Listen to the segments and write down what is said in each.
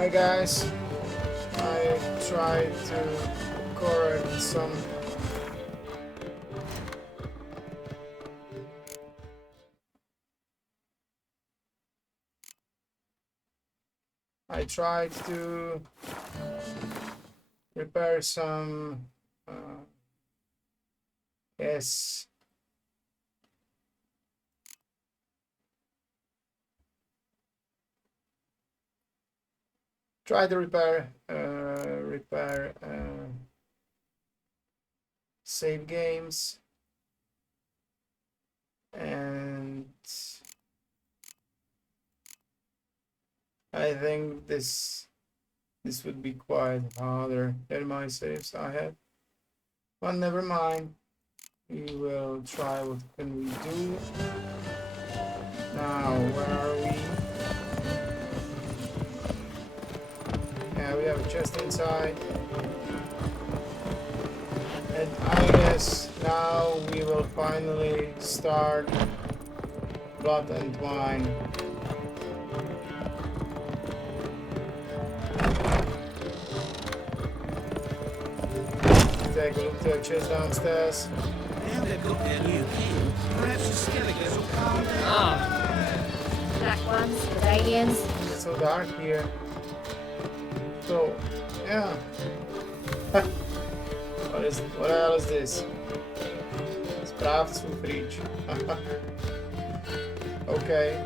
Hi guys, I tried to correct some I tried to repair some yes, try to repair save games, and I think this would be quite harder than my saves I had. But never mind. We will try what can we do. Now, where are we? Yeah, we have a chest inside. And I guess now we will finally start Blood and Wine. Take a look to the chest downstairs. Now they've got their new king. Perhaps the skeletons will calm down. Black ones, with aliens. It's so dark here. So, yeah. What the hell is this? Správcu Fridge. Okay.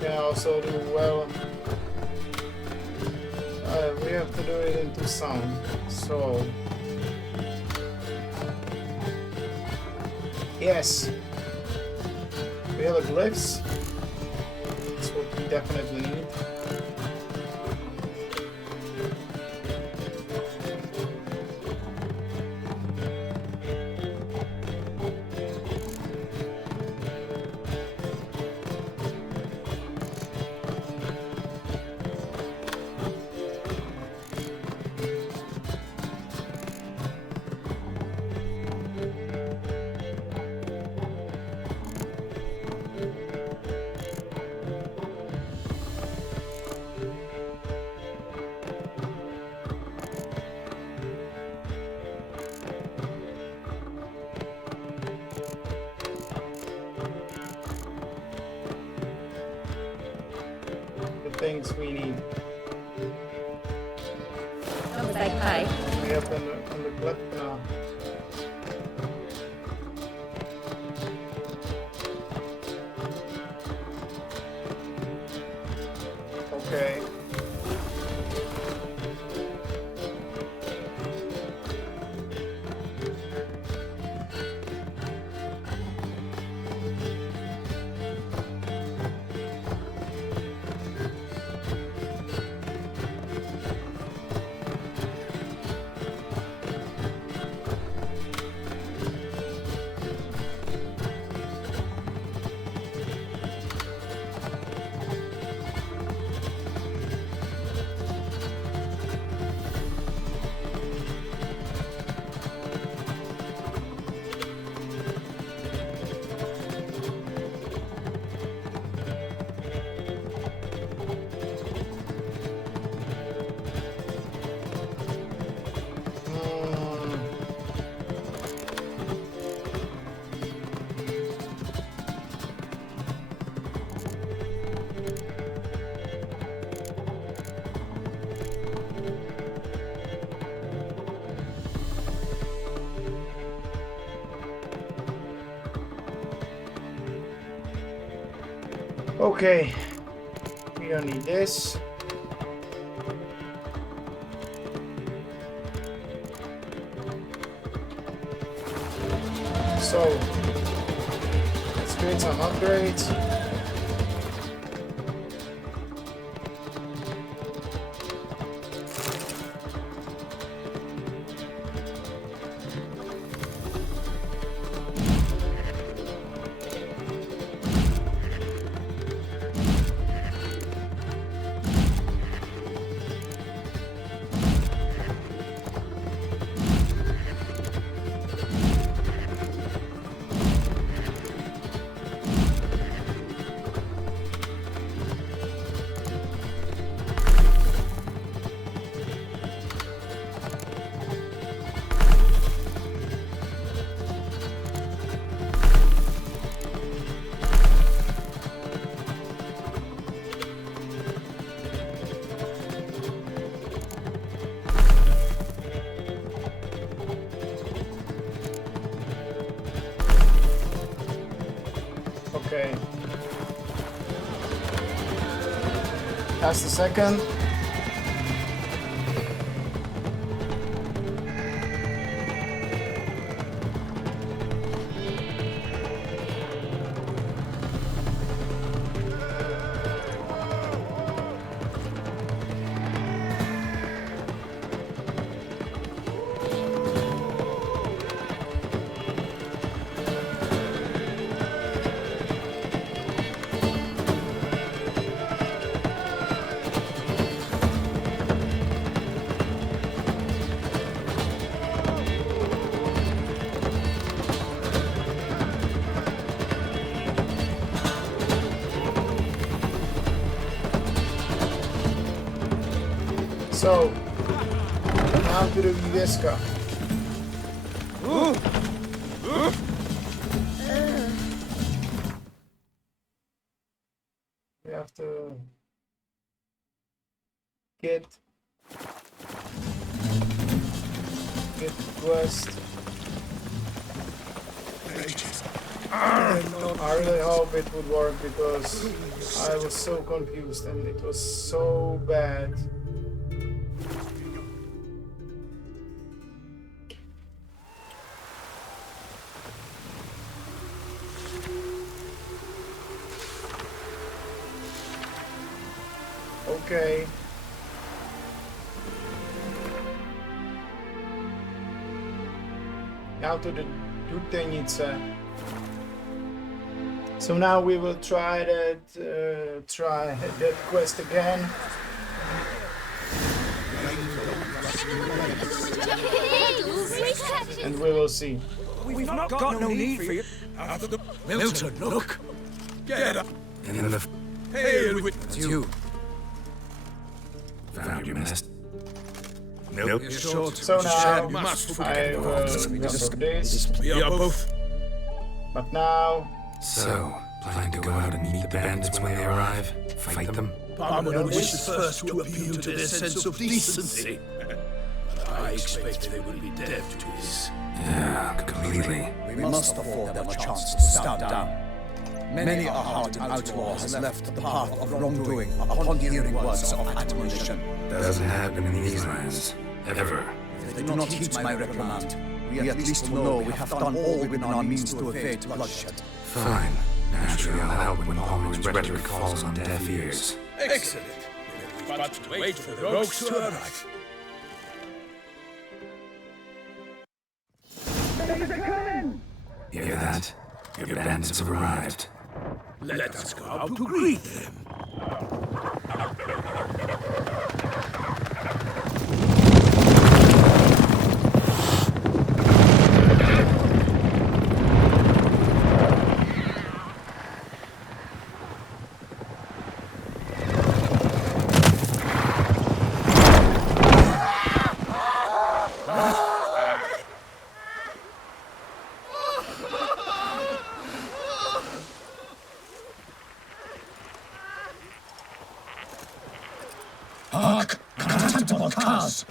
Can also do well. We have to do it into sound. So yes, we have a glyphs. That's what we definitely need. Things we need. As long as they pay. We have on the clip now. Okay. Okay, we don't need this. So, let's create some upgrades. That's the second. So, now to the Viveska. We have to get quest. I really hope it would work because I was so confused and it was so bad. Okay. Now to the Dutenice. So now we will try that quest again. And we will see. We've not got no need for you. Milton, look. Get up. In the Hail with it's you. Found your mess. Nope. your short. So now You must I will go for this. We are both. But now So, plan to go out and meet the bandits when they arrive? Fight them? Parmona wishes first to appeal to their sense of decency. But I expect they will be deaf to this. Yeah, completely. We must afford them a chance to stand down. Many a hardened outlaw has left the path of wrongdoing upon hearing words of admonition. Doesn't happen in these lands. Ever. If they do not heed my reprimand, we at least will know we have done all within our means to evade bloodshed. Fine. Naturally, I'll help when Palmer's rhetoric falls on deaf ears. Excellent. Then we've got to wait for the rogues to arrive. Hear that? Your bandits have arrived. Let us go out to greet them. Hark! Contemptible cars!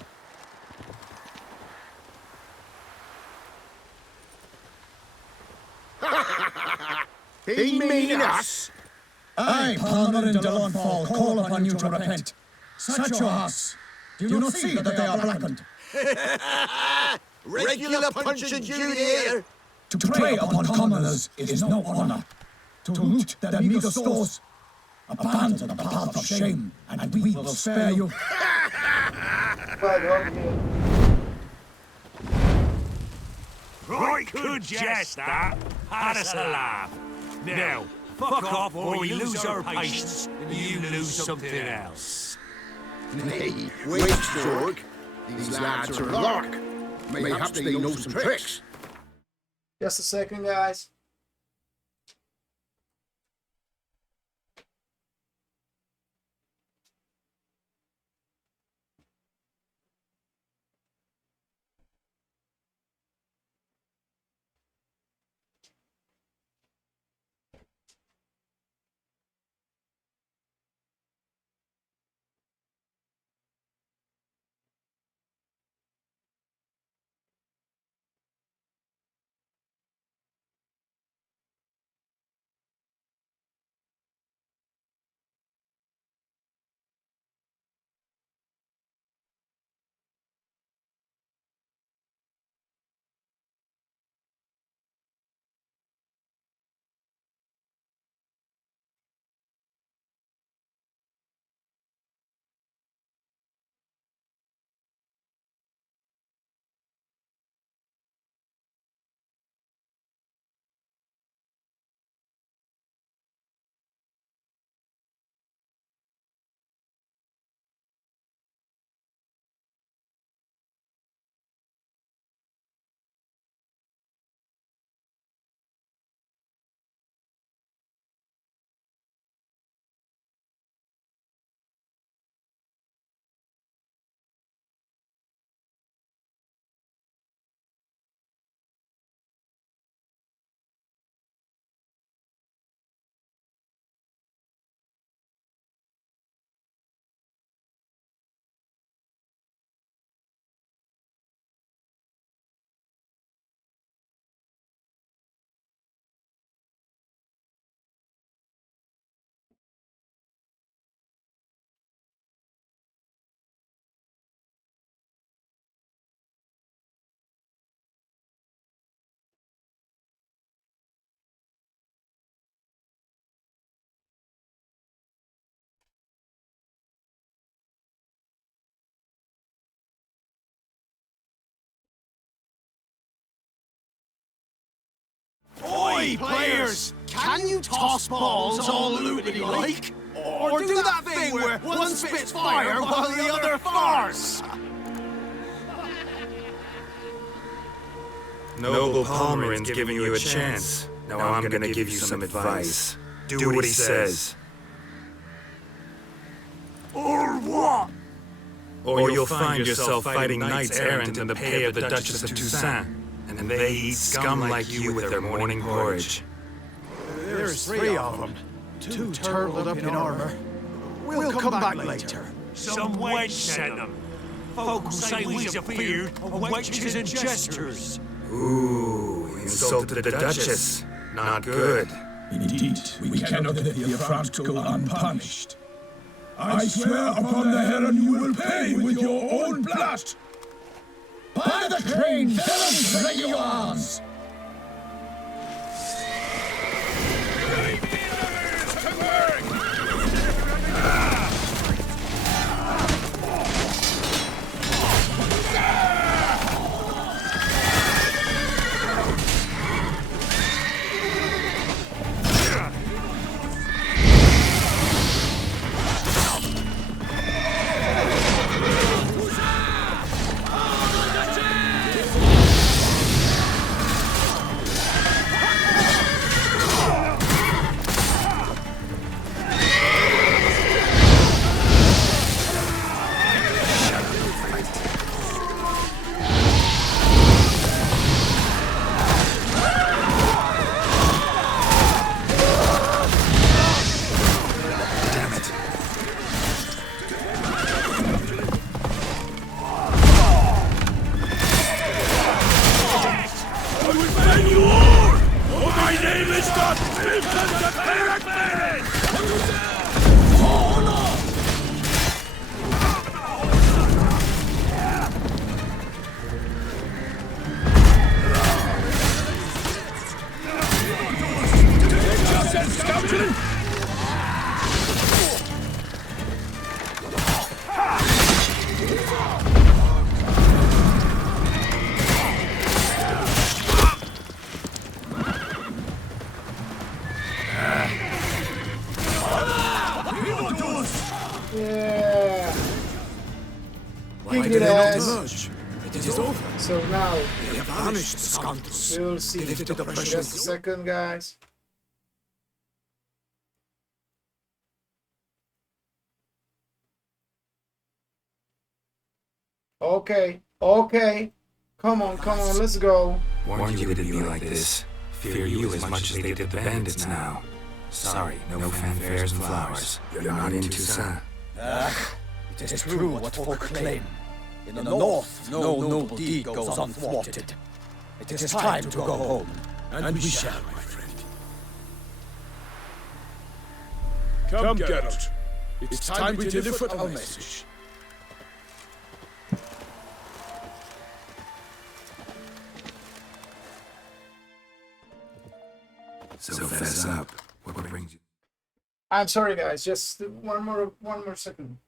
They mean us? I, Palmer and Delonfall, call upon you to repent. Such your hearts. Do you not see that they are blackened? Regular punch and duty here. To prey upon commoners is no honor. To loot their meager stores. Abandon the path of shame, and we will spare you. Right good jest, that. Had us a laugh. Now, fuck off or we lose our patience and you lose something else. Nay, wait, Zorg. These lads are lark. Mayhaps they know some tricks. just a second, guys. Oi, players! Can you toss balls all loopity-like? Or do that thing where one spits fire while the other farts? Noble Palmerin's giving you a chance. Now I'm gonna give you some advice. Do what he says. Or what? Or you'll find yourself fighting knights errant in the pay of the Duchess of Toussaint. And they eat scum like you with their morning porridge. There's 3 of them. 2 turtled up in armor. We'll come back later. Some wench sent them. Folk will say we's afeard of wenches and jesters. Ooh, insulted the Duchess. Not good. Indeed, we cannot let the affront go unpunished. I swear upon the Heron you will pay with your own blood! By the crane, villains, ready your arms! Yeah. Why Kick did it they not ass. emerge? It is over. So now They have banished the scoundrels. we'll see. They lifted the Just pressure. a second, guys. Okay, okay. Come on, let's go. Warned you it'd be like this. Fear you as much as they did the bandits now. Sorry, no fanfares and flowers. You're not in Toussaint. It is true what folk claim. In the north, no noble deed goes unthwarted. It is time to go home. And we shall, my friend. Come, Geralt. It's time we delivered our message. So fess up. What brings you? I'm sorry, guys. Just one more second.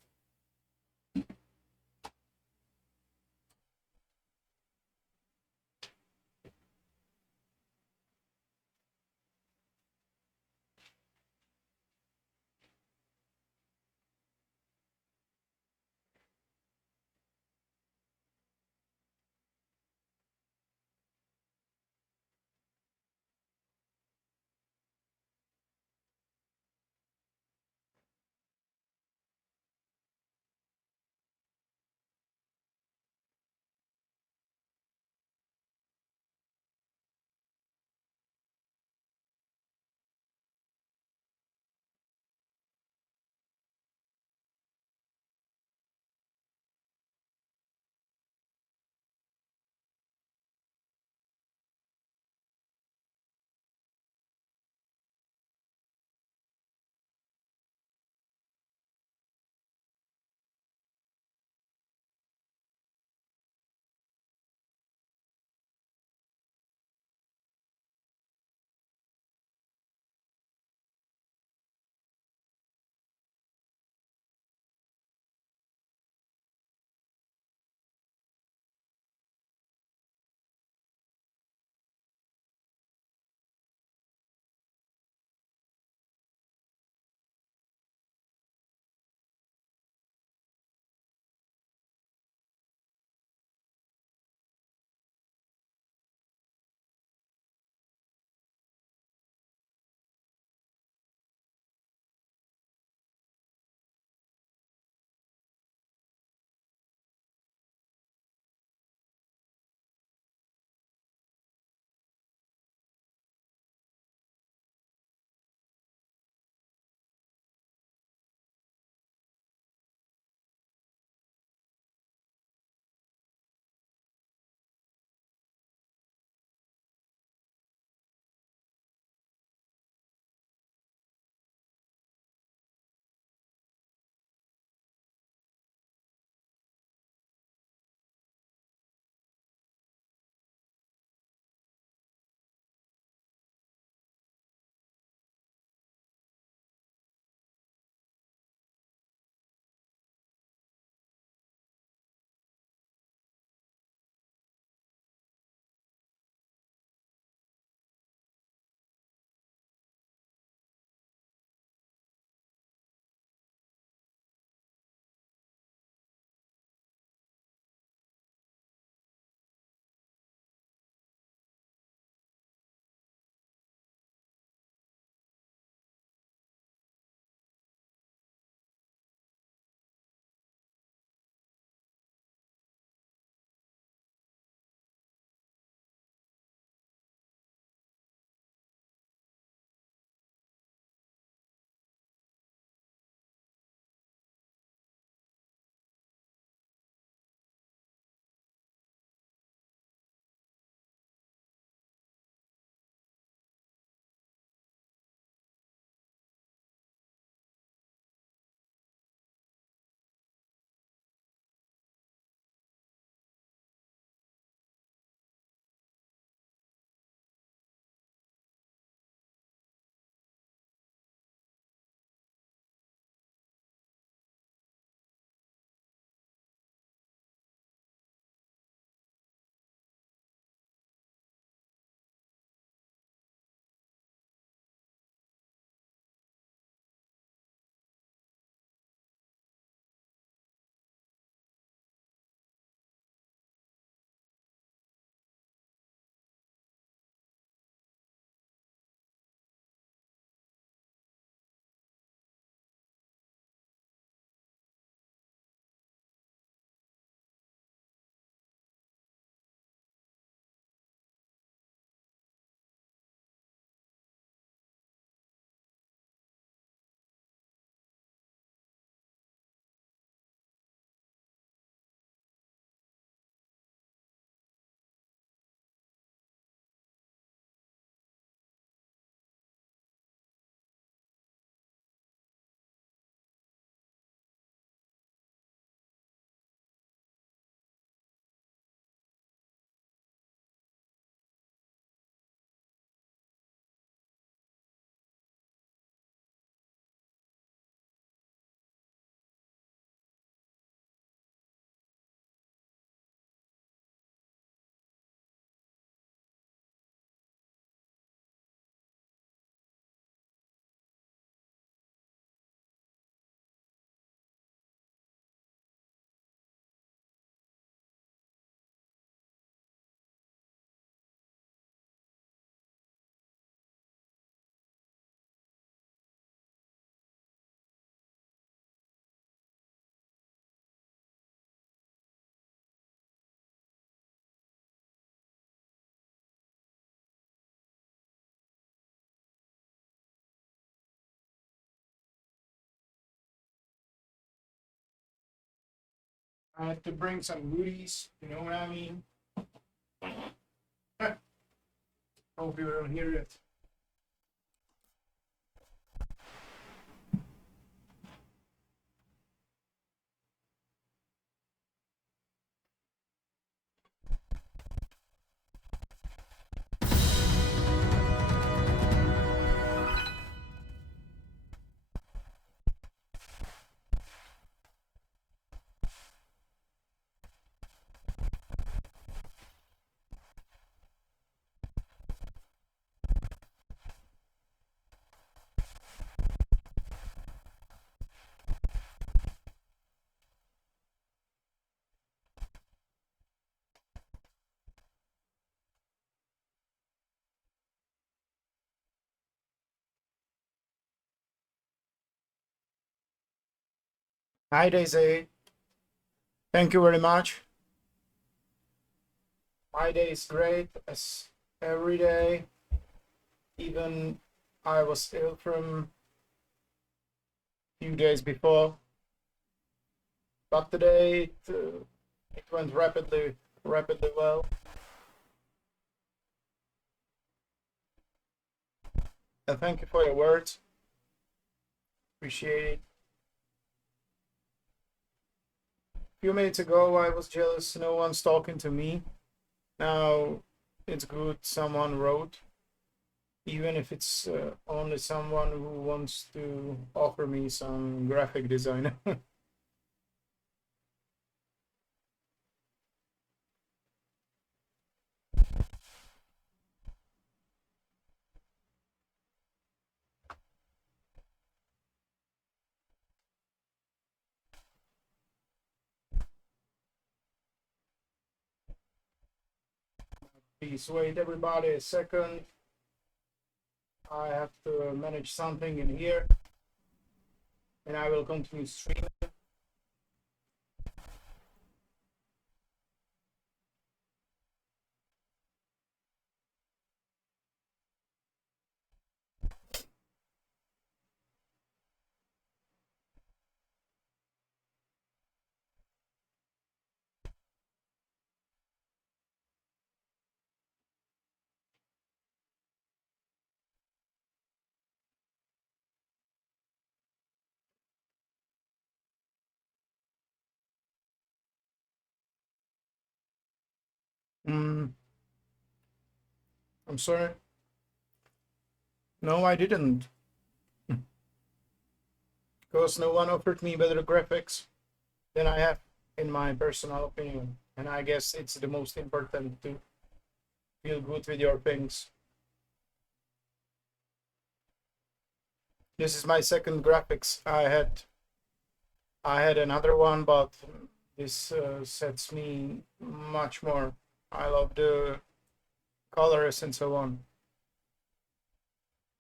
I had to bring some goodies, you know what I mean? Hope you don't hear it. Hi Daisy. Thank you very much. My day is great as every day. Even I was ill from few days before. But today it went rapidly well. And thank you for your words. Appreciate it. A few minutes ago I was jealous no one's talking to me. Now it's good someone wrote, even if it's only someone who wants to offer me some graphic design. Please wait everybody a second. I have to manage something in here and I will continue streaming. I'm sorry. No, I didn't. Because no one offered me better graphics than I have, in my personal opinion. And I guess it's the most important to feel good with your things. This is my second graphics. I had another one, but this sets me much more. I love the colors and so on.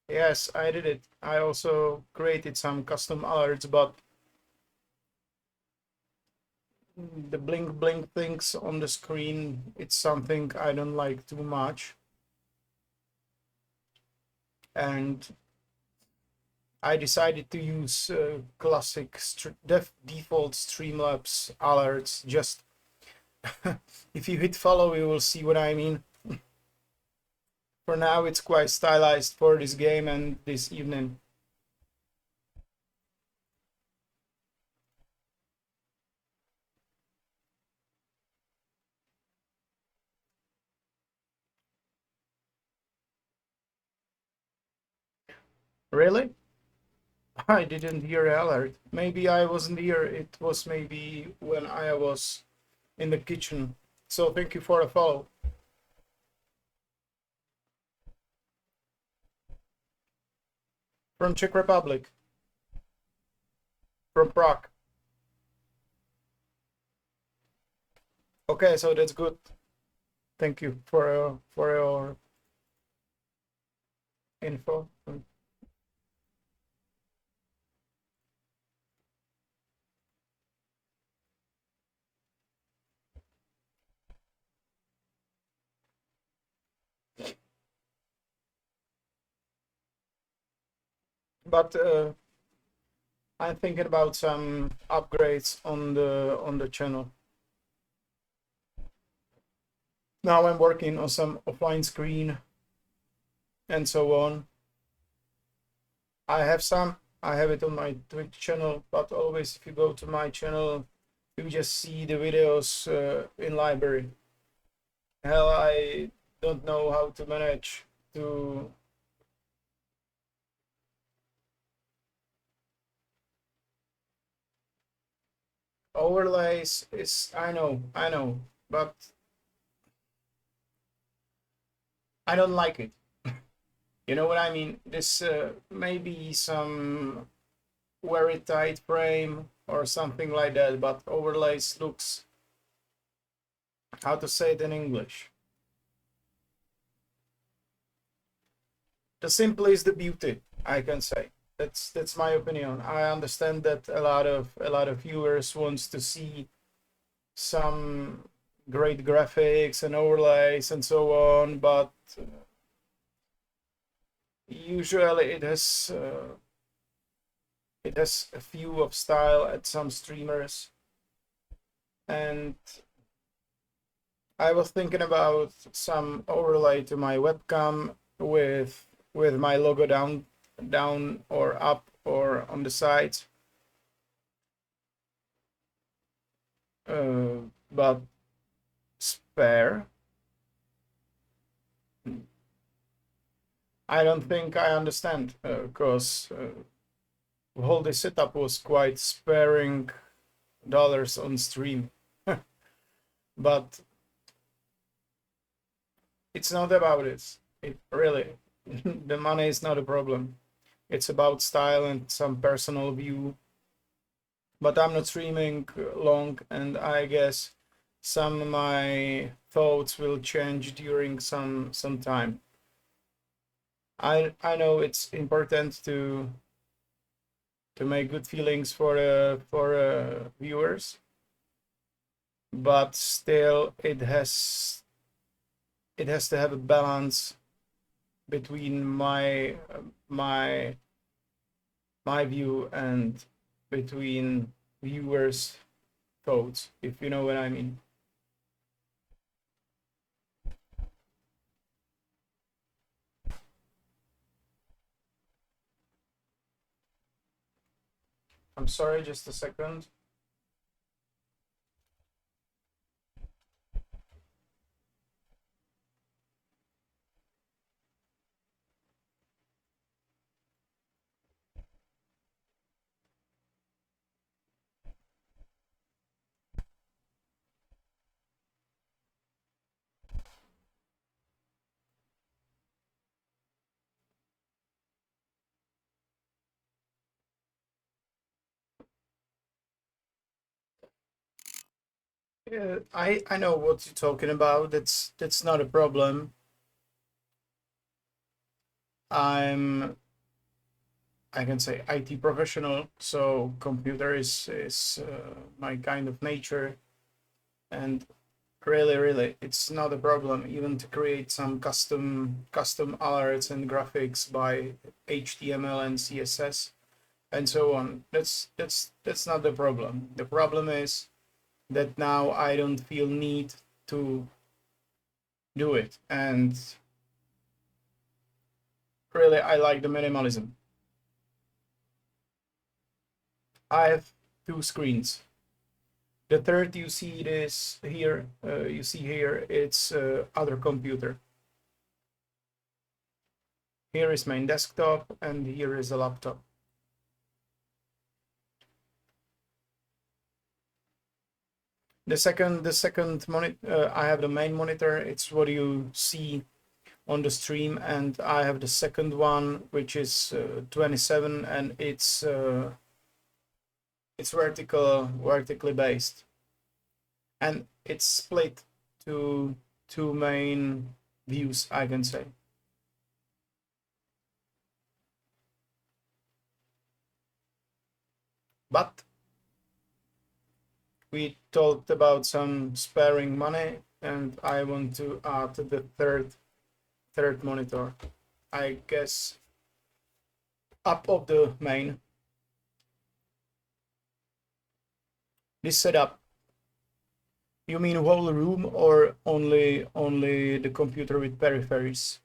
Yes, I did it. I also created some custom alerts, but the blink blink things on the screen, it's something I don't like too much. And I decided to use classic default Streamlabs alerts. Just if you hit follow, you will see what I mean. For now, it's quite stylized for this game and this evening. Really? I didn't hear alert. Maybe I wasn't here. It was maybe when I was in the kitchen. So thank you for the follow. From Czech Republic. From Prague. Okay, so that's good. Thank you for your info. But I'm thinking about some upgrades on the channel. Now I'm working on some offline screen and so on. I have it on my Twitch channel, but always if you go to my channel, you just see the videos in library. Hell, I don't know how to manage to overlays is, I know, but I don't like it. You know what I mean? This maybe some very tight frame or something like that, but overlays looks, how to say it in English? The simple is the beauty, I can say. That's my opinion. I understand that a lot of viewers wants to see some great graphics and overlays and so on, but usually it has a few of style at some streamers, and I was thinking about some overlay to my webcam with my logo down or up or on the sides, but spare, I don't think I understand, because whole this setup was quite sparing dollars on stream. But it's not about this. It really, the money is not a problem. It's about style and some personal view. But I'm not streaming long, and I guess some of my thoughts will change during some time. I know it's important to make good feelings for viewers, but still it has to have a balance between my view and between viewers' thoughts, if you know what I mean. I'm sorry, just a second. Yeah, I know what you're talking about. That's not a problem. I can say IT professional, so computer is my kind of nature, and really it's not a problem even to create some custom alerts and graphics by HTML and CSS and so on. That's not the problem. The problem is that now I don't feel need to do it, and really I like the minimalism. I have two screens. The third you see this here, it's other computer. Here is my desktop and here is a laptop. The second monitor, I have the main monitor. It's what you see on the stream, and I have the second one, which is 27, and it's vertically based, and it's split to two main views, I can say. But we talked about some sparing money, and I want to add the third monitor, I guess, up of the main. This setup You mean whole room or only the computer with peripheries?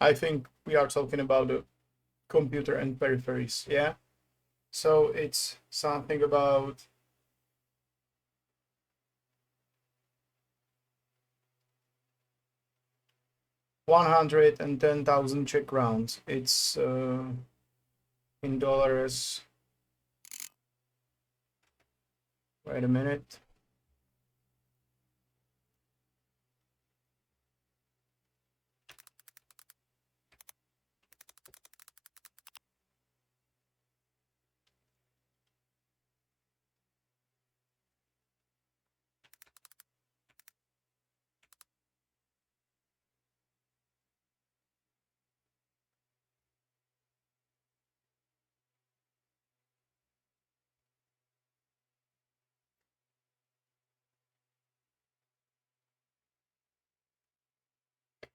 I think we are talking about the computer and peripheries, yeah? So it's something about 110,000 Czech crowns. It's in dollars. Wait a minute.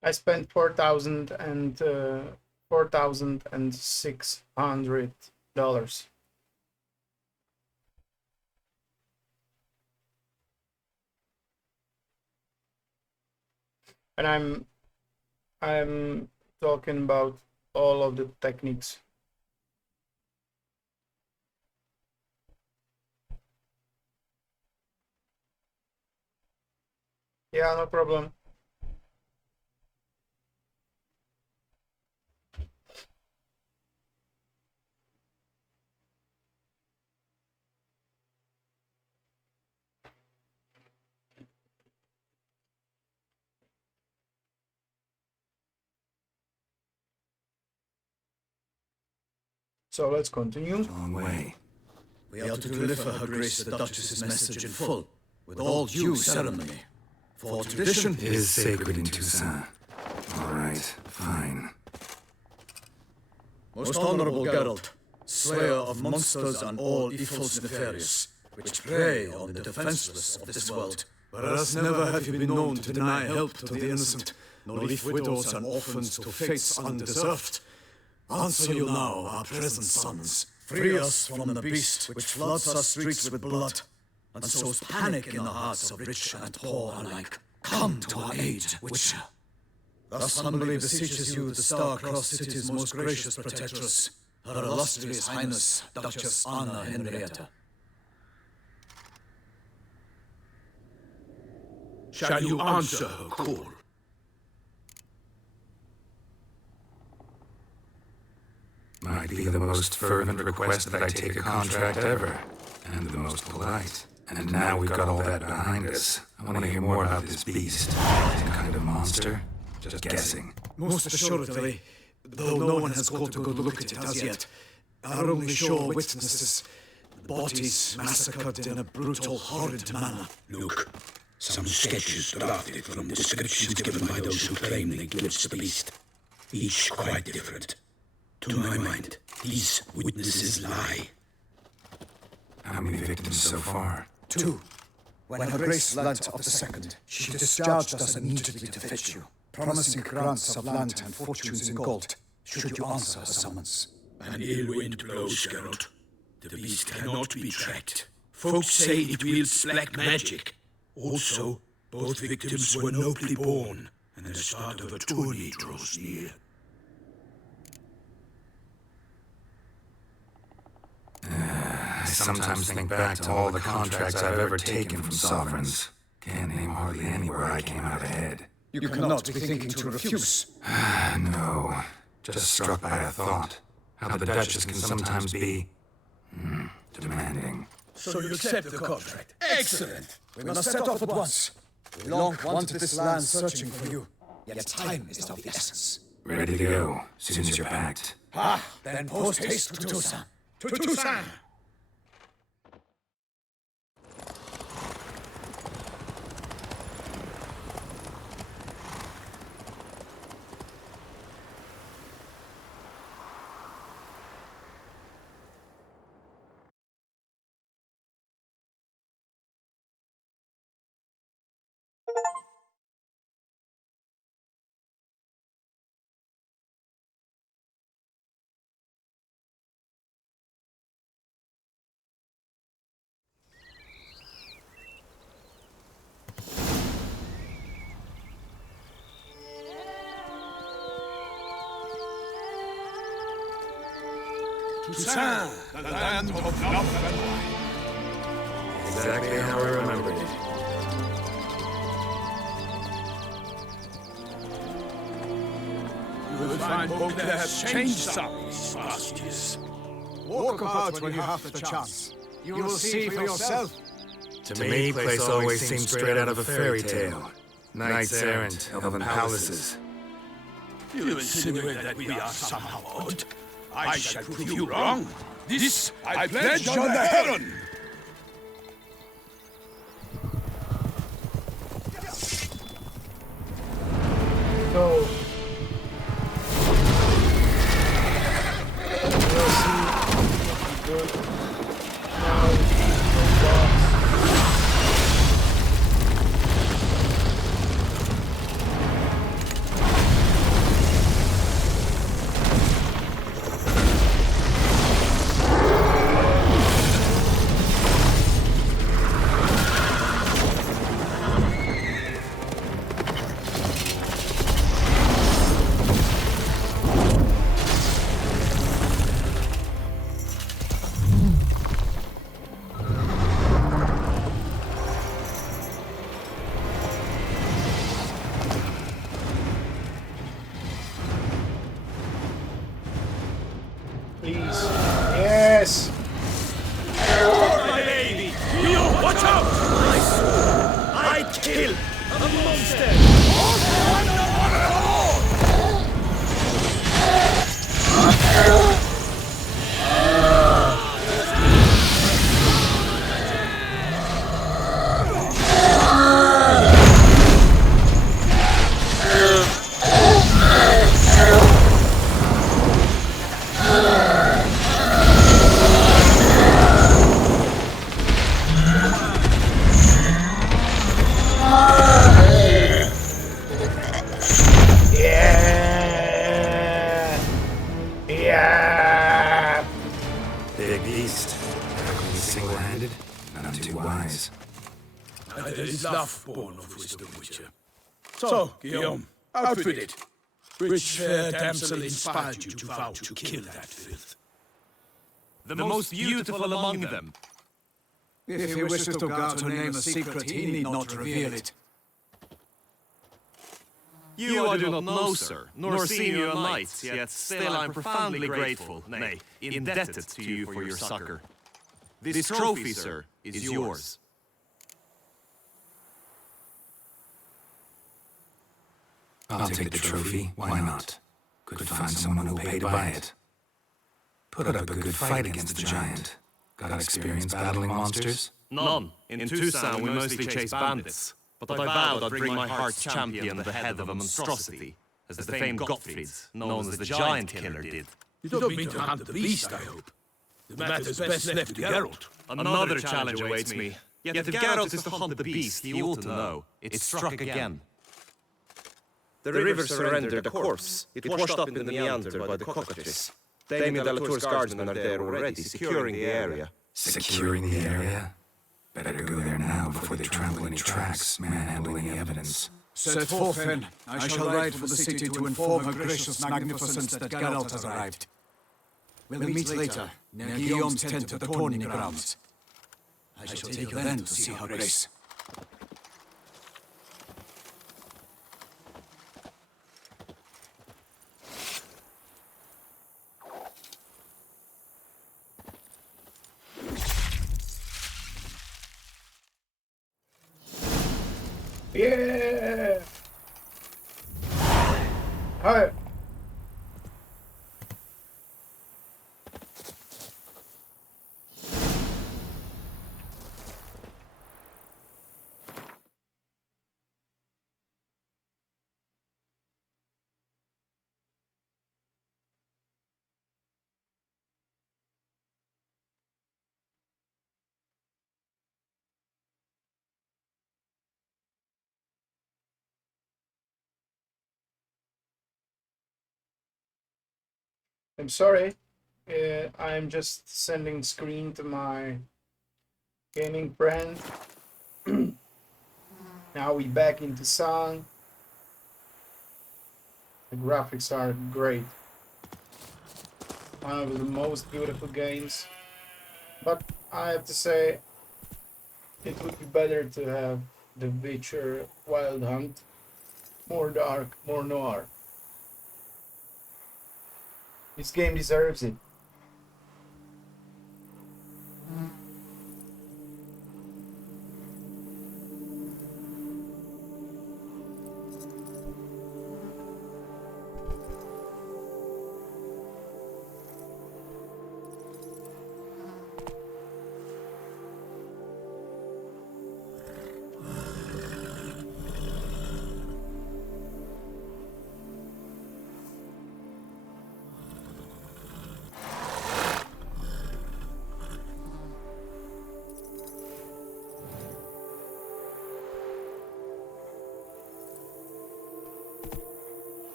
I spent $4,600. And I'm talking about all of the techniques. Yeah, no problem. So let's continue. Long way. We are to deliver Her Grace the Duchess's message in full, with all due ceremony. For tradition Is sacred in Toussaint. All right, fine. Most honorable Geralt, slayer of monsters and all evils nefarious, which prey on the defenseless of this world. Whereas never have you been known to deny help to the innocent, nor leave widows and orphans to fates undeserved. Answer you now, our present sons. Free us from the beast which floods our streets with blood, and sows panic in the hearts of rich and poor alike. Come to our aid, Witcher. Thus humbly beseeches you the Star-Crossed City's most gracious protectress, Her illustrious Highness, Duchess Anna Henrietta. Shall you answer her call? Might be the most fervent request that I take a contract ever, and the most polite. And now we've got all that behind us. I want to hear more about this beast. Some kind of monster? Just guessing. Most assuredly, though no one has got a good look at it as yet, our only sure witnesses, bodies massacred in a brutal, horrid manner. Look, some sketches drafted from descriptions given by those who claim they glimpsed the beast. Each quite different. To my mind, these witnesses lie. How many victims so far? 2. When Her Grace learnt of the second, she discharged us immediately to fetch you, promising grants of land and fortunes in gold, should you answer her summons. An ill wind blows, Geralt. The beast cannot be tracked. Folks say it wields black magic. Also, both victims were nobly born, and the start of a tourney draws near. I sometimes think back to all the contracts I've ever taken from sovereigns. Can't name hardly any where I came out ahead. You cannot be thinking to refuse. No, just struck by a thought. How the Duchess can sometimes be... demanding. So you accept the contract? Excellent! We must set off at once. We long wanted this land searching for you, yet time is of the essence. Ready to go, soon as you're packed. Then post haste to Toussaint. To Toussaint! Toussaint, the land of love and light. Exactly how I remembered it. You will find Beauclair has changed some these past years. Walk about when you have the chance. You will see for yourself. To me, place always seemed straight out of a fairy tale. Knights errant, elven palaces. You insinuate that we are somehow odd. I shall prove you wrong. This I pledge on the Heron. So we'll see. Good. Now, box. Please. Yes! My baby! You watch out! I kill a monster! Yeah! Yeah! Big beast. Tackling me single-handed? None too wise. There is love born of wisdom, Witcher. So, Guillaume, out with it. Which fair damsel inspired you to vow to kill that filth? The most beautiful among them. If he wishes to guard her name a secret, he need not reveal it. You I do not know, sir, nor seen you a knight, yet still I am profoundly grateful, nay, indebted to you for your succor. This trophy, sir, is yours. I'll take the trophy, why not? Could find someone who'll pay to buy it. Put up a good fight against the giant. Got experience battling monsters? None. In Toussaint we mostly chase bandits. But I vowed I'd bring my heart's champion the head of a monstrosity, as the famed Gottfried, known as the Giant Killer, did. You don't mean to hunt the beast, I hope. The matter's best left to Geralt. Another challenge awaits me. Yet if Geralt is to hunt the beast, he ought to know. It struck again. The river surrendered a corpse. It washed up in the meander by the cockatrice. Damien de la Tour's guardsmen are there already, securing the area. Securing the area? Better go there now before they trample any tracks, manhandle any evidence. Set forth, then. I shall ride for the city to inform her gracious magnificence that Geralt has arrived. We'll meet later, near Guillaume's tent at the tourney grounds. I shall take her then to see her grace. Yeah! Hi. I'm sorry. I'm just sending screen to my gaming friend. Now we back into song. The graphics are great. one of the most beautiful games. But I have to say, it would be better to have The Witcher Wild Hunt. More dark, more noir. This game deserves it.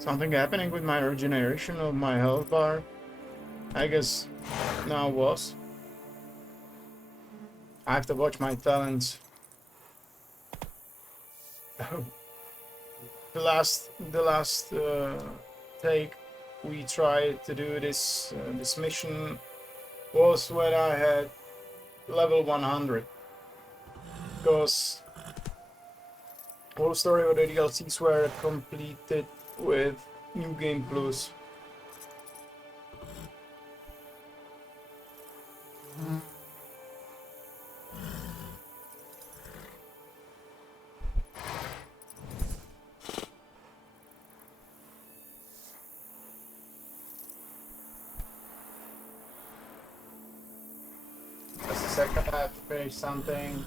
Something happening with my regeneration of my health bar? I guess now was. I have to watch my talents. The last take we tried to do this mission was when I had level 100. Because all story of the DLCs were completed with New Game Plus. Just a second, I have to finish something.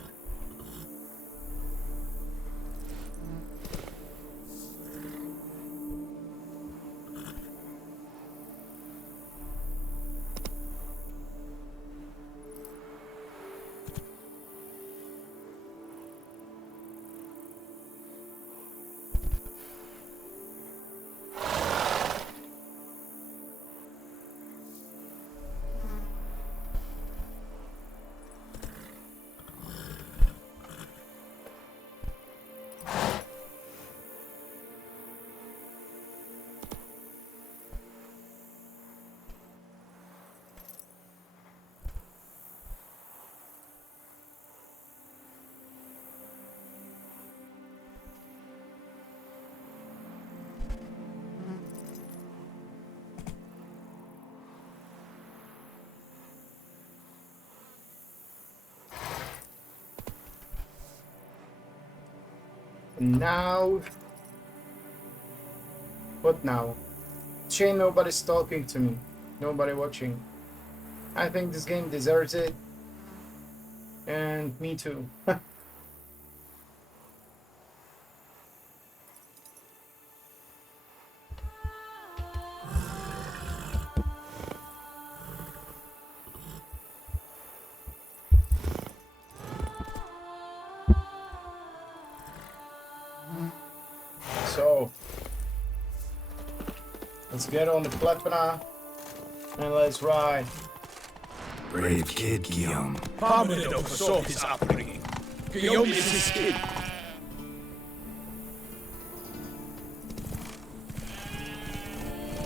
Now, what now? Shame nobody's talking to me, nobody watching. I think this game deserves it, and me too. So, let's get on the Plepna and let's ride. Brave kid, Guillaume. Parmenid oversaw his upbringing. Guillaume is his kid.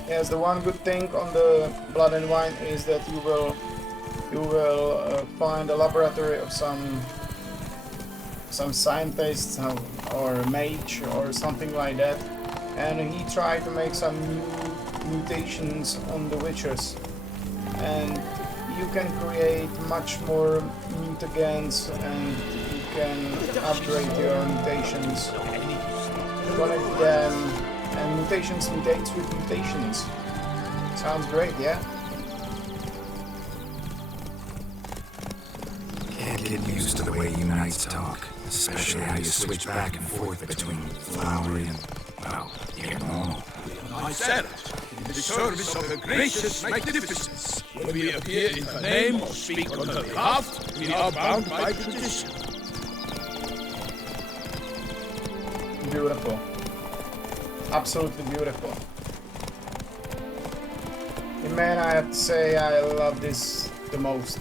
Yes, the one good thing on the Blood and Wine is that you will find a laboratory of some scientist or mage or something like that, and he tried to make some new mutations on the Witchers, and you can create much more mutagens and you can upgrade your mutations, connect them, and mutations mutates with mutations. Sounds great, yeah? Can't get used to the way you knights talk, especially how you switch back and forth between flowery and, well, near normal. My servant, in the service of her gracious magnificence. When we appear in her name or speak on her behalf, we are bound by tradition. beautiful. Absolutely beautiful. And man, I have to say I love this the most.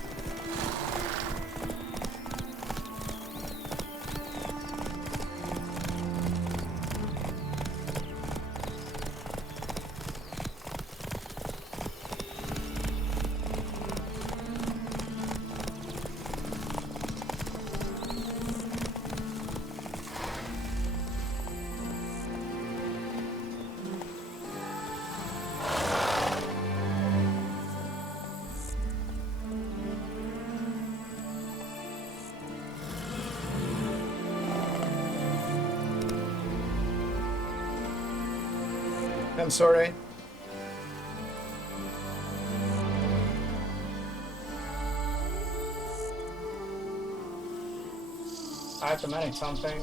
I'm sorry. I have to manage something.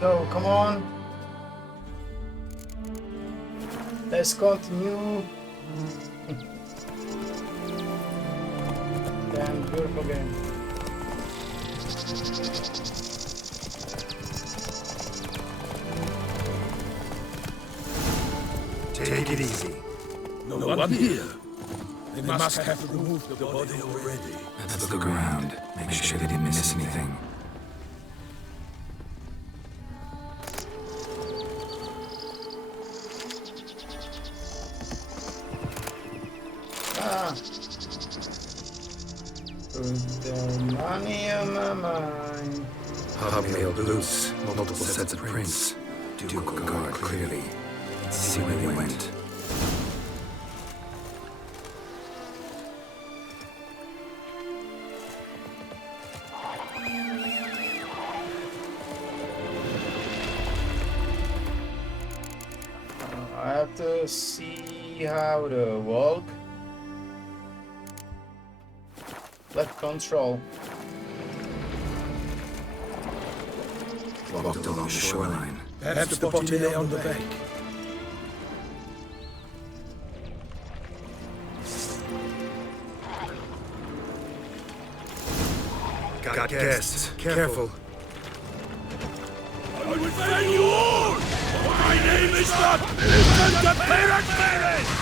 So, come on. Let's continue. Damn, beautiful game. Take it easy. No one here. They must have removed the body already. Let's look around. Make sure they didn't miss anything. Ah. Put the money on my mind. Hobnailed loose. Multiple sets of prints. Ducal guard, clearly. Let's see where they went. I have to see how to walk. Left control. Walked along the shoreline. Perhaps the body lay on the bank. Got guests. Careful. I will fail you all! My name is not Vincent de Pericles!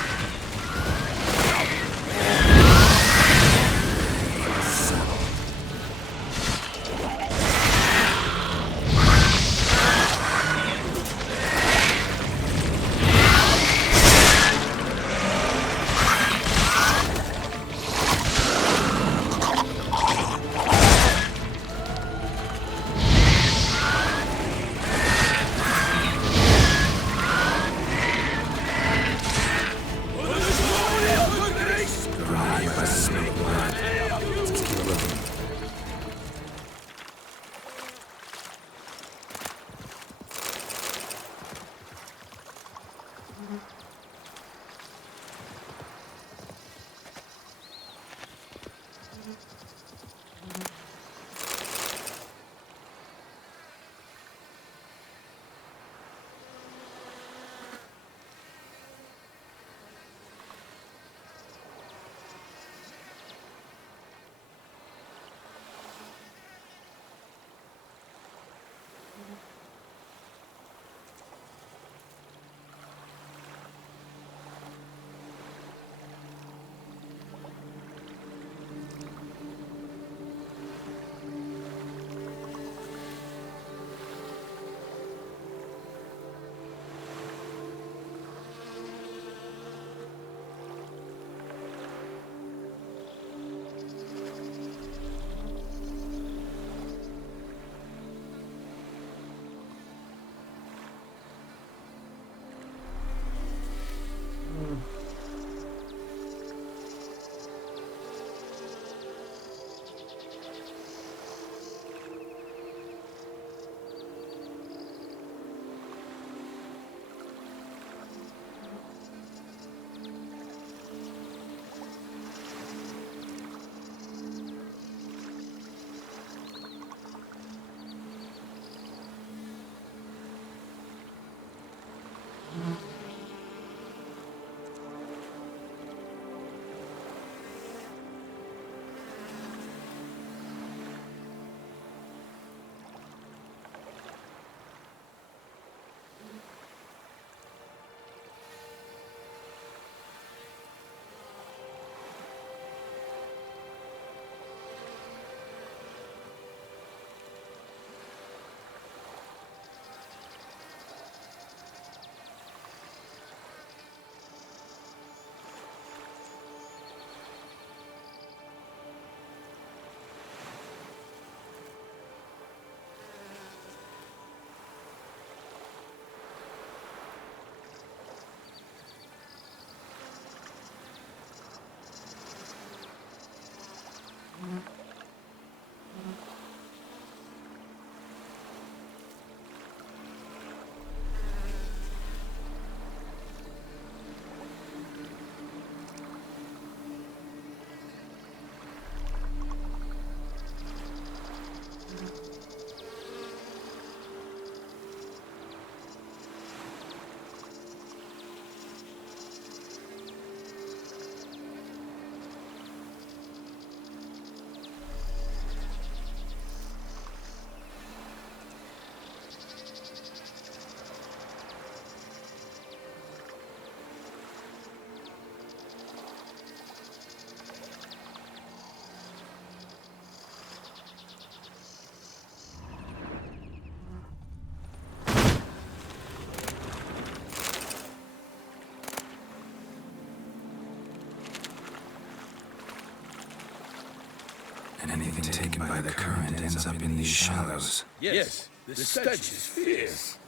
and anything taken by the current ends up in these shallows. Yes, the stench is fierce.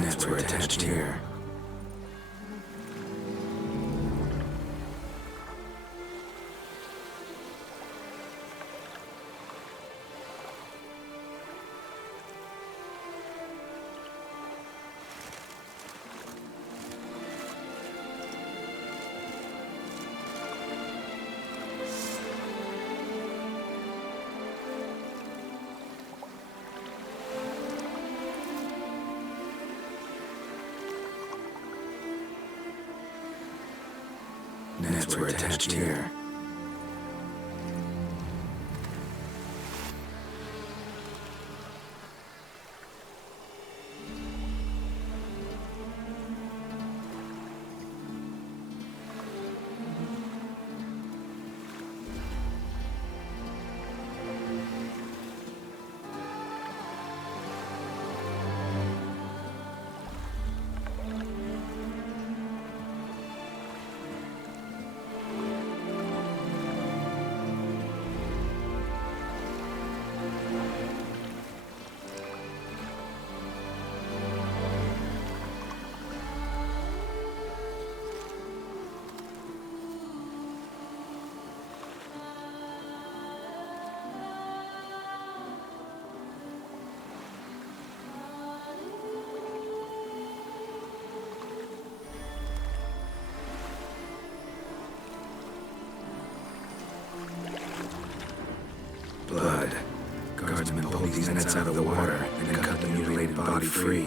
Nets were attached here. Nets were attached here. Blood. Guardsmen pulled these nets out of the water and cut the mutilated body free.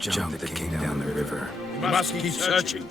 Jump that came down the river. We must keep searching.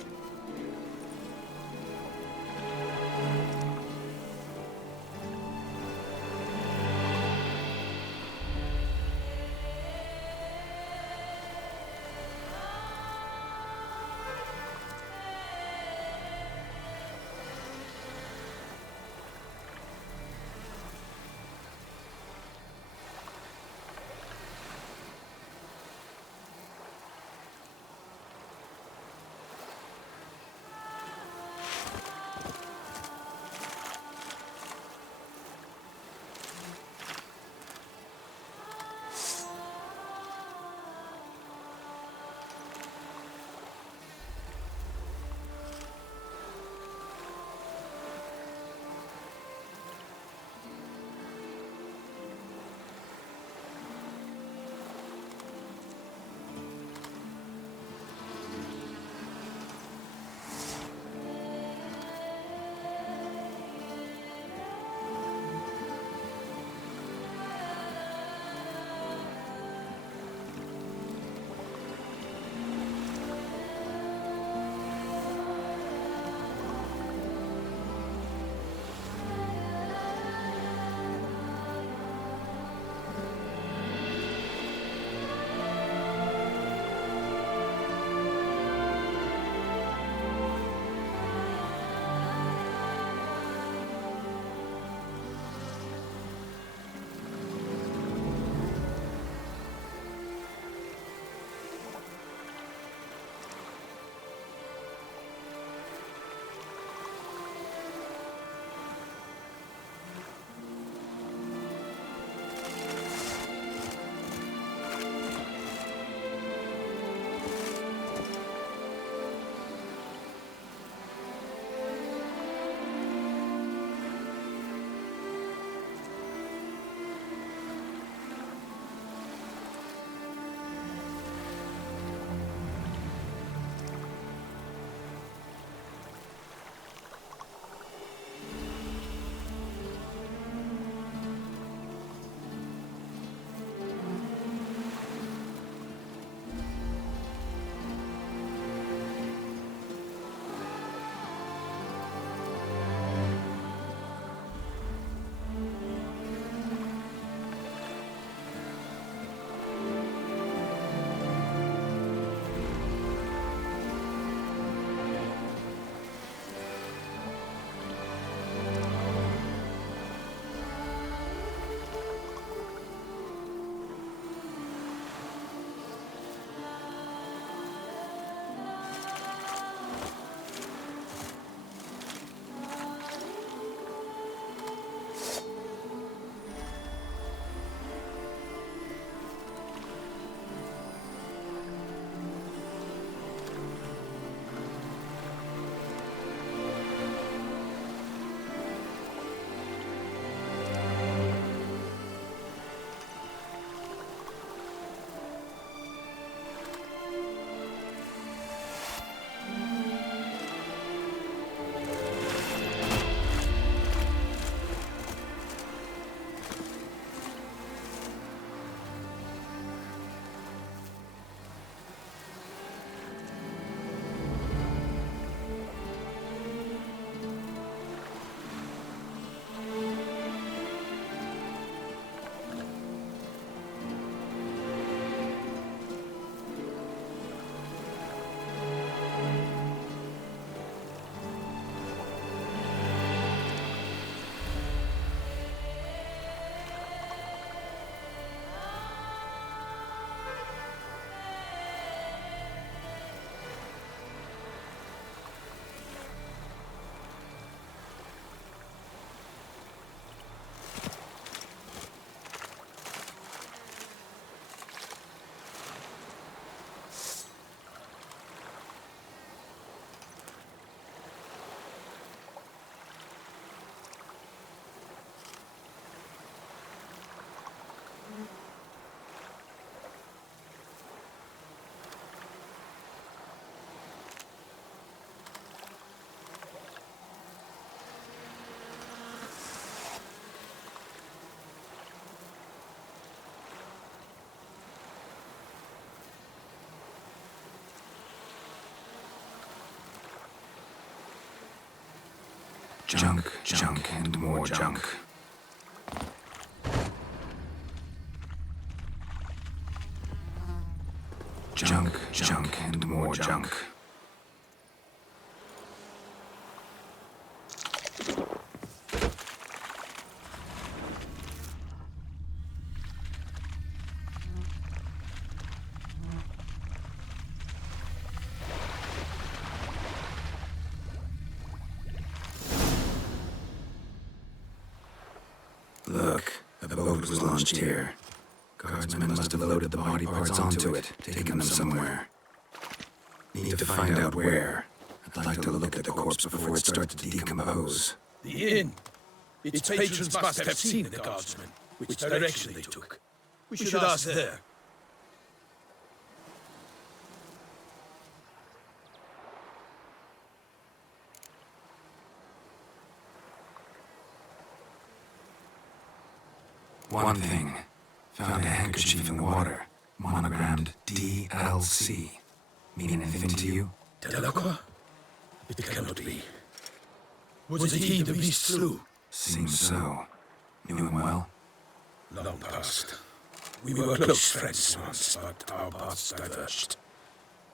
junk, junk, and more junk. Junk, junk, and more junk. Look, a boat was launched here. Guardsmen must have loaded the body parts onto it, taken them somewhere. Need to find out where. I'd like to look at the corpse before it starts to decompose. The inn. Its patrons must have seen the guardsmen, which direction they took. We should ask there. One thing. Found a handkerchief in the water, monogrammed DLC. Mean anything to you? Delacroix? It cannot be. Was it he the beast slew? Seems so. Knew him well? Long past. We were close friends once, but our paths diverged.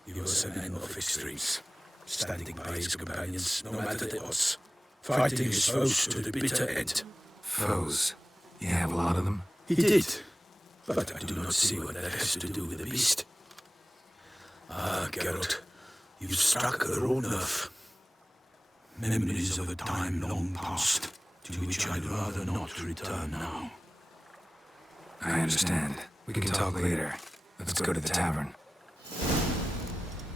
He was an man of extremes, standing by his companions no matter the odds, fighting his foes to the bitter end. Foes? You have a lot of them? He did, but I do not see what that has to do with the beast. Ah, Geralt, you've struck a raw nerve. Memories of a time long past, to which I'd rather not return now. I understand. We can talk later. Let's go to the tavern.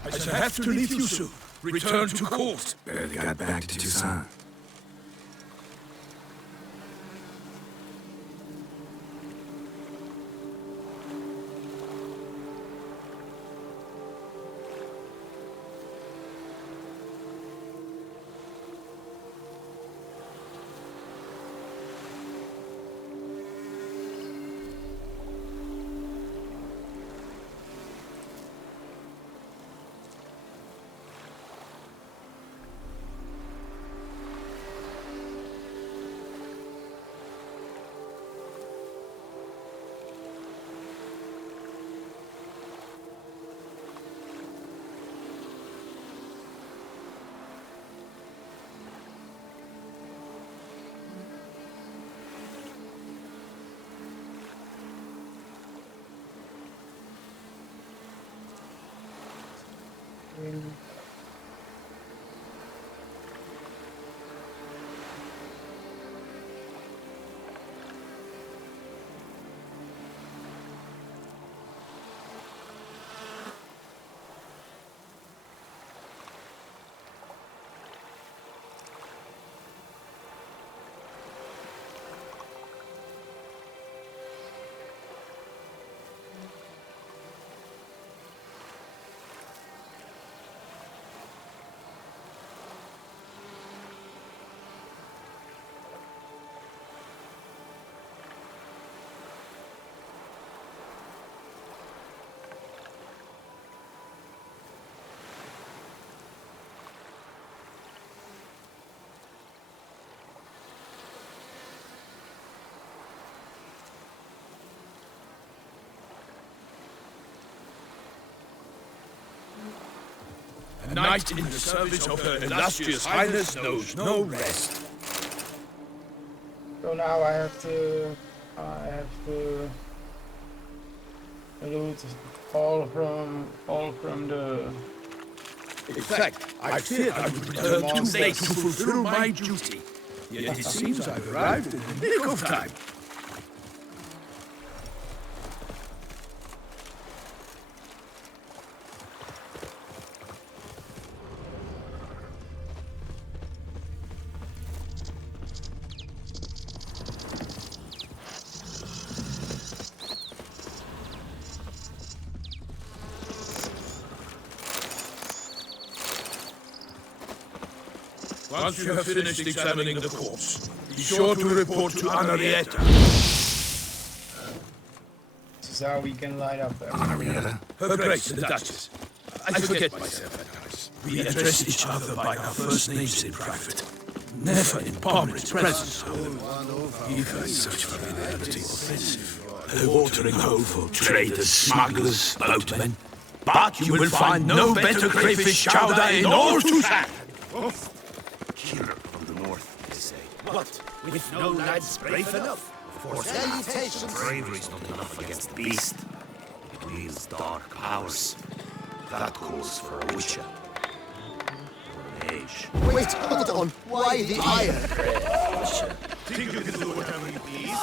I shall have to leave you soon. Return to court. Barely got back to Toussaint. A knight in the service of her illustrious highness knows no rest. So now I have to loot all from the. In fact, I feared I would return too late to fulfill my duty. Yet it seems I've arrived in the nick of time. Once you have finished examining the corpse, be sure to report to Anarietta. This is how we can light up there. Henrietta? Her Grace, the Duchess. I forget myself at times. We address each other by our first names in private. Never in Pomri's presence, even such familiarity offensive. A watering hole for traders, smugglers, boatmen. But you will find no better crayfish chowder in all Tushak! Killer from the north, they say. What? With no lads brave enough? For salutations! Bravery's not enough against the beast. It wields dark powers. That calls for a witcher. Or an age. Wait, hold on. Why the iron? Think you can do whatever you please?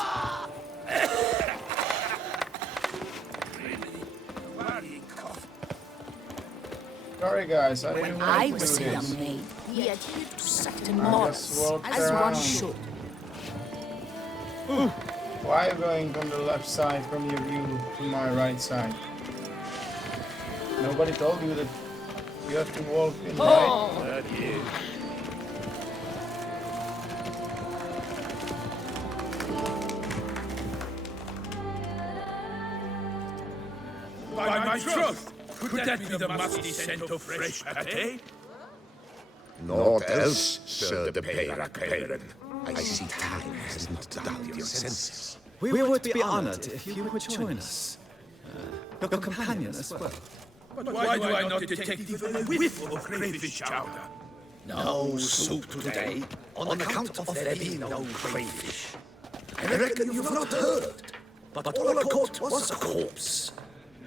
Sorry guys, I When didn't I want to was do a this. young maid, we adhered to certain I morals, just walked as one around. should. Why are you going from the left side from your view to my right side? Nobody told you that you have to walk in right. By my troth! Could that be the musty scent of fresh pate? Naught else, Sir de Peyrac. I see time hasn't dulled your senses. We would be honored if you would join us. Your companion as well. But why do I not detect even a whiff of crayfish chowder? No soup today, on account of there being no crayfish. I reckon you've not heard, but all I caught was a corpse.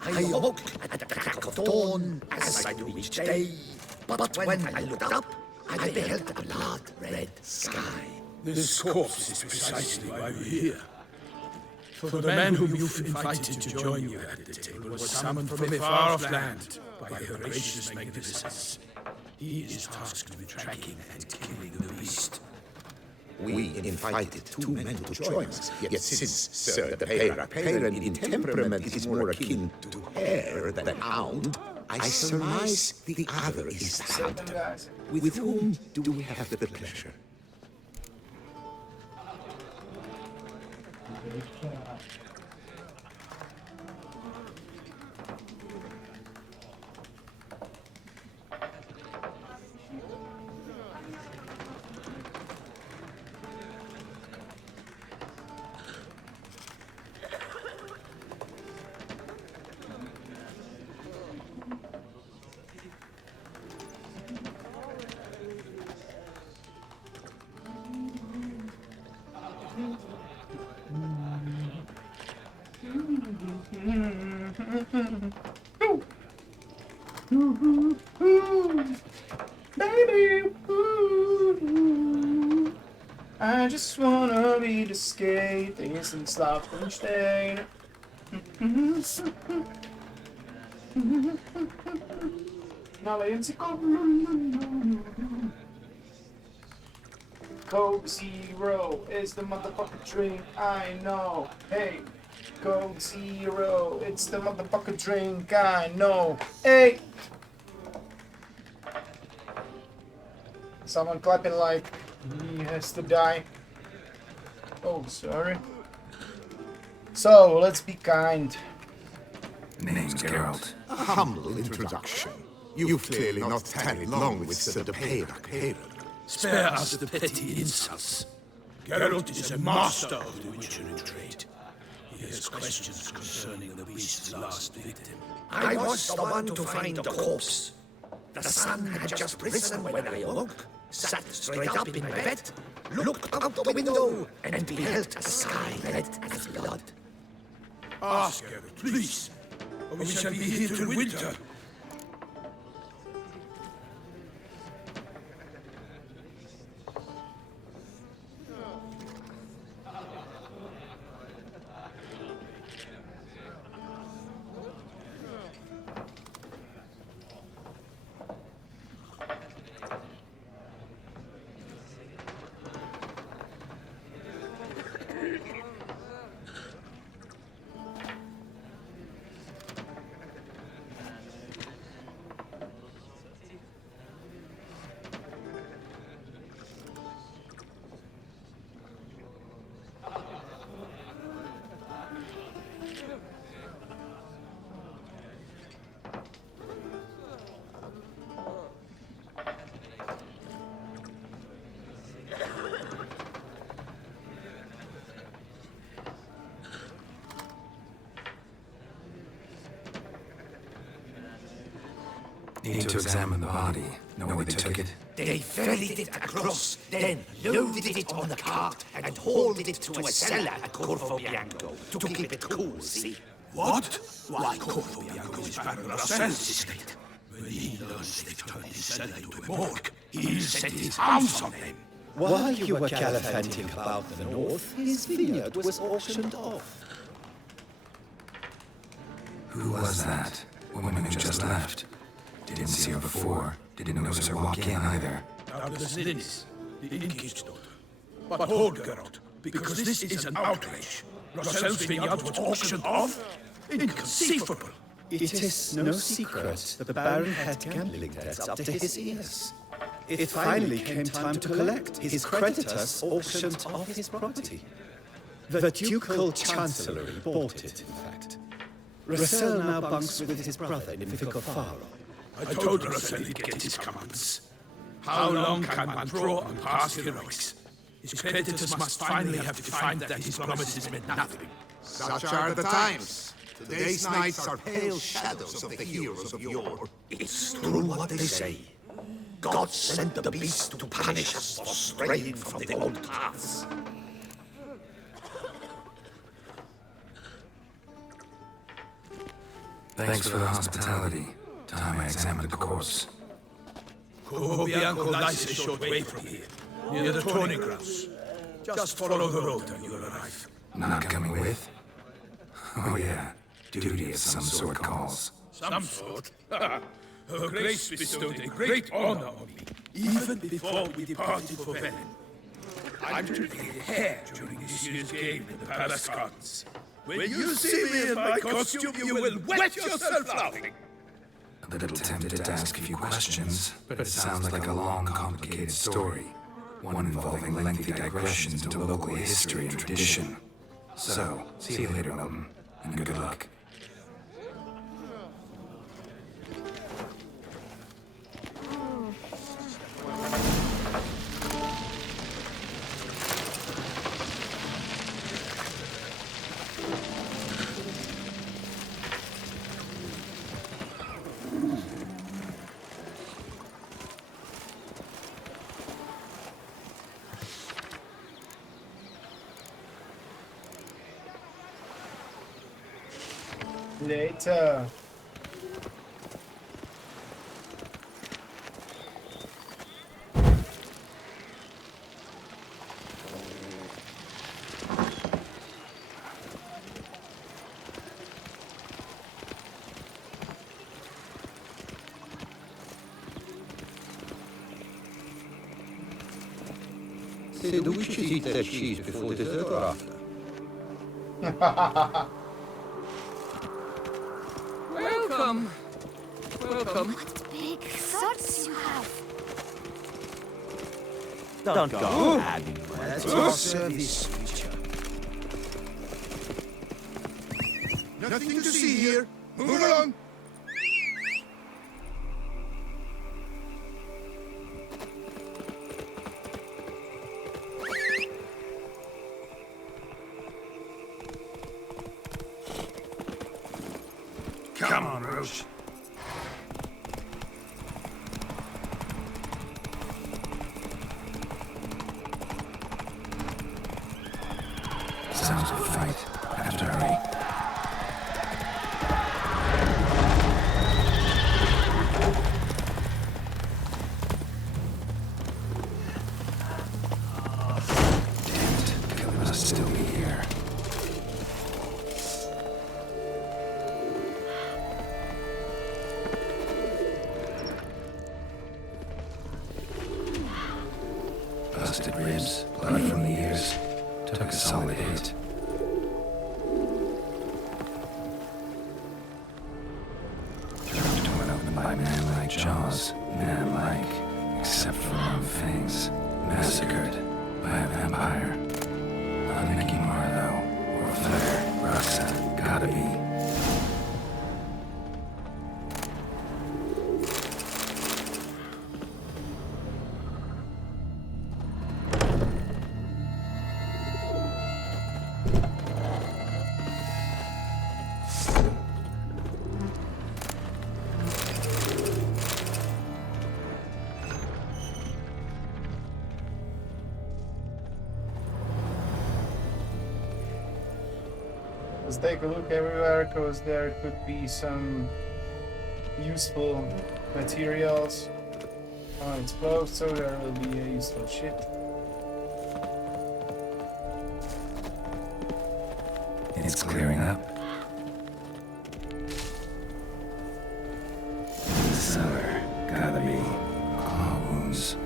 I awoke at the crack of dawn, as I do each day. But when I looked up, I beheld a blood-red sky. This corpse is precisely why we're here. For the man whom you've invited to join you at the table was summoned from a far-off land by your gracious magnificence. He is tasked with tracking and killing the beast. We invited two men to join us, yet since Sir de Peyrac in temperament is more akin to hare than hound, I surmise the other is that. Guys. With whom do we have the pleasure? Baby, ooh, I just wanna be the skate and Slavenstein. Nalejem si Coke Zero is the motherfucking drink I know. Hey, Coke Zero, it's the motherfucking drink I know. Hey! Someone clapping like he has to die. Oh, sorry. So, let's be kind. Name's Geralt. A humble introduction. You've clearly not tarried long with Sir de Peyrac. Spare us the petty insults. Geralt is a master of the witchery trade. He has questions concerning the beast's last victim. I was the one to find the corpse. The sun had just risen when I awoke, sat straight up in my bed, looked out the window, and beheld a sky red as blood. Ask Geralt, please, or we shall be here till winter. Need to examine the body. Know where they took it? They ferried it across, then loaded it on the cart and hauled it to a cellar at Corvo Bianco to keep it cool, see? What? Why, Corvo Bianco is Baron Rassel's estate. When he learns they've turned his cellar into a morgue, he'll set his hounds on them. While you were gallivanting about the north, his vineyard was auctioned off. Who was that? Woman who just left. Didn't see her before. Didn't notice her walk in either. Douglas Linnis, the Inky's daughter. But hold, Geralt, because this is an outrage. Rassel's vineyard was auctioned off? Inconceivable! It is no secret the Baron had gambling debts up to his ears. It finally came time to collect. His creditors auctioned off his property. The Ducal Chancellery bought it, in fact. Rassel now bunks with his brother in Vicofaro. I told Rassel he'd get his comeuppance. How long can one draw on past heroics? His creditors must finally have defined that his promises meant nothing. Such are the times. Today's knights are pale shadows of the heroes of yore. It's true what they say. God sent the beast to punish us for straying from the old paths. Thanks for the hospitality. Time I examined the corpse. Corvo Bianco lies a short way from here, near the Turning Grounds. Just follow the road and you'll arrive. Not coming with? Oh yeah, duty of some sort calls. Some sort? Her Grace bestowed a great honor on me, even before we departed for Velen. I'm drinking hair during this year's game in the Palace Gardens. When you see me in my costume, you will wet yourself laughing! A little tempted to ask a few questions, but it sounds like a long, complicated story. One involving lengthy digressions into local history and tradition. So, see you later, Milton, and good luck. Later. Say, do witches eat their cheese before dessert or after? Welcome. Welcome. What big thoughts you have. Don't go adding That's our service, creature. Nothing to see here. Move along. Come on, Roche. Sounds of a fight. I have to hurry. Damn it. Killer must still be here. Busted ribs, blood from the ears. Took a solid hit. Throat torn open by man-like jaws. Man-like, except for long fangs. Massacred by a vampire. Not Mickey Moore, though. Or Flair. Roxa. Gotta be. Let's take a look everywhere, because there could be some useful materials. Oh, it's closed, so there will be useful shit. It's clearing up. Cellar, gotta be claw wounds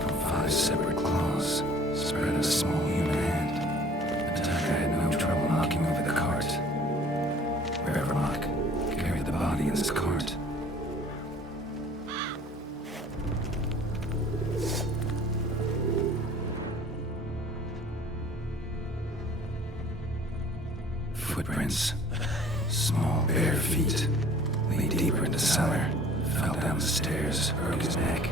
from 5 separate claws spread in a small human hand. The tiger had no trouble knocking over the cart. Wherever Mock carried the body in this cart. Footprints. Small bare feet. Leaned deeper into the cellar. Fell down the stairs. Broke his neck.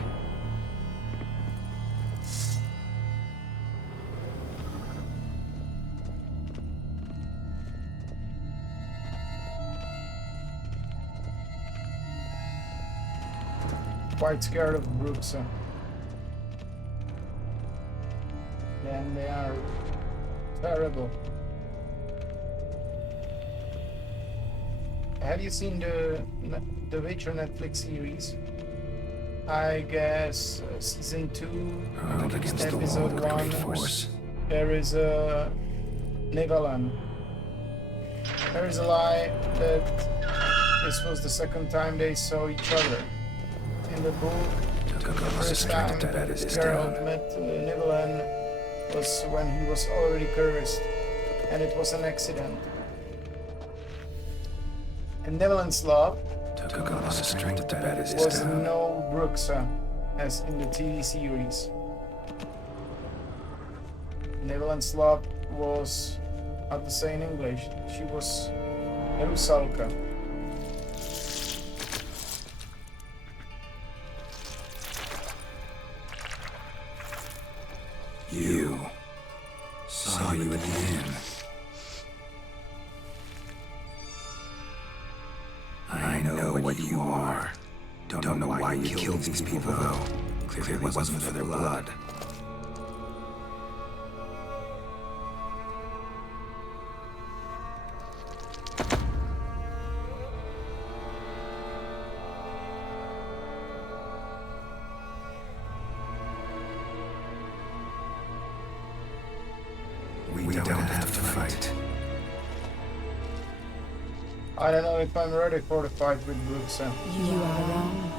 Quite scared of Brooks. Then they are terrible. Have you seen the Witcher Netflix series? I guess season 2, episode 1. There is a Nivellen. There is a lie that this was the second time they saw each other. In the book, the first time Geralt met Nivellen was when he was already cursed, and it was an accident. And Nivellen's love was no Bruxa, as in the TV series. Nivellen's love was, how to say in English, she was Rusalka. You. Saw you at the inn. I know what you are. Don't know why you killed these people, though. Clearly it wasn't for their blood. We don't have to fight. I don't know if I'm ready for the fight with Brooks. You are wrong.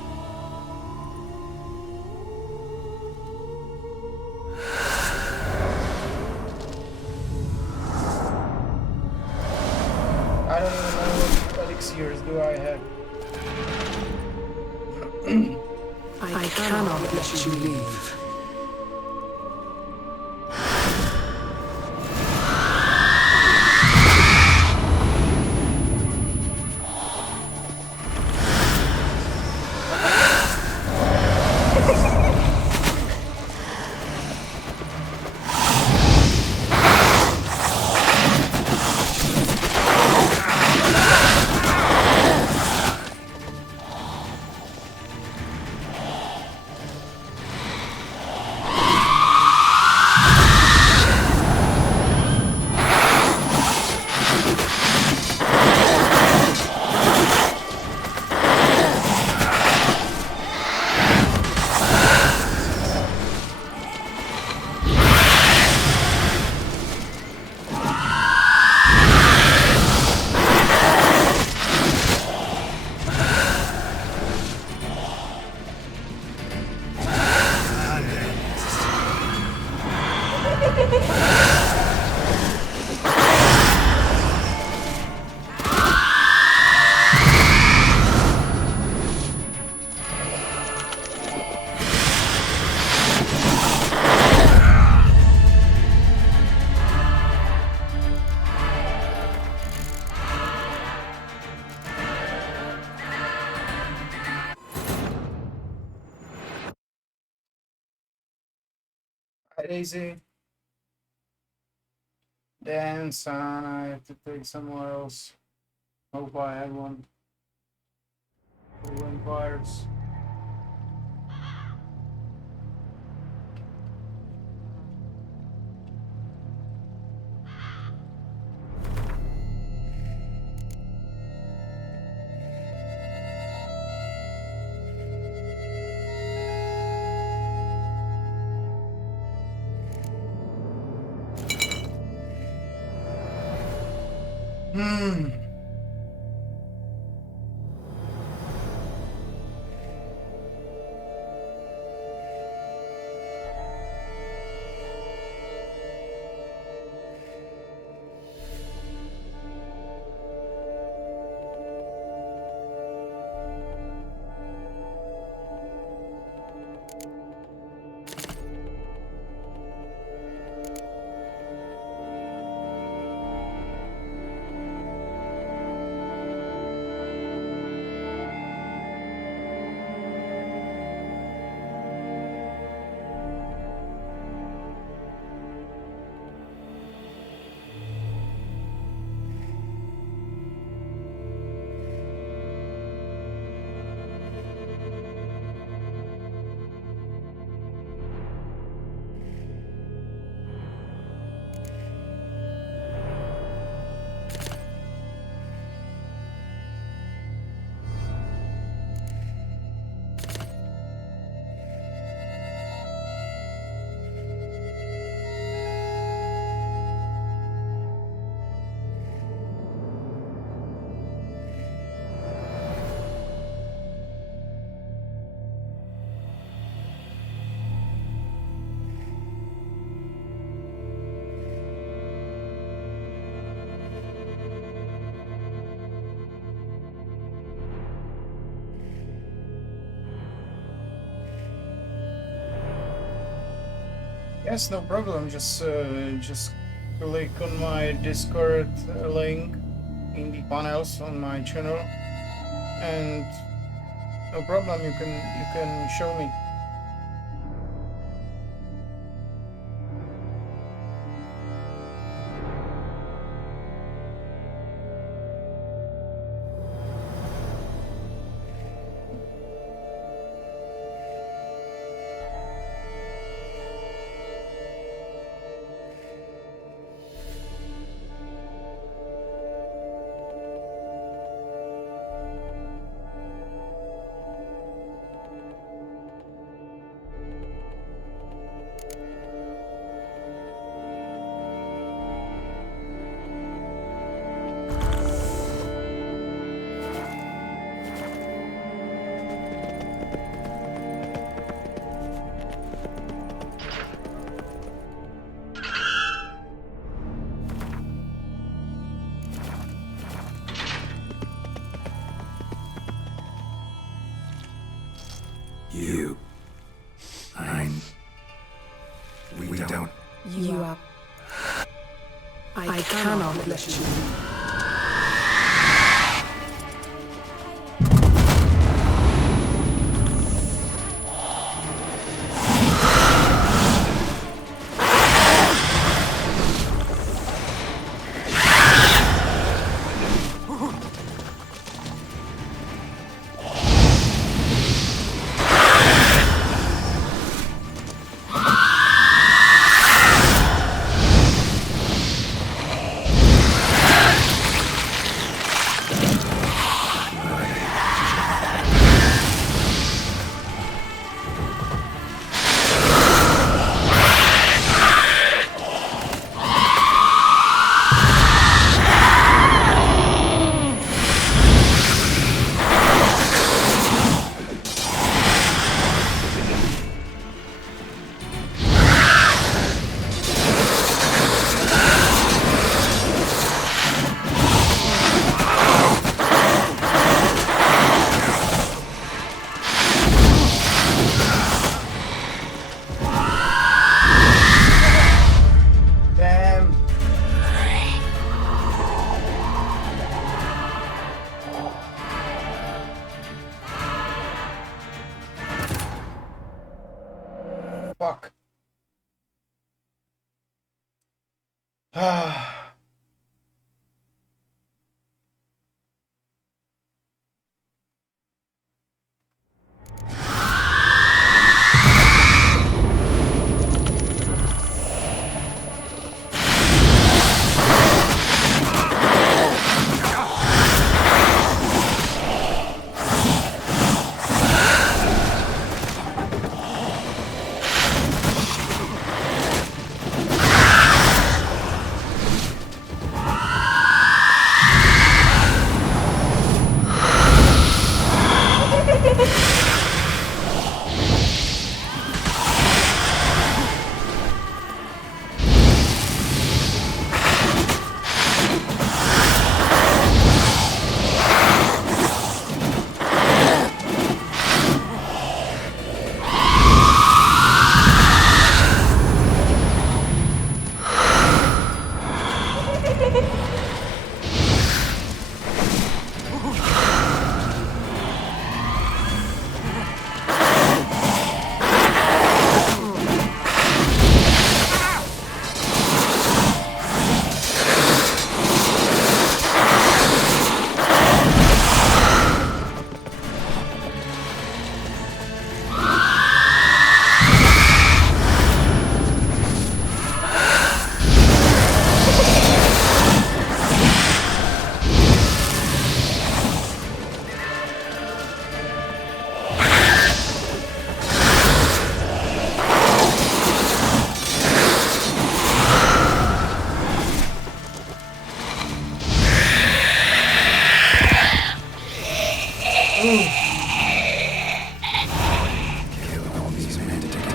I don't even know what elixirs do I have. I cannot let you leave. Daisy. Damn, son, I have to take somewhere else. Hope I have one. For vampires. Yes, no problem. Just click on my Discord link in the panels on my channel, and no problem. You can show me. You. We don't. You are... I cannot let you leave.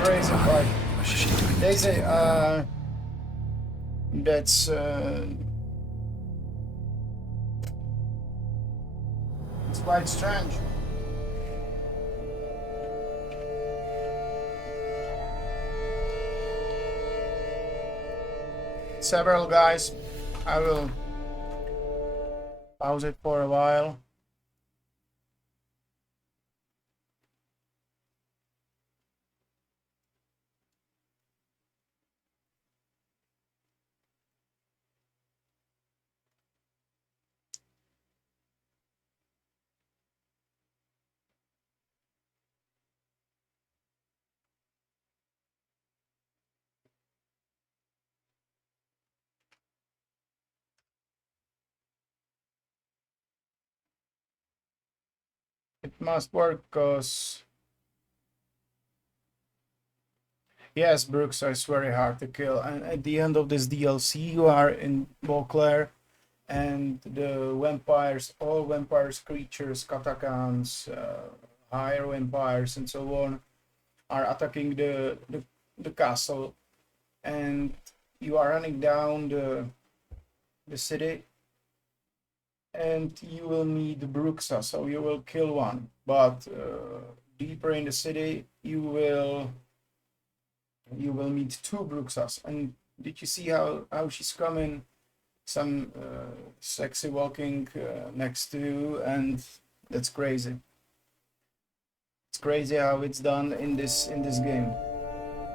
Crazy fight. They say, that's, it's quite strange. Several guys. I will pause it for a while. It must work, cause yes, Brooks is very hard to kill, and at the end of this DLC you are in Beauclair, and the vampires, all vampires, creatures, katakans, higher vampires and so on, are attacking the castle, and you are running down the city, and you will meet Bruxa, so you will kill one, but deeper in the city you will meet two Bruxas. And did you see how she's coming? Some sexy walking next to you, and that's crazy. It's crazy how it's done in this game.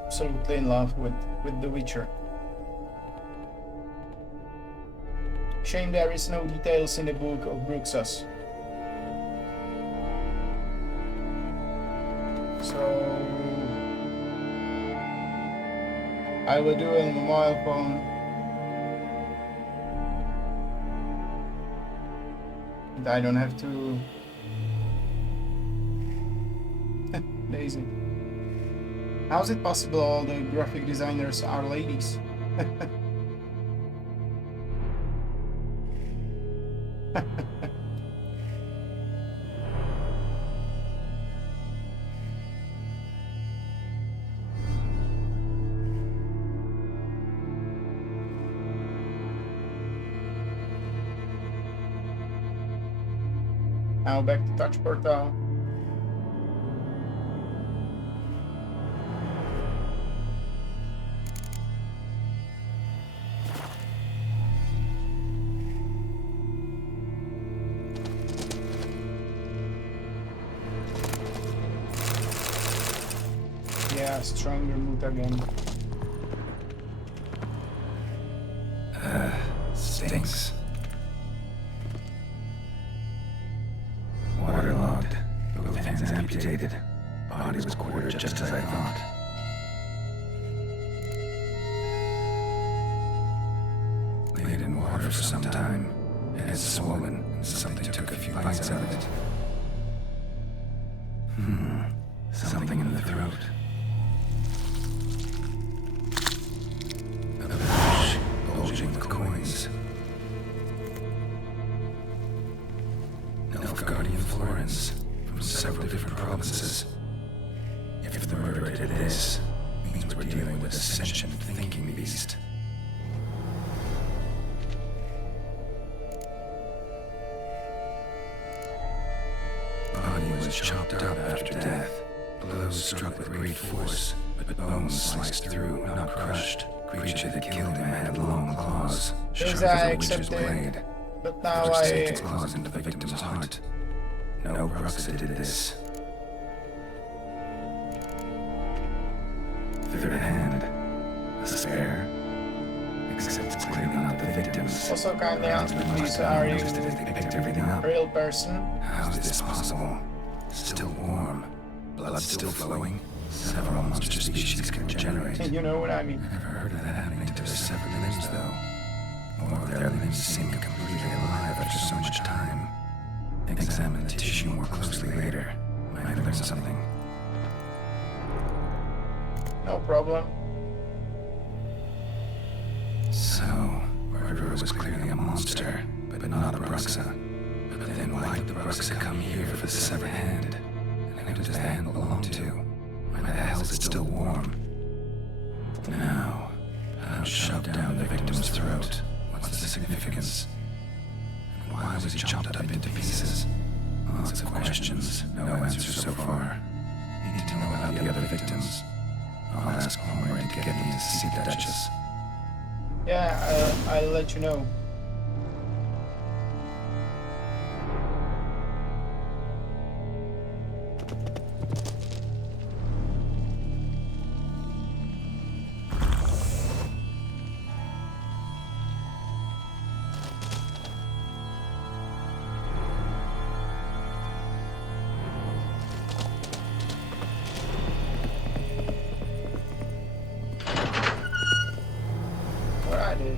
Absolutely in love with The Witcher. Shame there is no details in the book of Bruxas. So I will do it on the mobile phone. And I don't have to. Lazy. How is it possible all the graphic designers are ladies? Now back to Touch Portal. Yeah, stronger mutagen. Stinks. Waterlogged. Both hands amputated. Body was quartered just as I thought. Laid in water for some time. It had swollen, and something took a few bites out of it. Something in the throat. A pouch bulging with coins. Nilfgaardian florins from several different provinces. If the murderer did this, means we're dealing with a sentient thinking beast. Body was chopped up after death. Blows struck with great force, but bones sliced through, not crushed. Creature that killed him had long claws, sharp as a witch's blade. But now Its claws into the victim's heart. No Bruxa did this. Third hand, a spare. Except it's clearly not the victim's. Also kindly ask me, please, are you They picked everything up. a real person? How is this possible? Still warm. Blood still flowing. Several monster species can regenerate. You know what I mean. Never heard of that happening to their separate limbs, though. Or their limbs seem completely alive after so much time. Examine the tissue more closely later. Might learn something. No problem. So, murderer was clearly a monster, but not a Bruxa. But then why did the Bruxa come here for the severed hand? And who does the hand belong to? Why the hell is it still warm? Now, how shoved down the victim's throat? What's the significance? And why was he chopped up into pieces? Lots of questions, no answers so far. Need to know about the other victims. I'll ask Homer to get me to see the Duchess. Yeah, I'll let you know. Alrighty.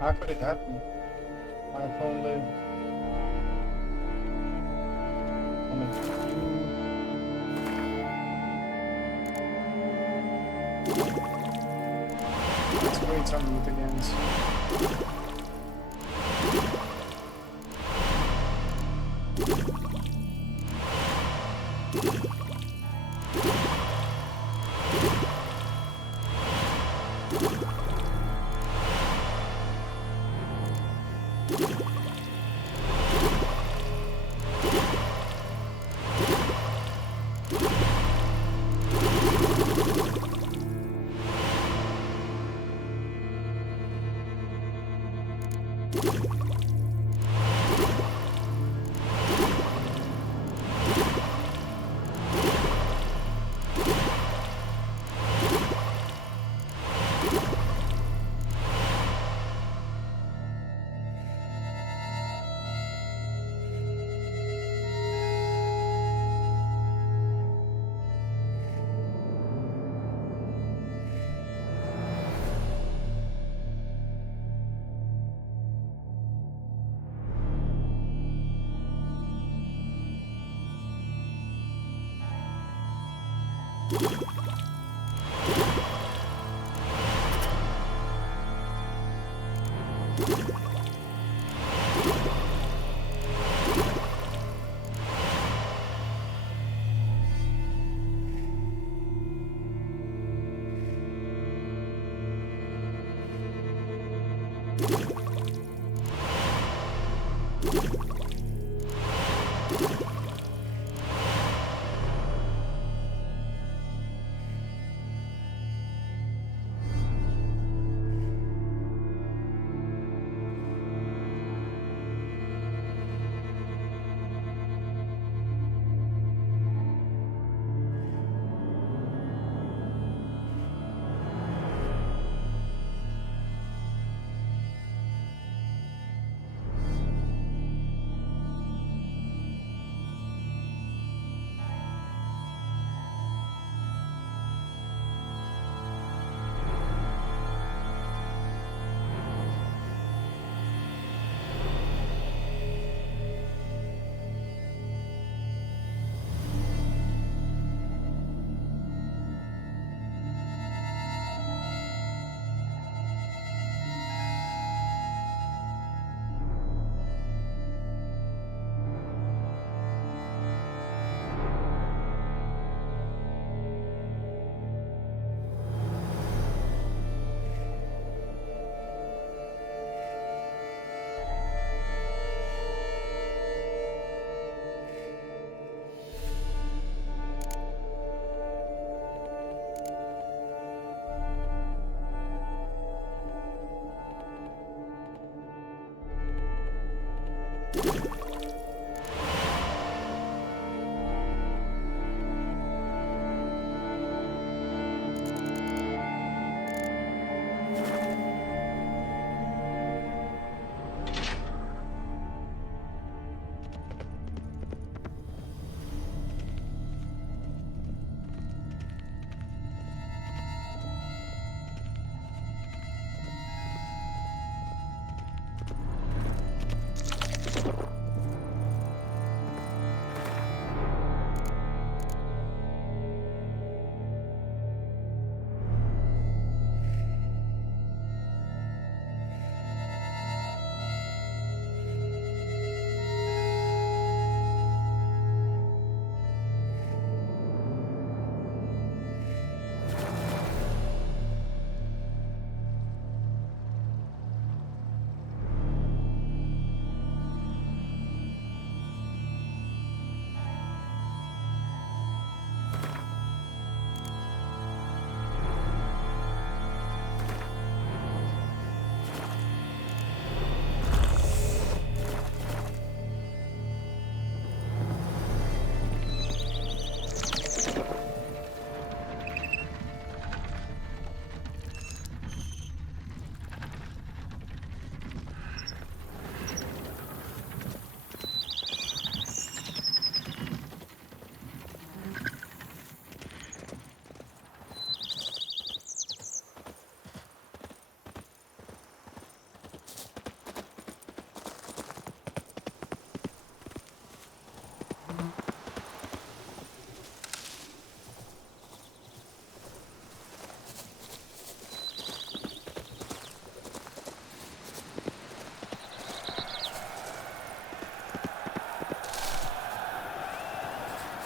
How could it happen? I've only on a few. That's great time with against.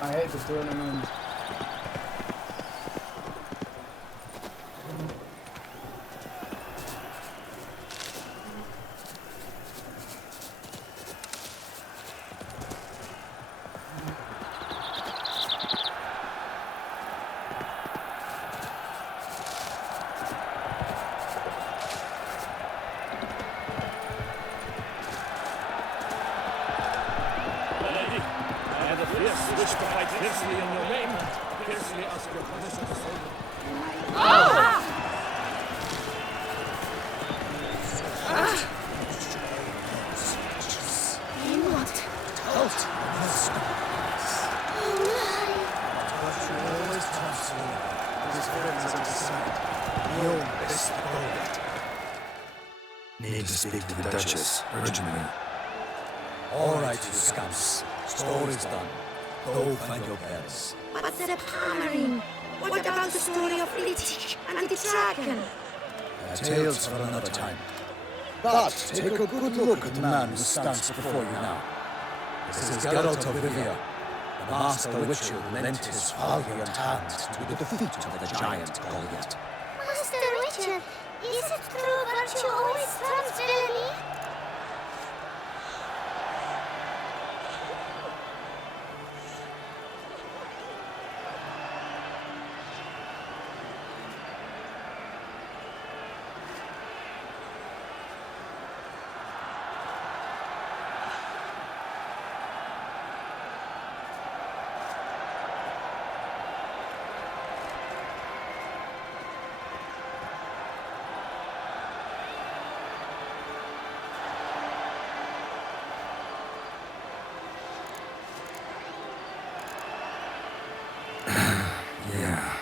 I hate the tournament. Wish to fight fiercely in your name, fiercely ask your permission to say What? Halt! Oh my! What you always tells me is friends at his side. Your best goal. Need to speak to the Duchess, urgently. All right, you scums. Story's done. Go find your parents. But the Palmerine? What about the story of Littich and the dragon? Tales for another time. But take a good look at the man who stands before you now. This is Geralt of Rivia, the master witcher who lent his valiant hand to the defeat of the giant Goliath. Master Richard, is it true that you always trust Villainy? Yeah,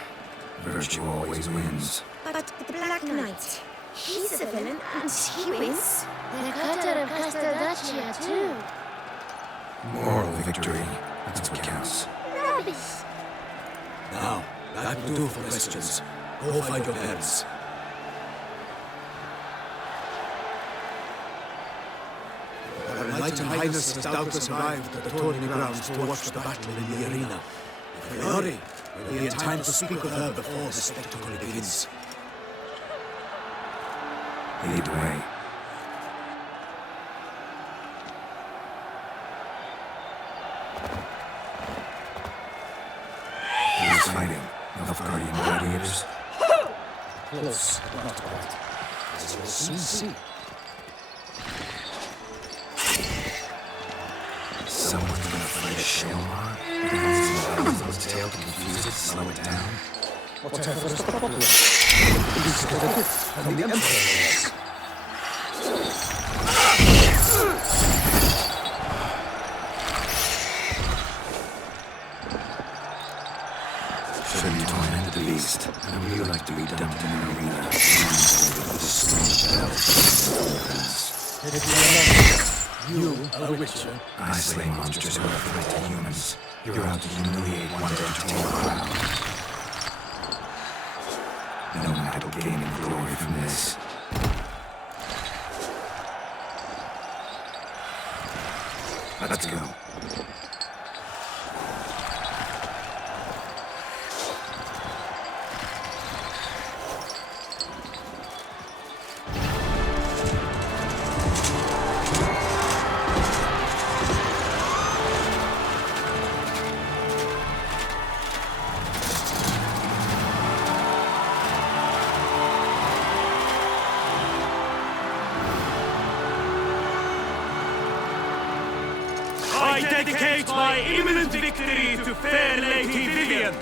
virtue always wins. But the Black Knight, he's a villain and he wins. The cutter of Casteldacia, too. Moral victory, that's what counts. Rubbish. Now, that will do for questions. Go find your parents. Her Knight and Highness has doubtless arrived at the tourney grounds to watch the battle in the arena. If we hurry, we'll be in time to speak with her before the spectacle begins. Lead the way. Who's fighting? Nilfgaardian gladiators? Close, but not quite. As you'll soon see. Someone's gonna fight a Shalmar? Because his tail to confuse it, slow it down? Whatever is the problem? It is the gift from the Emperor. Shouldn't torment the beast. I would really like to be dumped in an arena. With a strange bell. If you are not, You, a witcher? I slay monsters who are a threat to humans. You're out to humiliate one to entertain a crowd. No knight will gain any glory from this. Let's go. I dedicate my imminent victory to fair Lady Vivian.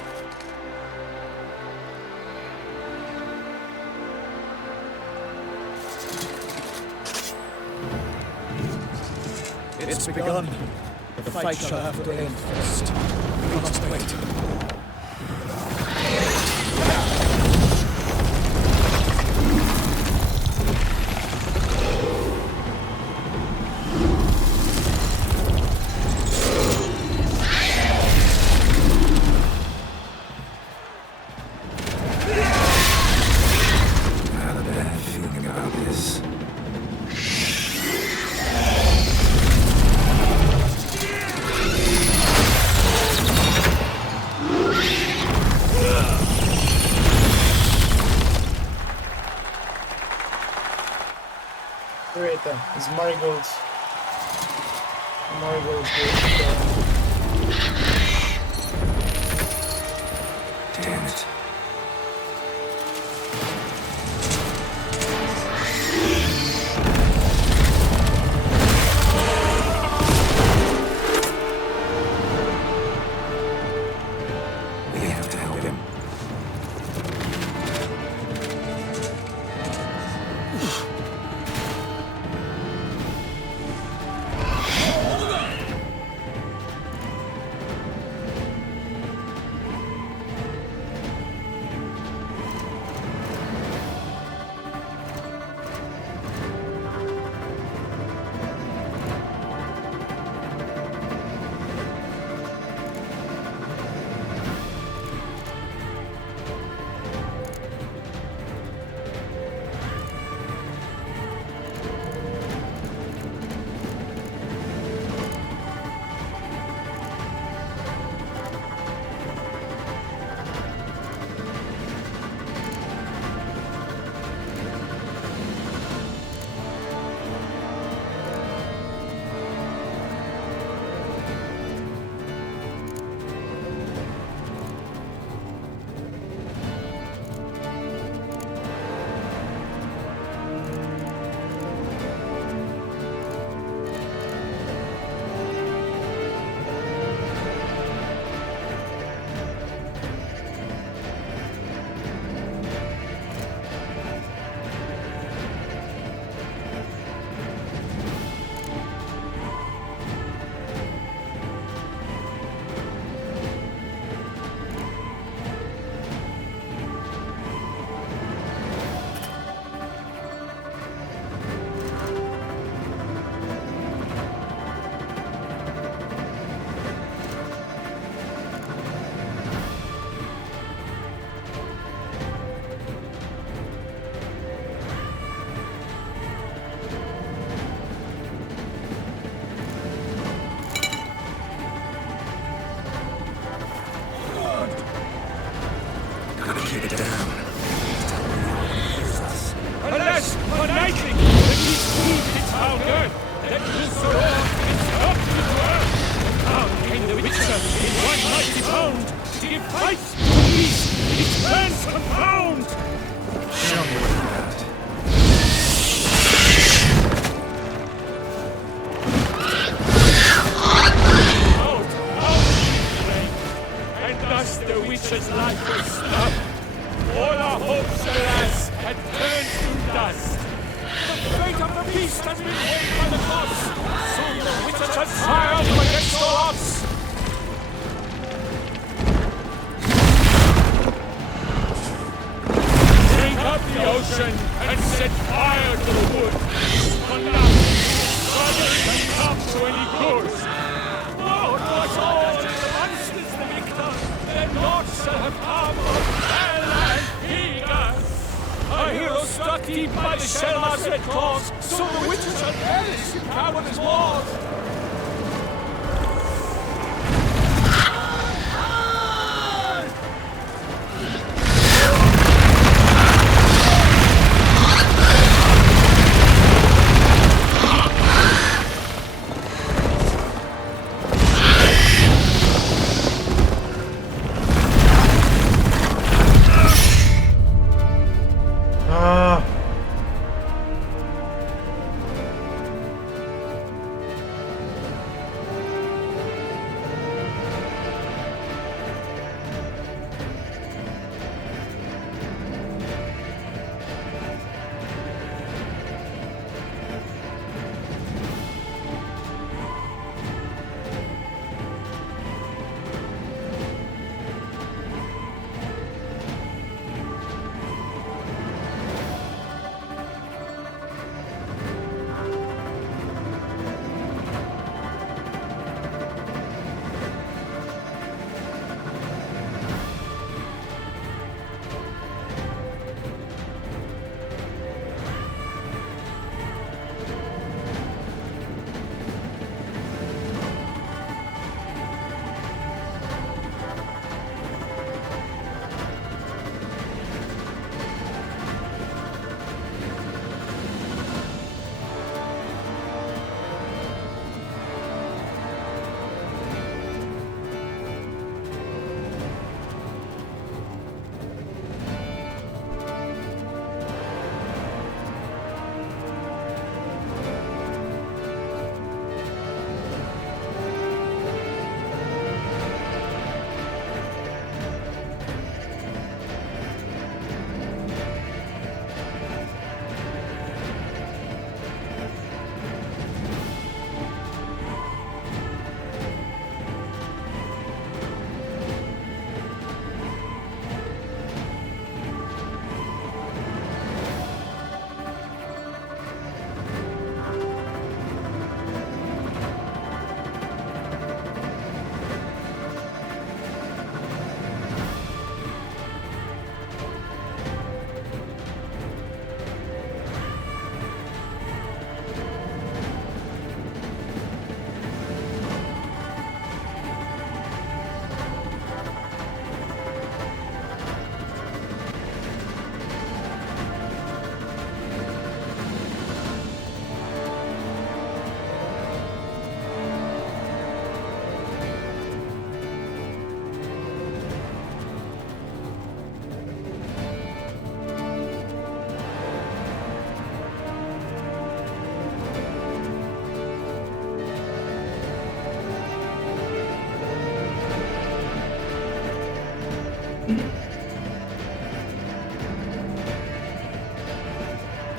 It's begun. The fight shall have to end first. We must wait. It's Marigold's. Marigold's Damn it. We have to help him. Keep it down. Unless, for lightning, that he speed its powder, that whoso its up to earth. Now came the Witcher in one mighty bound, to give fight to peace, its plans confound. Show me what you got. And thus the Witcher's life was stopped. All our hopes, alas, had turned to dust. The fate of the beast has been weighed by the cross. Soon the Witcher shall triumph against all odds. Drink up the ocean and set fire to the wood. For now, brothers and desperate cause, so the witches shall perish in cowardice wars.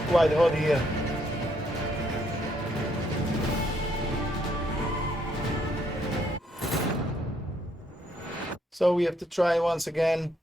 Quite hot here. So we have to try once again.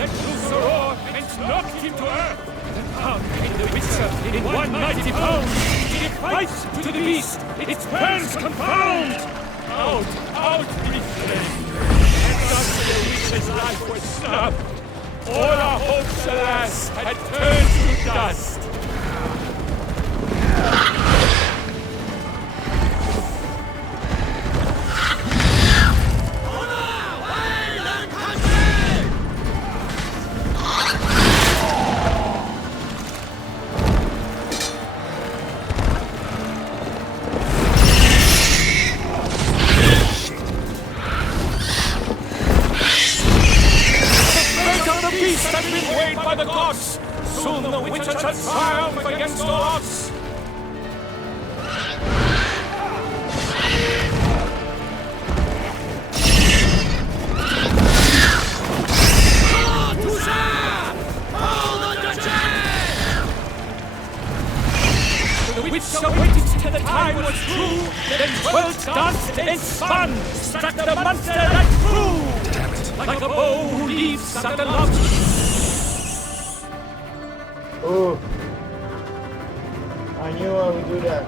let loose a roar and knocked him to earth. And out came the Witcher in one mighty bound. It fights to the beast, its burns confound. Out we fled. And thus the Witcher's life was snubbed. All our hopes, alas, had turned to dust. By the gods, soon the Witcher shall triumph against all odds. The Witcher waited till the time was true, then twirled, danced, and spun, struck the monster that flew, like a bow who leaves at the loft. Oh, I knew I would do that.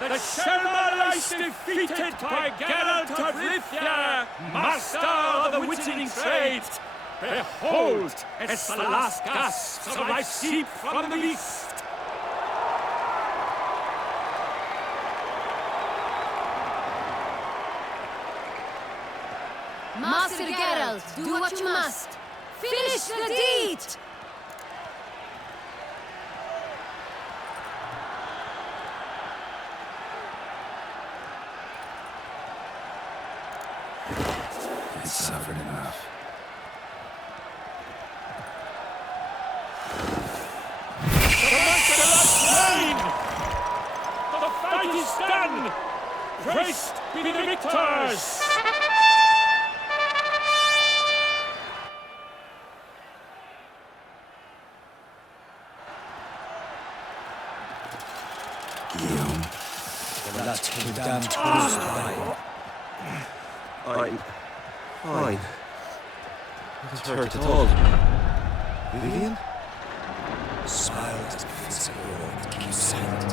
The Shema lies defeated by Geralt of Rivia, master of the witching trade. Behold, as the last gasps of life seep from the beast. Master Geralt, do what you must. Finish the deed! I suffered enough. The monster is slain! The fight is done! Praised be the victors! Guillaume. That came down close to dying. I'm fine. Not hurt at all. Vivian? Smiled at the physical world that keeps silent.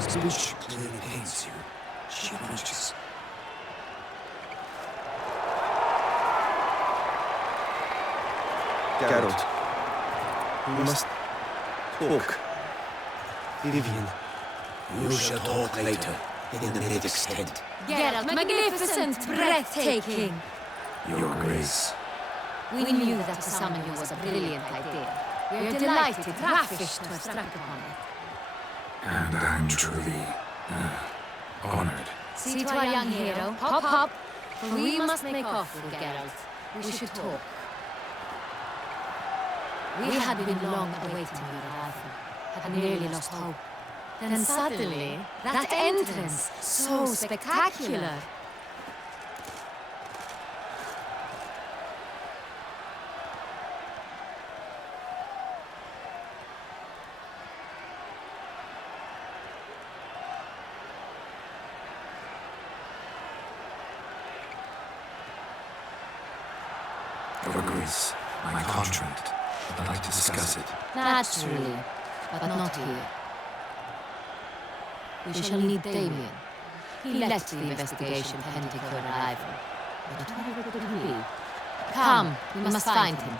Speech clearly pains you. She approaches. Geralt. We must talk. Vivian. You shall talk later, in the mid-extent. Geralt, magnificent, breathtaking. Your Grace. We knew that to summon you was a brilliant idea. We are delighted, ravished to have struck upon it. And I'm truly honored. See to our young hero, hop hop, for we must make off with Geralt. We should talk. We had been long awaiting your arrival, had nearly lost hope. Then suddenly, that entrance, so spectacular. Your Grace, my contract. I'd like to discuss it. Naturally, but not here. We shall need Damien. He led the investigation pending your arrival. But where could he be? Come, we must find him.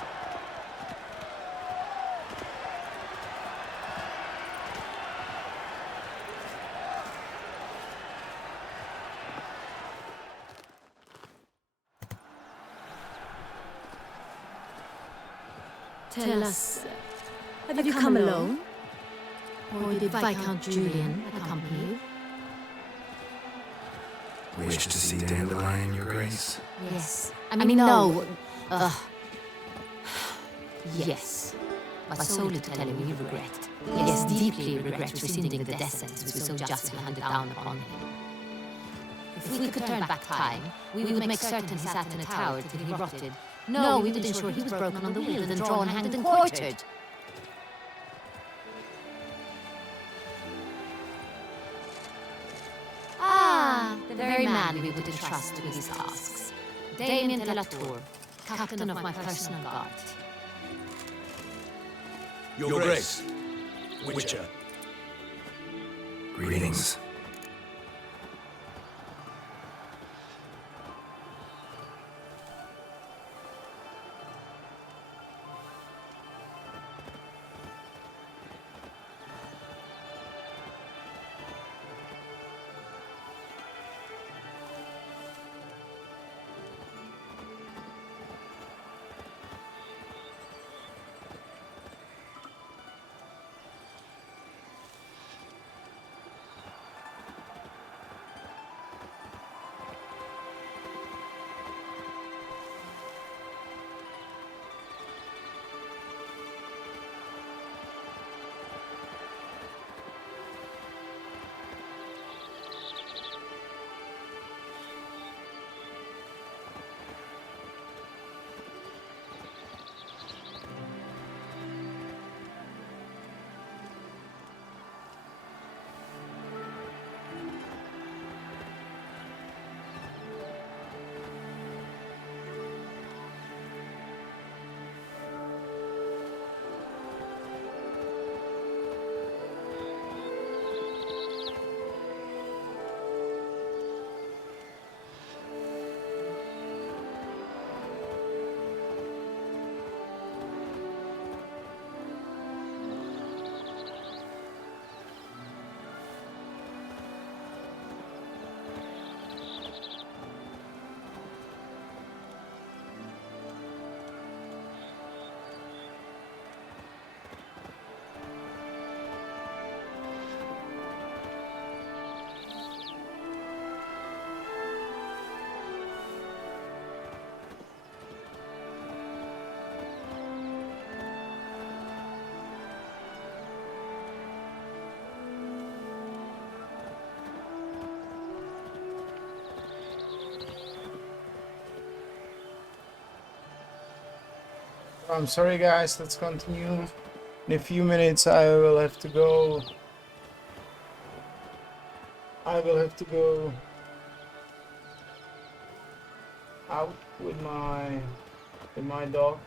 Tell us, have you come alone? Or did Viscount Julian accompany you? Wish to see Dandelion, Your Grace? Yes. I mean, no. Yes. But solely to tell him we regret. Yes, deeply regret rescinding the death sentence we so justly handed down upon him. If we could turn back time, we would make certain he sat in a tower till he rotted. No, we would ensure he was broken on the wheel, then drawn, hanged, and quartered. very man we would entrust with these tasks. Damien de la Tour, captain of my personal guard. Your Grace, Witcher. Greetings. I'm sorry guys, let's continue. In a few minutes I will have to go. Out with my dog.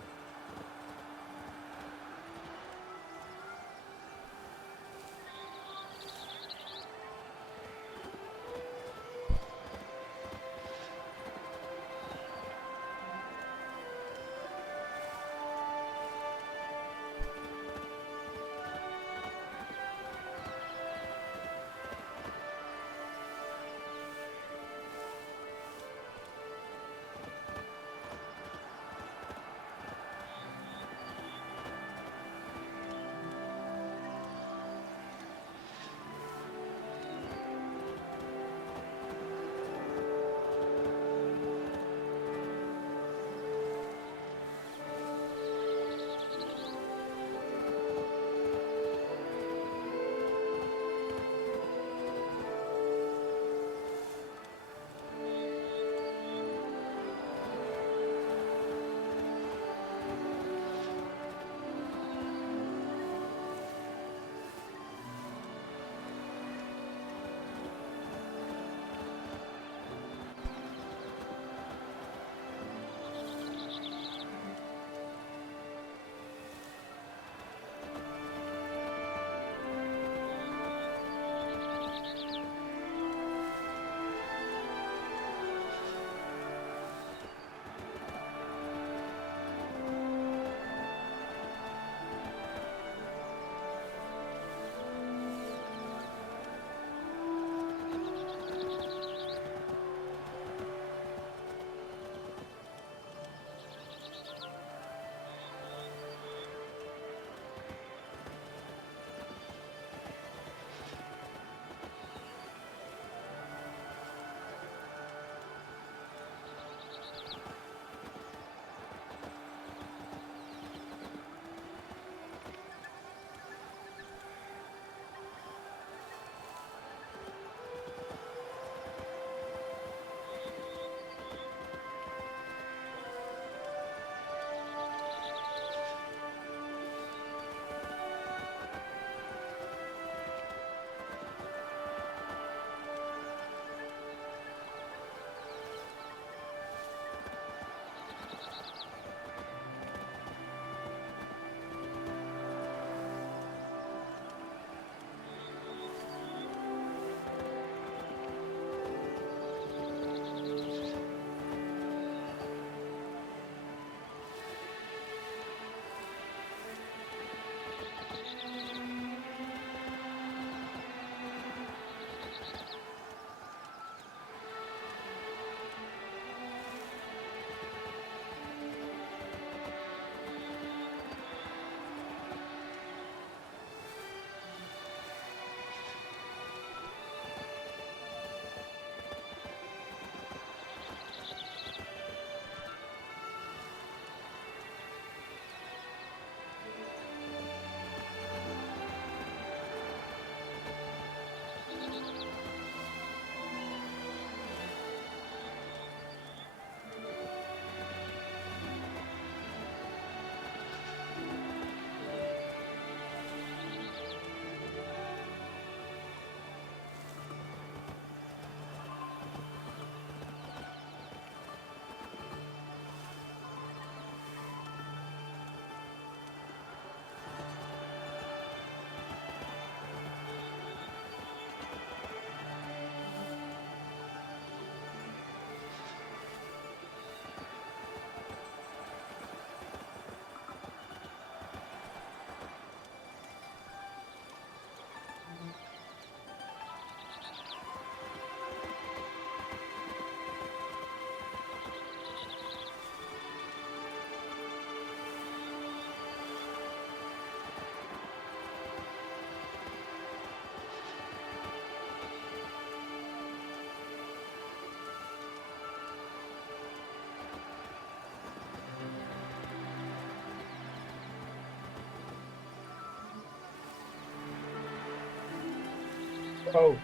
Oh.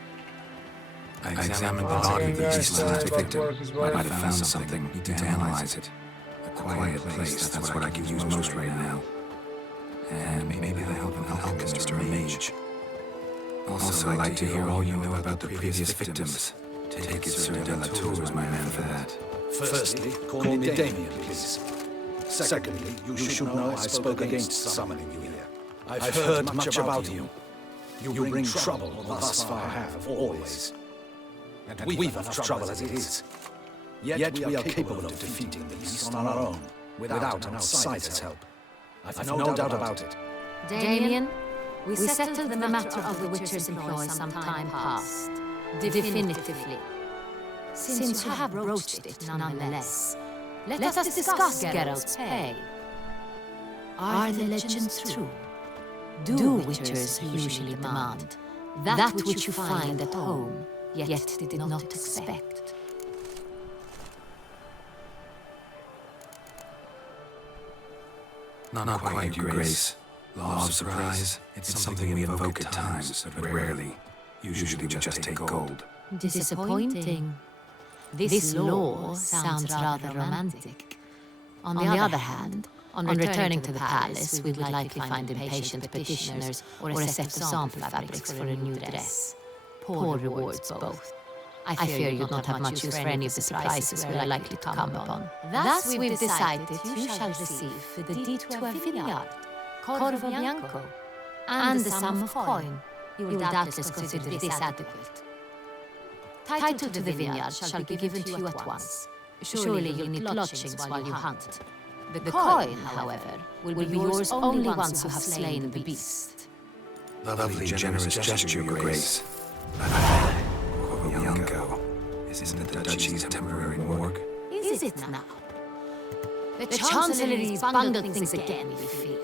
I examined the body of the East's last victim. I might have found something. Need to analyze it. A quiet place, that's what I can use most right now. And maybe the help of an alchemist or a mage. Also, I'd like to hear all you know about the previous victims. Take it Sir Delatour was my man for that. Firstly, call me Damien, please. Secondly, you should know I spoke against summoning you here. I've heard much about you. You bring trouble, or thus far have, always. And we've enough trouble as it is. Yet we are capable of defeating the beast on our own, without an outsider's help. I've no doubt about it. Damien, we settled the matter of the Witcher's employ some time past. Definitively. Since you have broached it nonetheless, let us discuss Geralt's pay. Are the legends true? Do Witchers usually demand that which you find at home, yet did not expect? Not quite, Your Grace. Law of surprise, it's something we invoke at times, but rarely. Usually we just take gold. Disappointing. This law sounds rather romantic. On the other hand, on returning to the palace, we would likely find impatient petitioners or a set of sample fabrics for a new dress. Poor rewards both. I fear you'd not have much use for any of the surprises we are likely to come upon. Thus we've decided you shall receive for the deed to our vineyard, Corvo Bianco, and the sum of coin. You will doubtless consider this adequate. Title to the vineyard shall be given to you at once. Surely you'll need lodgings while you hunt. The coin, however, will be yours only once you have slain the beast. Lovely, generous gesture, Your Grace. Corvo Bianco, isn't the duchy's temporary morgue? Is it now? The Chancellery's bundled things again, we fear.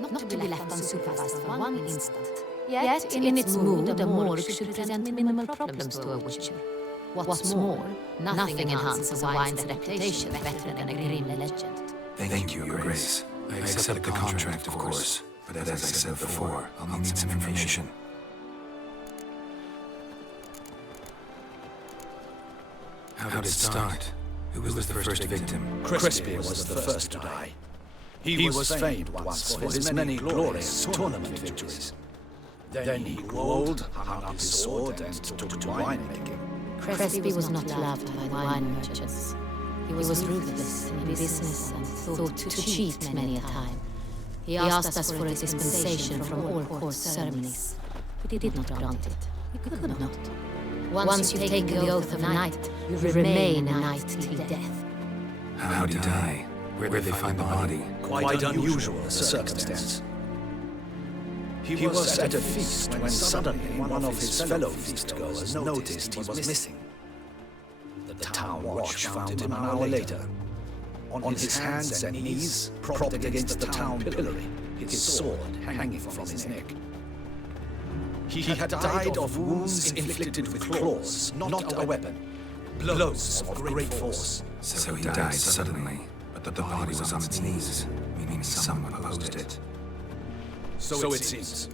Not to be left unsupervised for one instant. Yet, in its mood, a morgue should present minimal problems to a Witcher. What's more, nothing enhances a wine's reputation better than a grim legend. Thank you, Your Grace. I accept the contract, of course, but as I said before, I'll need some information. How did it start? Who was the first victim? Crispy was the first to die. He was famed once for his many glorious tournament victories. Then he grew old, hung up his sword, and took to winemaking. Crespi was not loved by the wine merchants. He was ruthless in business and thought to cheat many a time. He asked us for a dispensation from all court ceremonies. We did not grant it. We could not. Once you take the oath of a knight, you remain a knight till death. How did he die? Where did they find the body? Quite unusual circumstance. He was at a feast when suddenly one of his fellow feastgoers noticed he was missing. The town watch found him an hour later. On his hands and knees, propped against the town pillory, his sword hanging from his neck. He had died of wounds inflicted with claws, not a weapon. Blows of great force. So he died suddenly, but the body was on its knees, meaning someone opposed it. So it seems.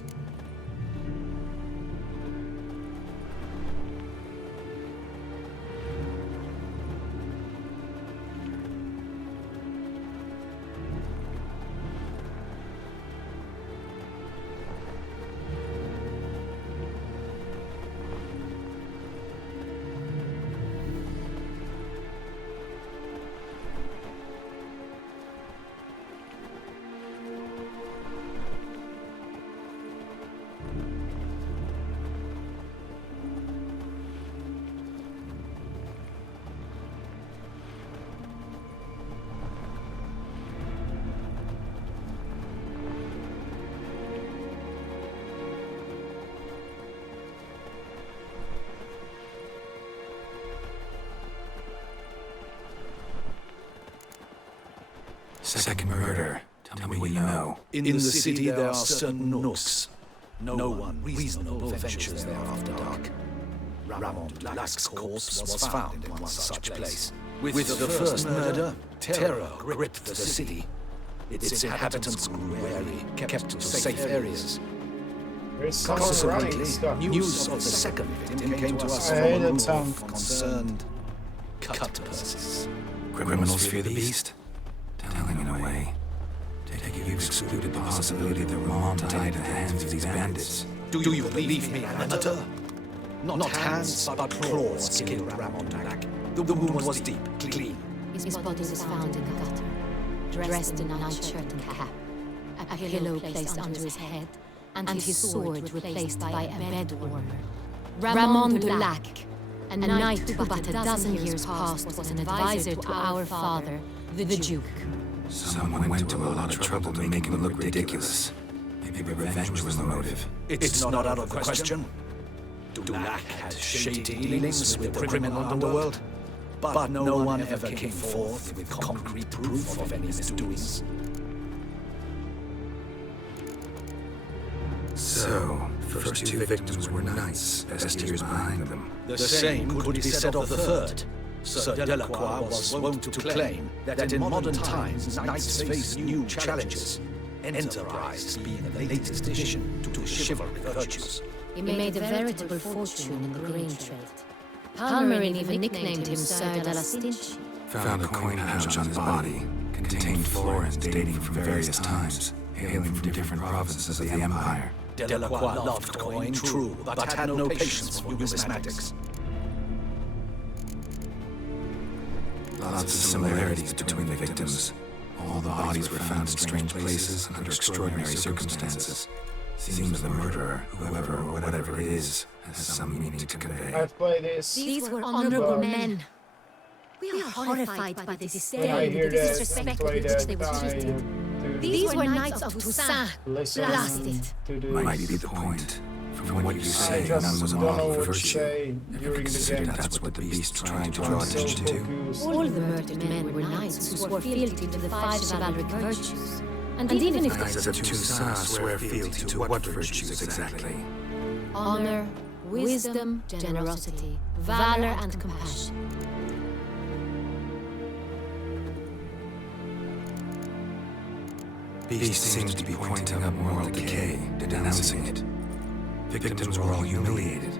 Second murder. Tell me what you know. In the city there are certain nooks. No one reasonable ventures there after dark. Ramon Black's corpse was found in one such place. With the first murder, terror gripped the city. Its inhabitants grew wary, kept to safe areas. There's someone running stuff. News of the second victim came to us I from hate a that group sound. of concerned cut purses. Criminals fear the beast? Telling in a way. Take you've excluded the possibility that Ramon died at the hands of these bandits. Do you believe me, amateur? Not hands, but claws killed Ramon Black. The wound was deep, clean. His body was found in the gutter, dressed in a nightshirt and cap, a pillow placed under his head, and his sword replaced by a bed warmer. Ramon Black, a knight who but a dozen years past was an advisor to our father, the Duke. Someone went to a lot of trouble to make him look ridiculous. Maybe revenge was the motive. It's not out of the question. Dulac had shady dealings with the criminal underworld, but no one ever came forth with concrete proof of any misdoings. So, the first two victims were knights, best years behind them. The same could be said of the third. Sir Delacroix was wont to claim that in modern times knights face new challenges, enterprise being the latest addition to chivalric virtues. He made a veritable fortune in the grain trade. Palmerin even nicknamed him Sir de la Stinch. Found a coin pouch on his body, contained florins dating from various times, hailing from different provinces of the Empire. Delacroix loved coin, true, but had no patience for numismatics. Lots of similarities between the victims. All the bodies were found in strange places and under extraordinary circumstances. Seems the murderer, whoever or whatever it is, has some meaning to convey. I've played this. These were honorable men. We are horrified by the disdain I and hear the that disrespect and with play which they that, were treated. These were knights of Toussaint. listen Blasted. to this. Might be the point. From what you I say, just none was don't an know awful what to virtue. say Ever during the considered game. that's what the beast's trying to draw I'm so attention to? confused. All the murdered men were knights who swore fealty to the five chivalric virtues. And even if Knights of Toussaint swear fealty to what virtues exactly? honor, wisdom, generosity, valor, and compassion. Beast seems to be pointing up moral decay, denouncing it. Victims were all humiliated.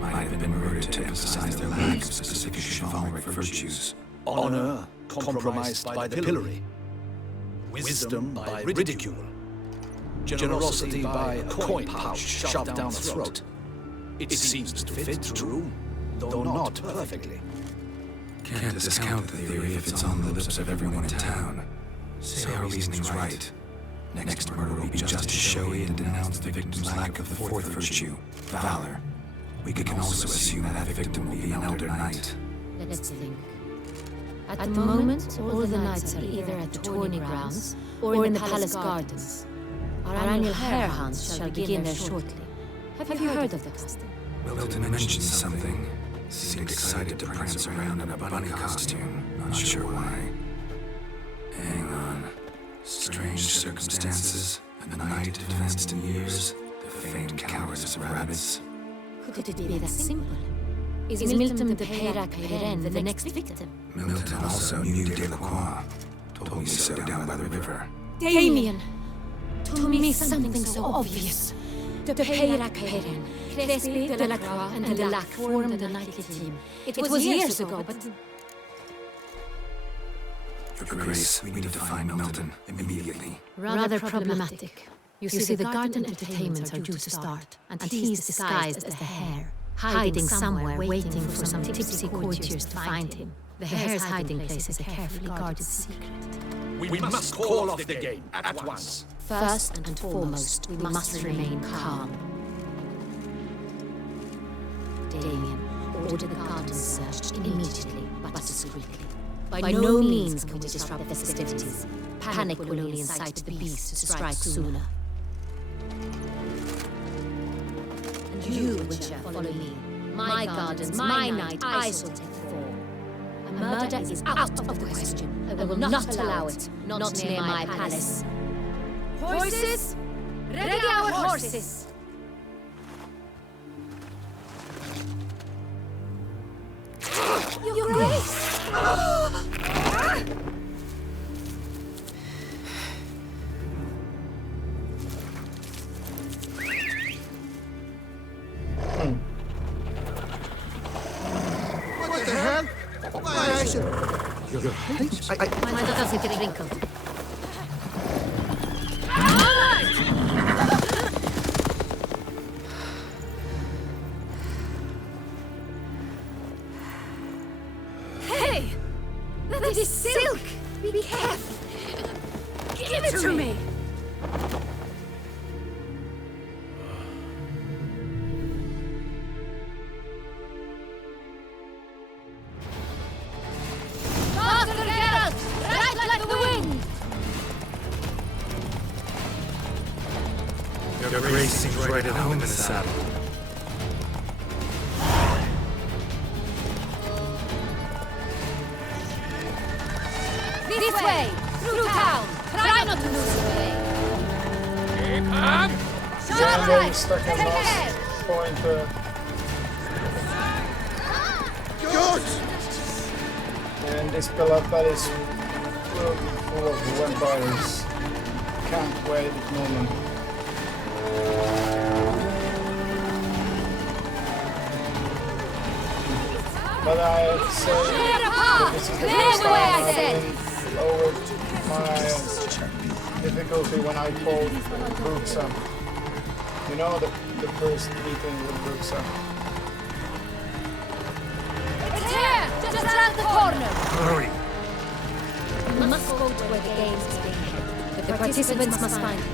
Might have been murdered to emphasize their lack of specific chivalric virtues. Honor compromised by the pillory. Wisdom by ridicule. Generosity by a coin pouch shoved down the throat. It seems to fit, true, though not perfectly. Can't discount the theory if it's on the lips of everyone in town. Say our reasoning's right. Next murder will be just as showy and denounce the victim's lack of the fourth virtue, valor. We can also assume that victim will be an elder knight. Let's think. At the moment, all the knights are either at the tourney grounds or in the palace gardens. Our annual hare hunts shall begin there shortly. Have you heard of the custom? Milton mentioned something. Seemed excited to prance around in a bunny costume. Not sure why. Hang on. Strange circumstances. A night advanced in years. The famed cowardice of rabbits. Could it be that simple? Is Milton de Peyrac-Peyren the next victim? Milton also knew Delacroix. Told me so down by the river. Damien! To me, something so obvious. De Peyrac-Peyren, Crespi, Delacroix, and Delac formed a knightly team. It was years ago, but... Your Grace, we need to find Milton immediately. Rather problematic. You see, the garden entertainments are due to start, and he's disguised as the hare, hiding somewhere, waiting for some tipsy courtiers to find him. The hare's hiding place is a carefully guarded secret. We must call off the game at once. First and foremost, we must remain calm. Damien, order the garden searched immediately, but discreetly. By no means can we disrupt the festivities. Panic will only incite the beast to strike sooner. And you, Witcher, follow me. My gardens, my night, I shall take the fall. A murder is out of the question. I will not allow it, not near my palace. Horses! Ready our horses! Your Grace! the hell? Why, I should... Your height? Mine doesn't get wrinkled. Hey! That is silk! Be careful! Give it to me! Master Geralt! Ride like the wind! Your grace seems right at home in the saddle. This way! Through town! Try not to lose the way! Keep on! Sharp right! Stuck Take in last ahead! point. George! And this Palapa is full of vampires. Can't wait at the moment. But I have to say that this is the first time I've lowered my difficulty when I fought Bruxa. You know, the first meeting with Bruxa. It's here! Just around the corner! Hurry! We must go to where the games is being held. The participants must find it.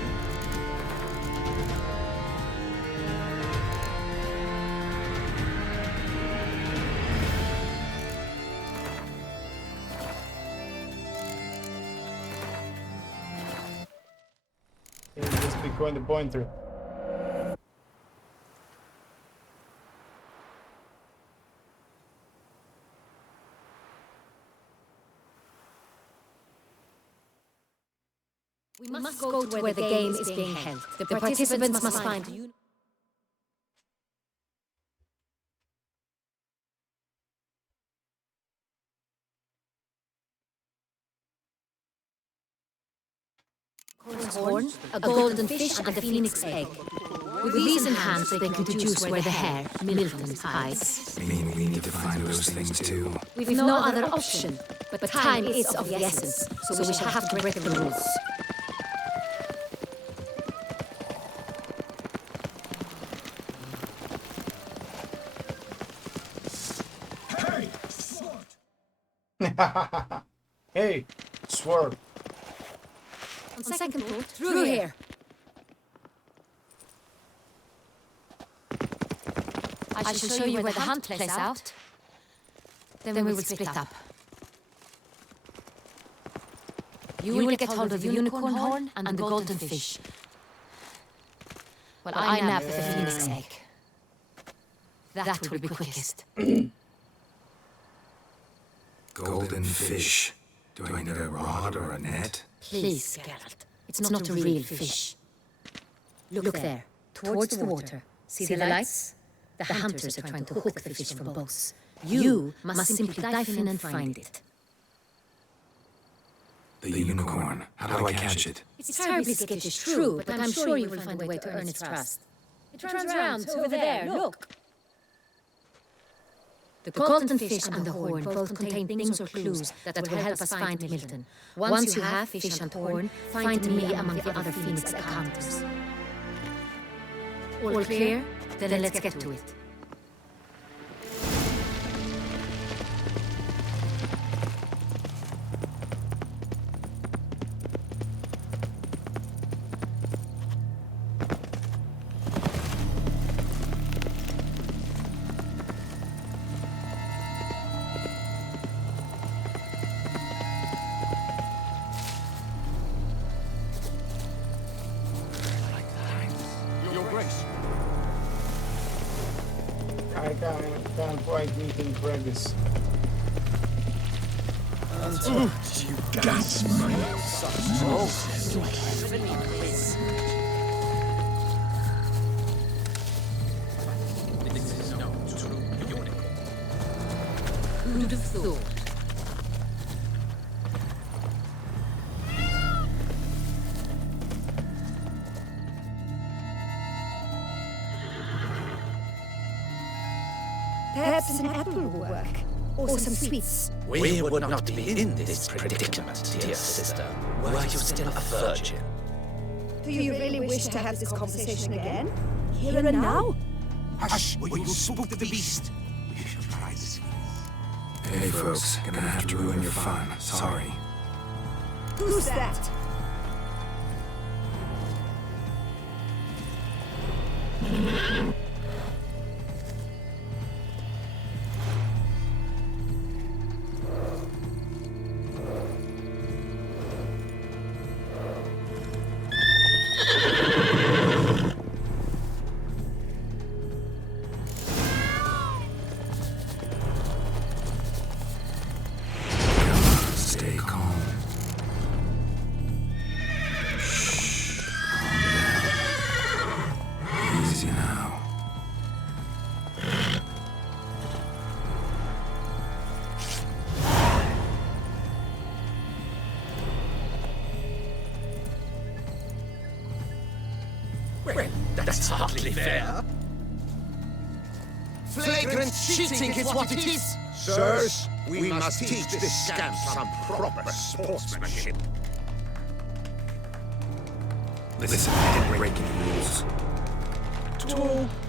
Just be going the pointer. We must go to where the game is being held. The participants must find you. Horn, a golden fish, and a phoenix egg. With these in hand, they can deduce where the hare, Milton, hides. I mean, we need to find those things too. We've no other option, but time is of the essence, so we shall have to break the rules. Hey, sword. On second thought, through here. I shall show you where the hunt plays out. Then we will split up. You will get hold of the unicorn horn and the golden fish. While I nab the phoenix egg. That will be quickest. Golden fish. Do I need a rod or a net? Please, Geralt. It's not a real fish. Look there, towards the water. See the lights? The hunters are trying to hook the fish from boats. You must simply dive in and find it. The unicorn. How do I catch it? It's terribly skittish, true, but I'm sure you will find a way to earn its trust. It runs around over there, look! The golden fish and the horn both contain things or clues that will help us find Milton. Once you have fish and horn, find me among the other phoenix encounters. All clear? Then let's get to it. I can't quite meet in Gragas. You gas Who'd have thought? Perhaps an apple will work. or some sweets. We would not be in this predicament, dear sister, were you still a virgin. Do you really wish to have this conversation again? Here and now? Hush, or you'll spook the beast. We shall try this. Hey folks, gonna have to ruin your fun. Sorry. Who's that? Stay calm. Easy now. Well, that's hardly fair. Flagrant cheating is what it is. Sirs, we must teach this scamp some proper sportsmanship. Listen, I didn't break any rules.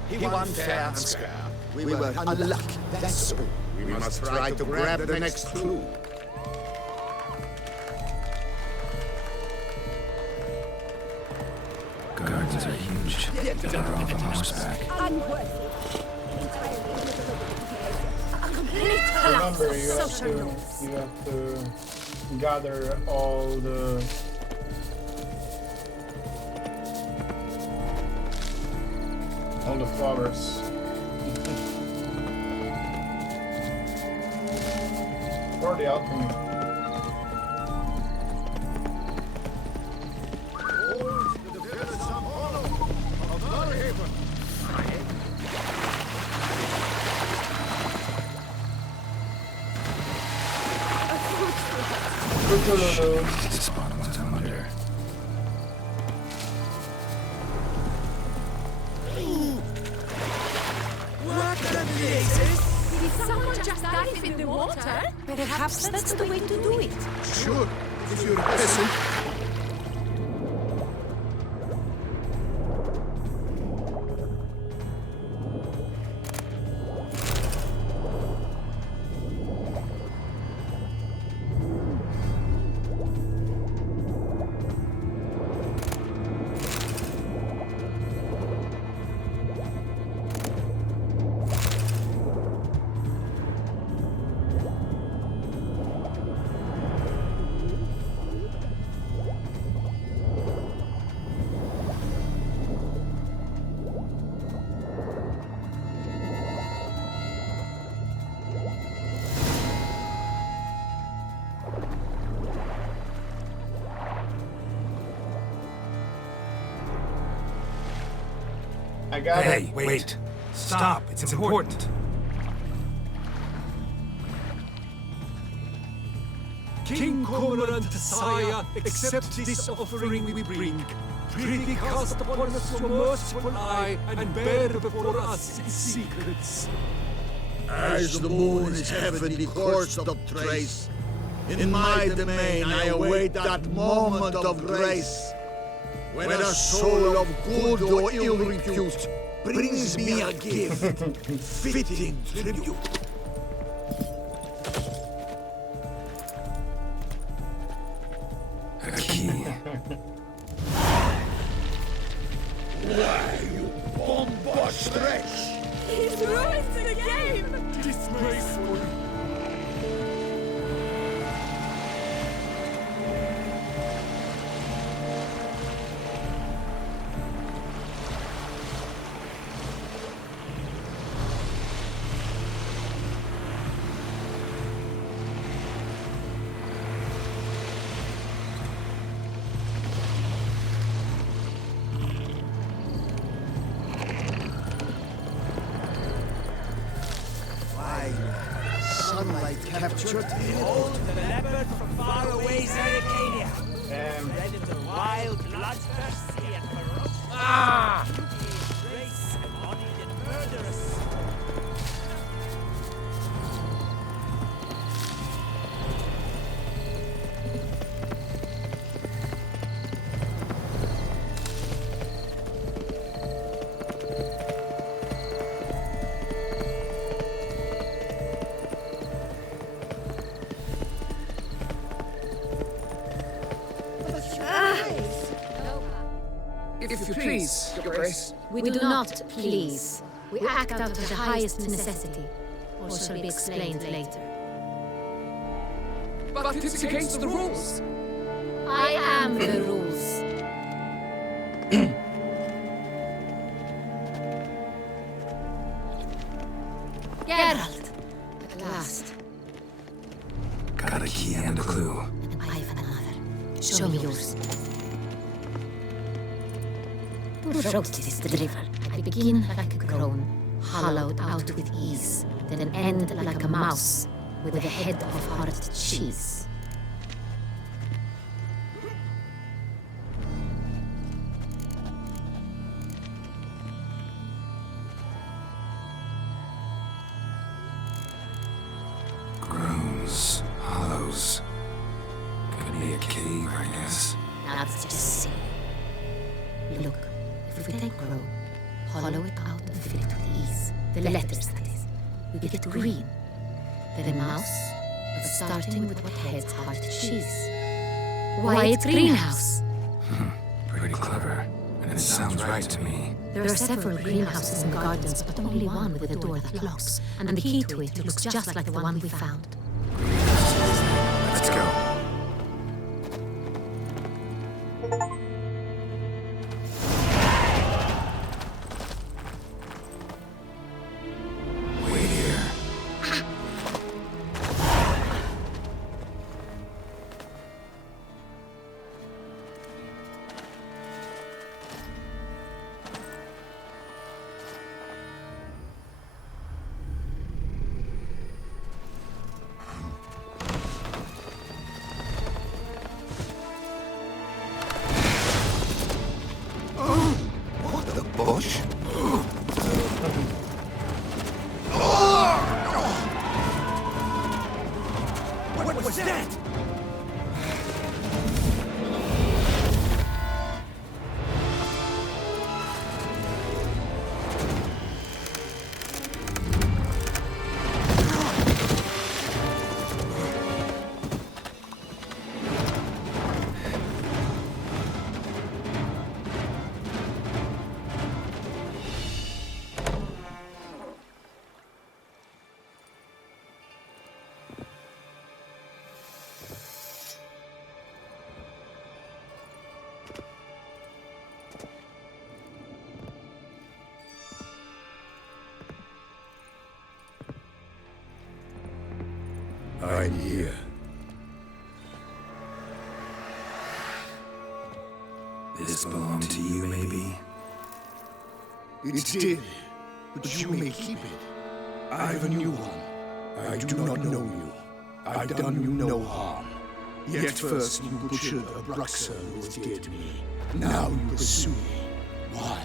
He won fair and square. We were unlucky, that's all. We must try to grab the next clue. Gardens are huge. They're off on horseback. Unworthy. A complete collapse Remember, of social norms. you have to gather all the flowers. For the alchemy. Easy to spot once I'm under. Did someone just dive in the water? Perhaps that's the way to do it. Sure, if you're a peasant. I got Hey, it. wait. Stop. It's important. King Cormorant, sire, accept this offering we bring. Prithee cast upon us your merciful eye, and bear before us its secrets. As the moon is heavenly course of trace, in my domain I await that moment of grace, when a soul of good or ill repute brings me a gift, fitting tribute. A key. Why, you bombast wretch! He's ruined the game! Disgraceful. Sunlight captured Behold the leopard from far away Zerricadia. Damn. Predator wild, bloodthirsty, and ferocious. Ah! Race embodied and murderous. If you please, Your Grace. We do not please. We act out of the highest necessity, or shall be explained later. But it's against the rules. I am the rules. Geralt! At last. Got a key and a clue. I have another. Show me yours. Who wrote this drivel? I begin like a crone, hollowed out with ease, then end like a mouse, with a head of hard cheese. Groans, hollows. Could be a cave, I guess. Now let's just see. Look, if we take grow, hollow it out and fill it with ease. The letters, that is. We get green. Then mouse, but starting with what heads hard cheese. Why, it's greenhouse. Pretty clever. And it sounds right to me. There are several greenhouses in the gardens, but only one with a door that locks. And the key to it looks just like the one we found. Let's go. Wait here. What the bush? What was that? I'm here. This belonged to you, maybe? It did, but you may keep it. I have a new one. I do not know you. I've done you no harm. Yet first you butchered a Bruxer who was dear to me. Now you pursue me. Why?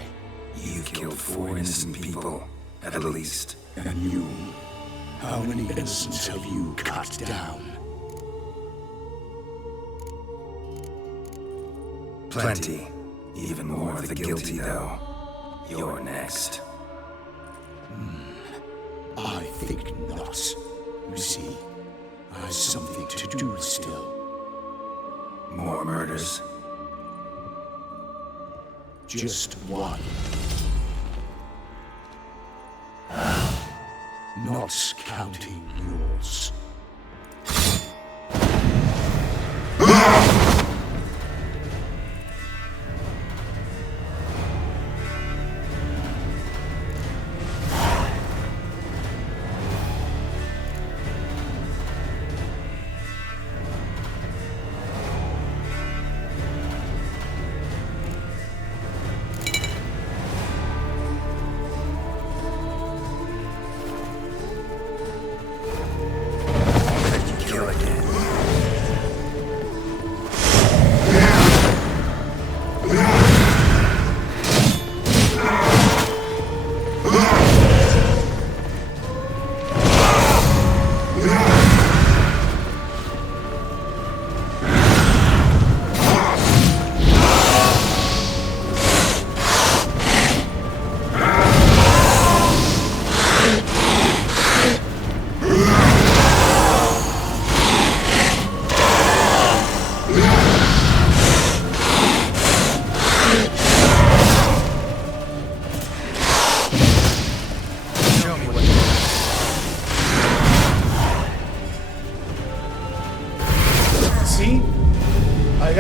You killed 4 innocent people, at least. And you? How many innocents have you cut down? Plenty. Even more of the guilty, though. You're next. I think not. You see, I have something to do still. More murders? Just one. Not counting yours.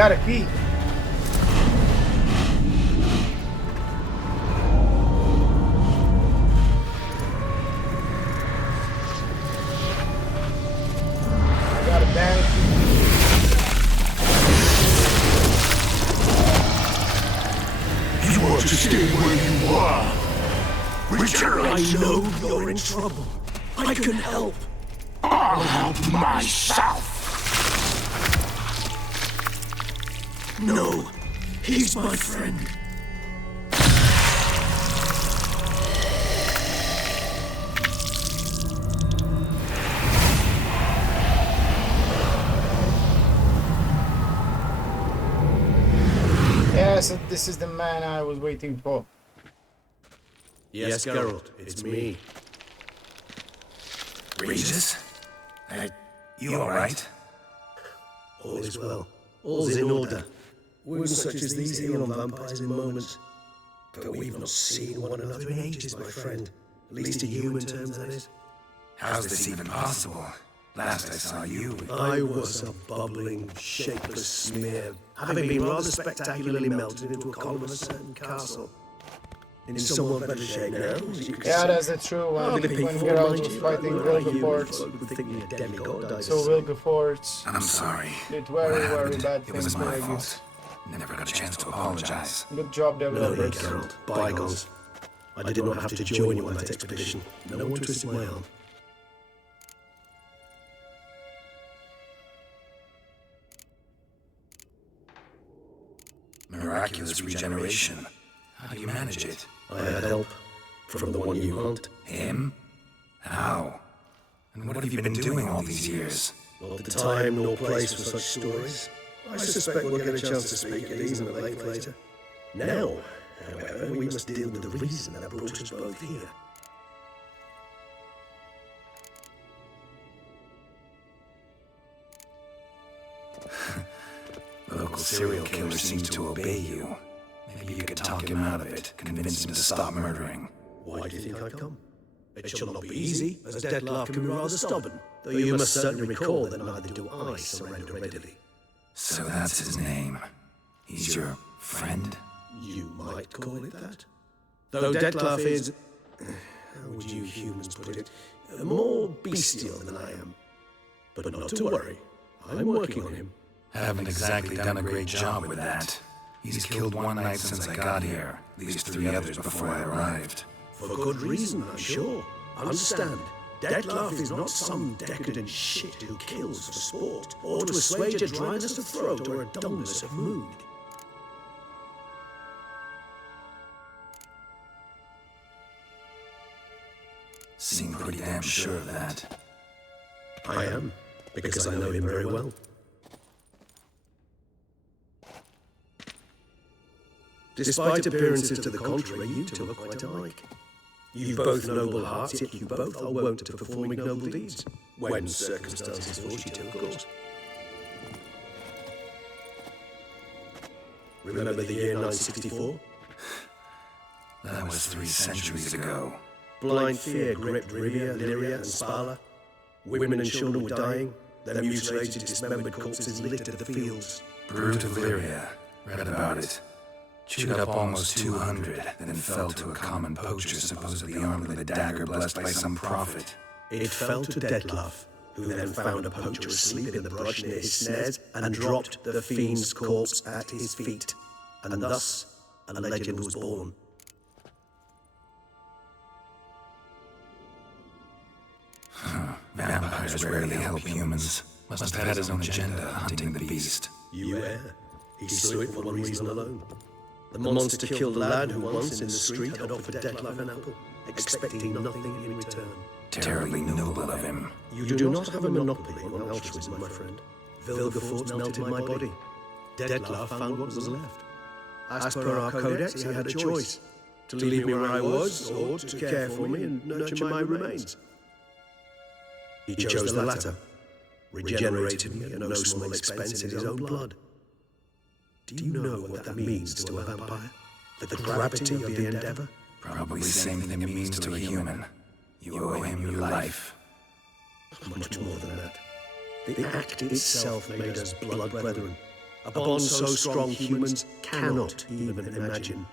got a key. I got a bank. You want to stay where you are. Return. I know you're in trouble. I can help. I'll help myself. No, he's my friend. Yes, this is the man I was waiting for. Yes, Geralt, it's me. Regis? You alright? All is well. All's in order. Wounds such as these heal on vampires in moments. But we've not seen one another in ages, my friend. At least in human terms, that is. How's this even possible? Last I saw you... I was a bubbling, shapeless smear, having been rather spectacularly melted into a column of a certain castle. In somewhat better shape now, as you can Yeah, see. that's the true one. When Geralt was fighting Wilgefortz. So Wilgefortz I'm sorry. did very, very bad It was things to my Regis. fault. Never got a chance to apologize. Good job, No, developers. Geralt, bygones. I did not have to join you on that expedition. No one twisted my arm. Miraculous regeneration. How do you manage it? I had help from the one you hunt. Him? How? And what have you been doing all these years? Not the time nor place for such stories. I suspect we'll get a chance to speak at these in a late later. Now, however, we must deal with the reason that brought us both here. The local serial killer seems to obey you. Maybe you could talk him out of it, convince him to stop murdering. Why do you think I'd come? It shall not be easy, as Dettlaff can be rather stubborn, though you must certainly recall that neither do I surrender readily. So that's his name. He's your friend? You might call it that. Though Dettlaff is, how would you humans put it, more bestial than I am. But not to worry, I'm working on him. Haven't exactly done a great job with that. He's killed one knight since I got here, at least 3 others before I arrived. For good reason, I'm sure. Understand, Dettlaff is not some decadent shit who kills for sport, or to assuage a dryness of throat or a dullness of mood. Seem pretty damn sure of that. I am, because I know him very well. Despite appearances to the contrary, you two are quite alike. You've both noble hearts, yet you both are wont to performing noble deeds. When circumstances force you to, of course. Remember the year 964? That was 3 centuries ago. Blind fear gripped Rivia, Lyria, and Spala. Women and children were dying. Their mutilated, dismembered corpses littered the fields. Brute of Lyria. Read about it. Chewed up almost 200, then fell to a common poacher supposedly armed with a dagger blessed by some prophet. It fell to Dettlaff, who then found a poacher asleep in the brush near his snares and dropped the fiend's corpse at his feet. And thus, a legend was born. Vampires rarely help humans. Must have had his own agenda, hunting the beast. You err. He slew it for one reason alone. The monster killed a lad who once in the street had offered Dettlaff an apple, expecting nothing in return. Terribly noble of him. You do not have a monopoly on altruism, my friend. Vilgefortz melted my body. Dettlaff found what was left. As per our codex, he had a choice: to leave me where I was, or to care for me and nurture my remains. He chose the latter, regenerated me at no small expense in his own blood. Do you know what that means to a vampire? The gravity of the endeavor? Probably the same thing it means to a human. You owe him your life. Much more than that. The act itself made us blood brethren. A bond so strong humans cannot even imagine.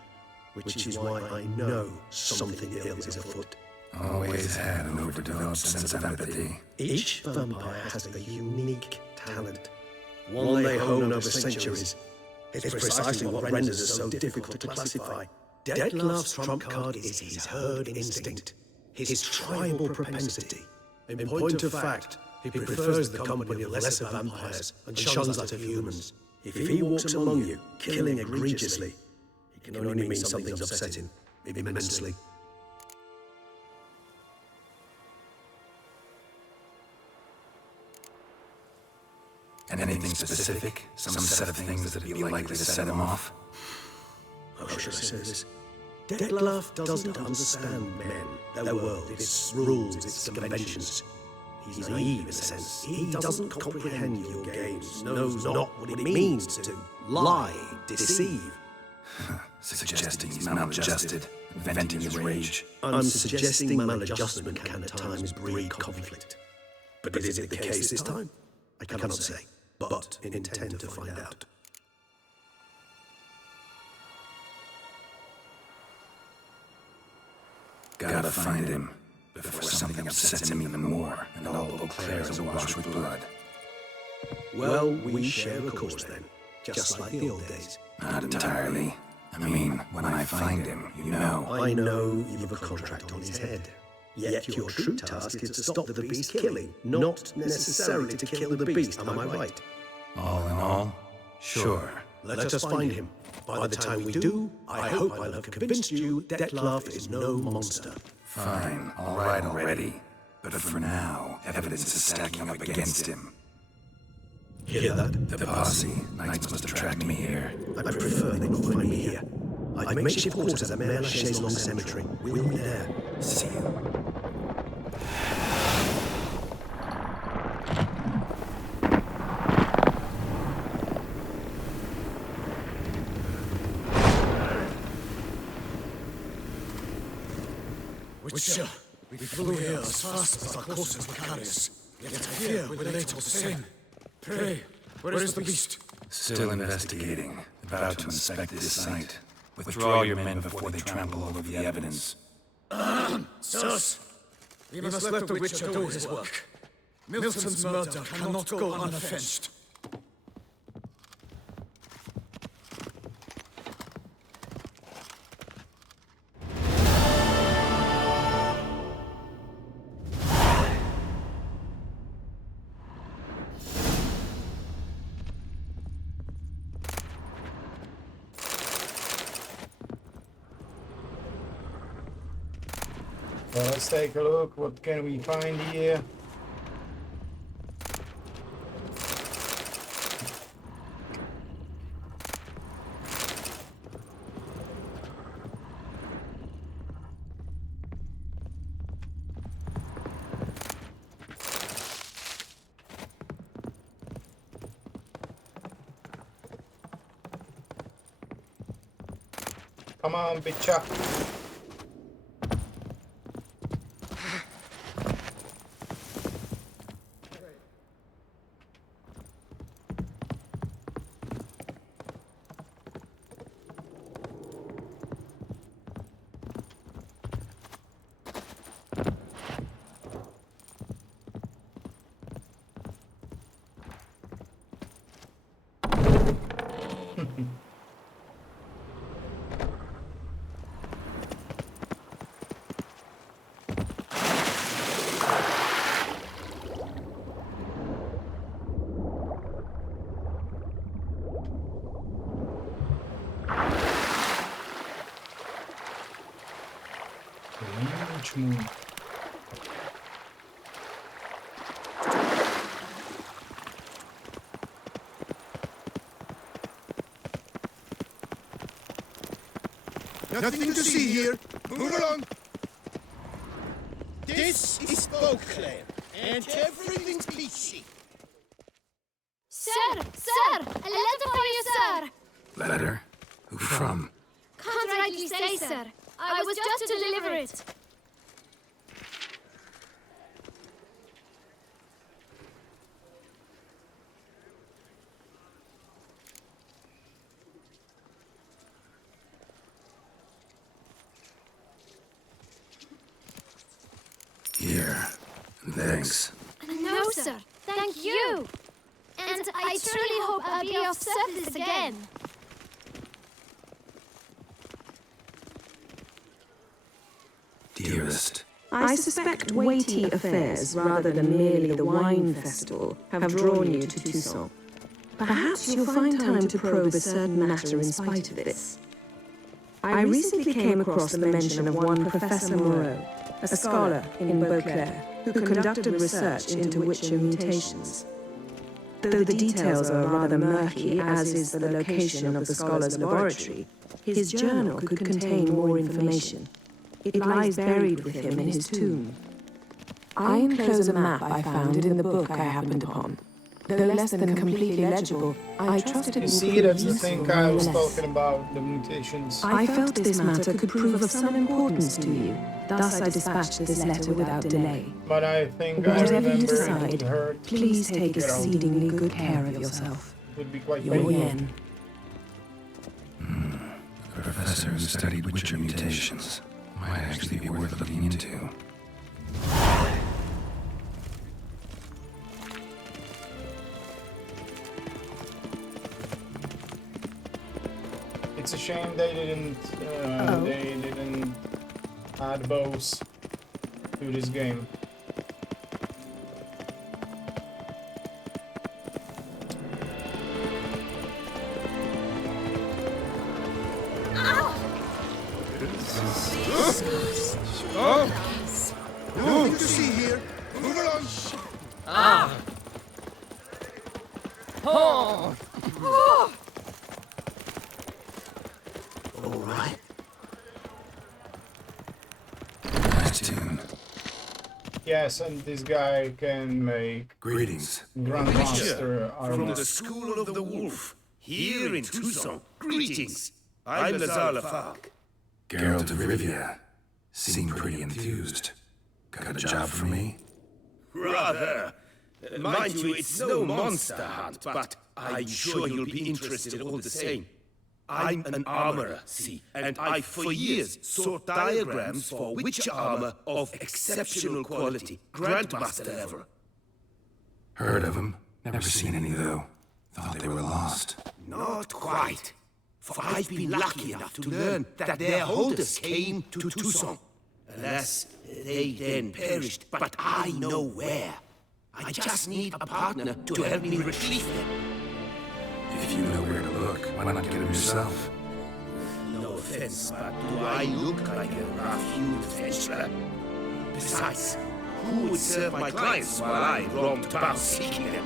Which is why I know something ill is afoot. Always had an overdeveloped sense of empathy. Each vampire has a unique talent, one they honed over centuries. It's precisely what renders it so difficult to classify. Detlav's trump card is his herd instinct, his tribal propensity. In point of fact, he prefers the company of lesser vampires and shuns that of humans. If he walks among you, killing egregiously, it can only mean something's upset him, immensely. And anything specific? Some set of things that'd be likely to set him off? How should I say this? Detlav doesn't understand men, their world, its rules, its conventions. He's naive in a sense. He doesn't comprehend your games, knows not what it means to lie, deceive. Suggesting he's maladjusted, venting his rage. I'm suggesting maladjustment can at times breed conflict. But is it the case this time? I cannot say, but intend to find out. Gotta find him before something upsets him even more, and all Eau Claire is awash with blood. Well, we share a cause then, just like the old days. Not entirely. I mean, when I find him, you know. I know you've a contract on his head. Yet your true task is to stop the beast killing, not necessarily to kill the beast, am I right? All in all, sure. Let us find him. By the time we do, I hope I'll have convinced you Detlav is no monster. Fine, all right already. But for now, evidence is stacking up against him. Hear that? The posse. Knights must have tracked me here. I prefer they not find me here. I've makeshift quarters at Mère Lachaise Long Cemetery. We'll be there. See you. Witcher, we flew here as fast as our horses would carry us. Yet I fear we're late all the same. Pray, where is the beast? Still investigating. About to inspect this site. Withdraw your men before they trample over the evidence. Sus! We must let the Witcher do his work. Milton's murder cannot go unavenged. Well, let's take a look. What can we find here? Come on, bitcha. Huge moon. Nothing to see here. Move along. This is Beauclair, and everything's peachy. Sir! Sir! A letter for you, sir! Letter? Who from? Can't rightly say, sir. I was just to deliver it. Thanks. No, sir. Thank you. And I truly hope I'll be of service again. Dearest. I suspect weighty affairs, rather than merely the wine festival, have drawn you to Toussaint. Perhaps you'll find time to probe a certain matter in spite of this. I recently came across the mention of one Professor Moreau, a scholar in Beauclair, who conducted research into Witcher mutations. Though the details are rather murky, as is the location of the scholar's laboratory, his journal could contain more information. It lies buried with him in his tomb. I enclose a map I found in the book I happened upon. Though less than completely legible, I trust it will See, prove that's the useful thing I was nonetheless. talking about, the mutations. I felt this matter could prove of some importance to you. Thus I dispatched this letter without delay. But I think I Whatever you remember it would decide, hurt. please take exceedingly good care of yourself. It would be quite Your painful. Yen. A professor who studied Witcher mutations. Might actually be worth looking into. It's a shame they didn't add bows to this game. Nothing to see here. Move along. All right. Nice tune. Yes, and this guy can make Greetings. Grandmaster From armor. the School of the Wolf, here in Toussaint. Greetings. I'm Lazar Lafag. Geralt of Rivia. Seem pretty enthused. Got a job for me? Rather. Mind you, it's no monster hunt, but I'm sure you'll be interested all the same. I'm an armorer, see, and I for years sought diagrams for witch armor of exceptional quality, Grandmaster level. Heard of them. Never seen any, though. Thought they were lost. Not quite. For I've been lucky enough to learn that their holders came to Toussaint. Alas, they then perished, but I know where. I just need a partner to help me retrieve them. If you know where to look, why not get them yourself? No offense, but do I look like a rough-hewn adventurer? Besides, who would serve my clients while I roamed about seeking them?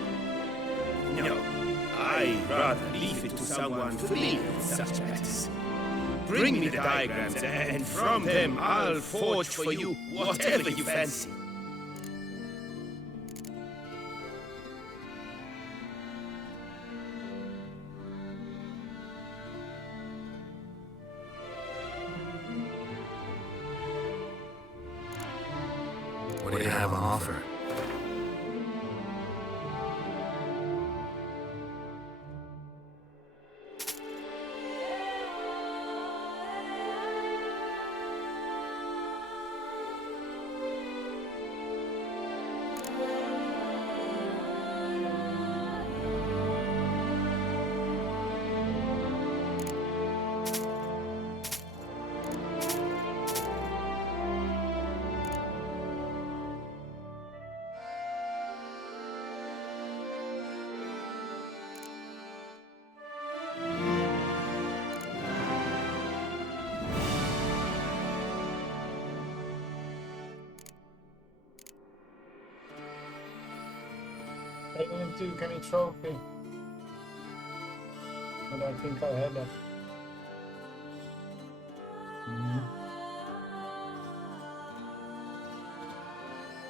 No, I'd rather leave it to someone familiar with such matters. Bring me the diagrams, and from them I'll forge for you whatever you fancy. What do you have on offer? Alien 2 Kenny Trophy. But I think I had that.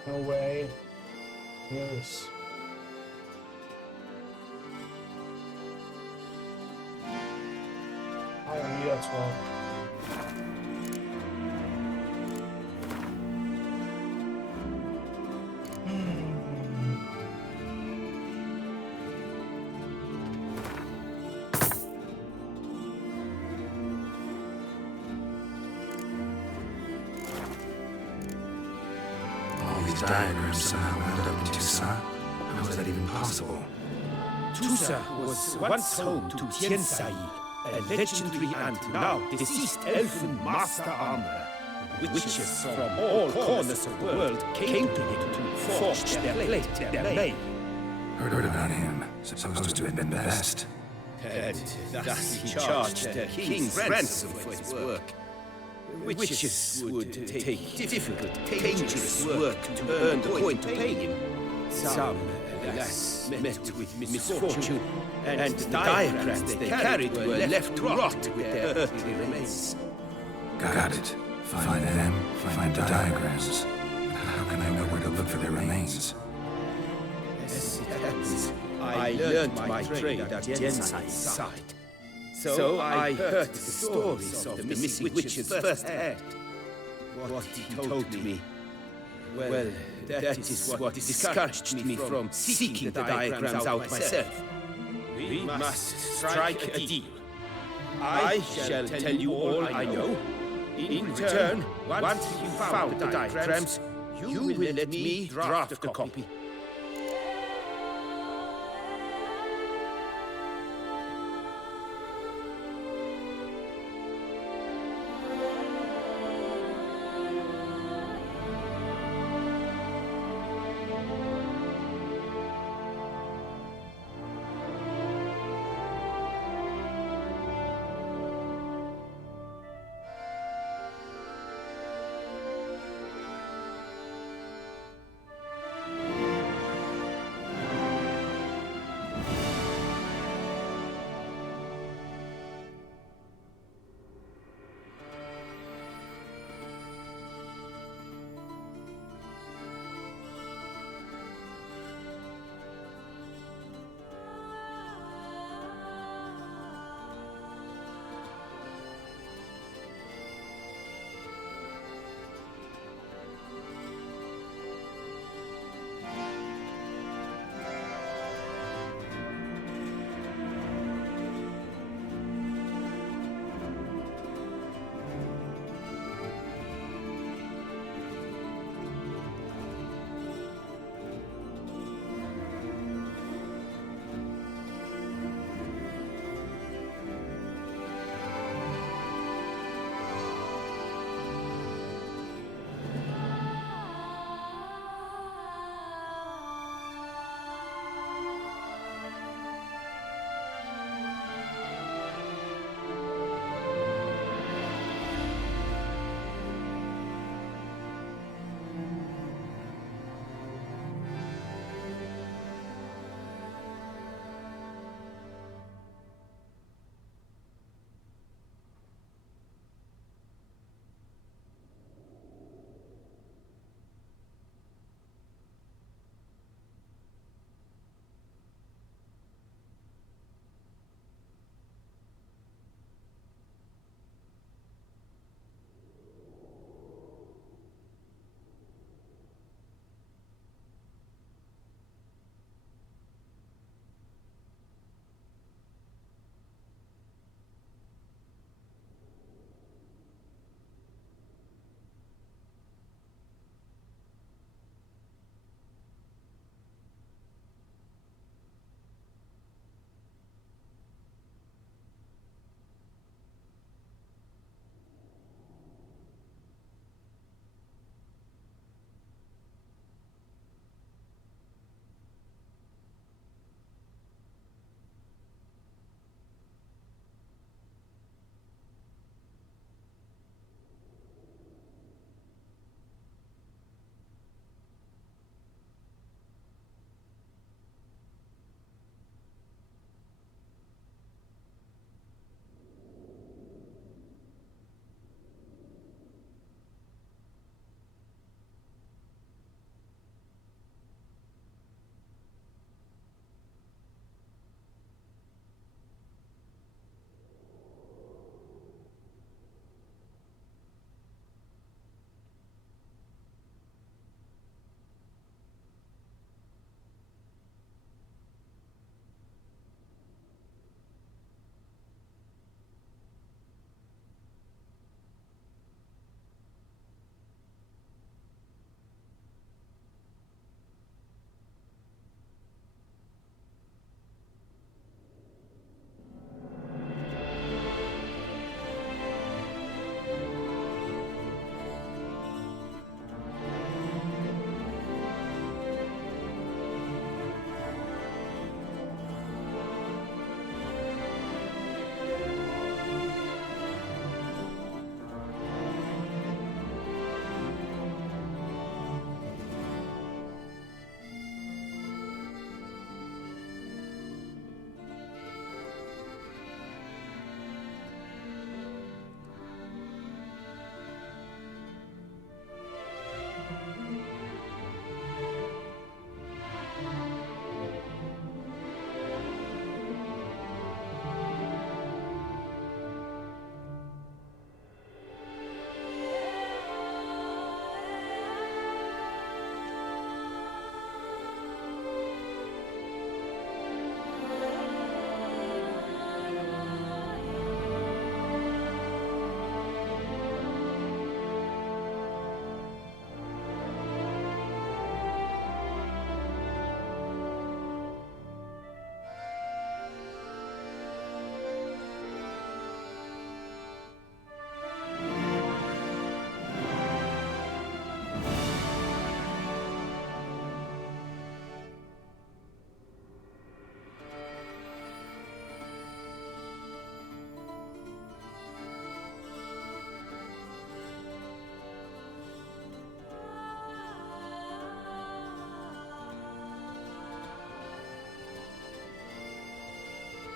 No way. Yes. I only got 12. diagram somehow wound up in Toussaint? How was that even possible? Toussaint was once home to Tiensai, a legendary and now deceased elfin master armorer. Witches from all corners of the world came to him to forge their blade. Heard about him. Supposed to have been the best. And thus he charged the king's ransom for his work. Witches would take difficult, dangerous work to earn the coin to pay him. Some, alas, met with misfortune, and the diagrams they carried were left to rot with their earthly remains. Got it. Find them, find the diagrams. But how can I know where to look for their remains? As it happens, I learned my trade at Jensai's side. So I heard the stories of the missing witches firsthand. What he told me, well, that is what discouraged me from seeking the diagrams out myself. We must strike a deal. I shall tell you all I know. In return, once you found the diagrams, you will let me draft a copy.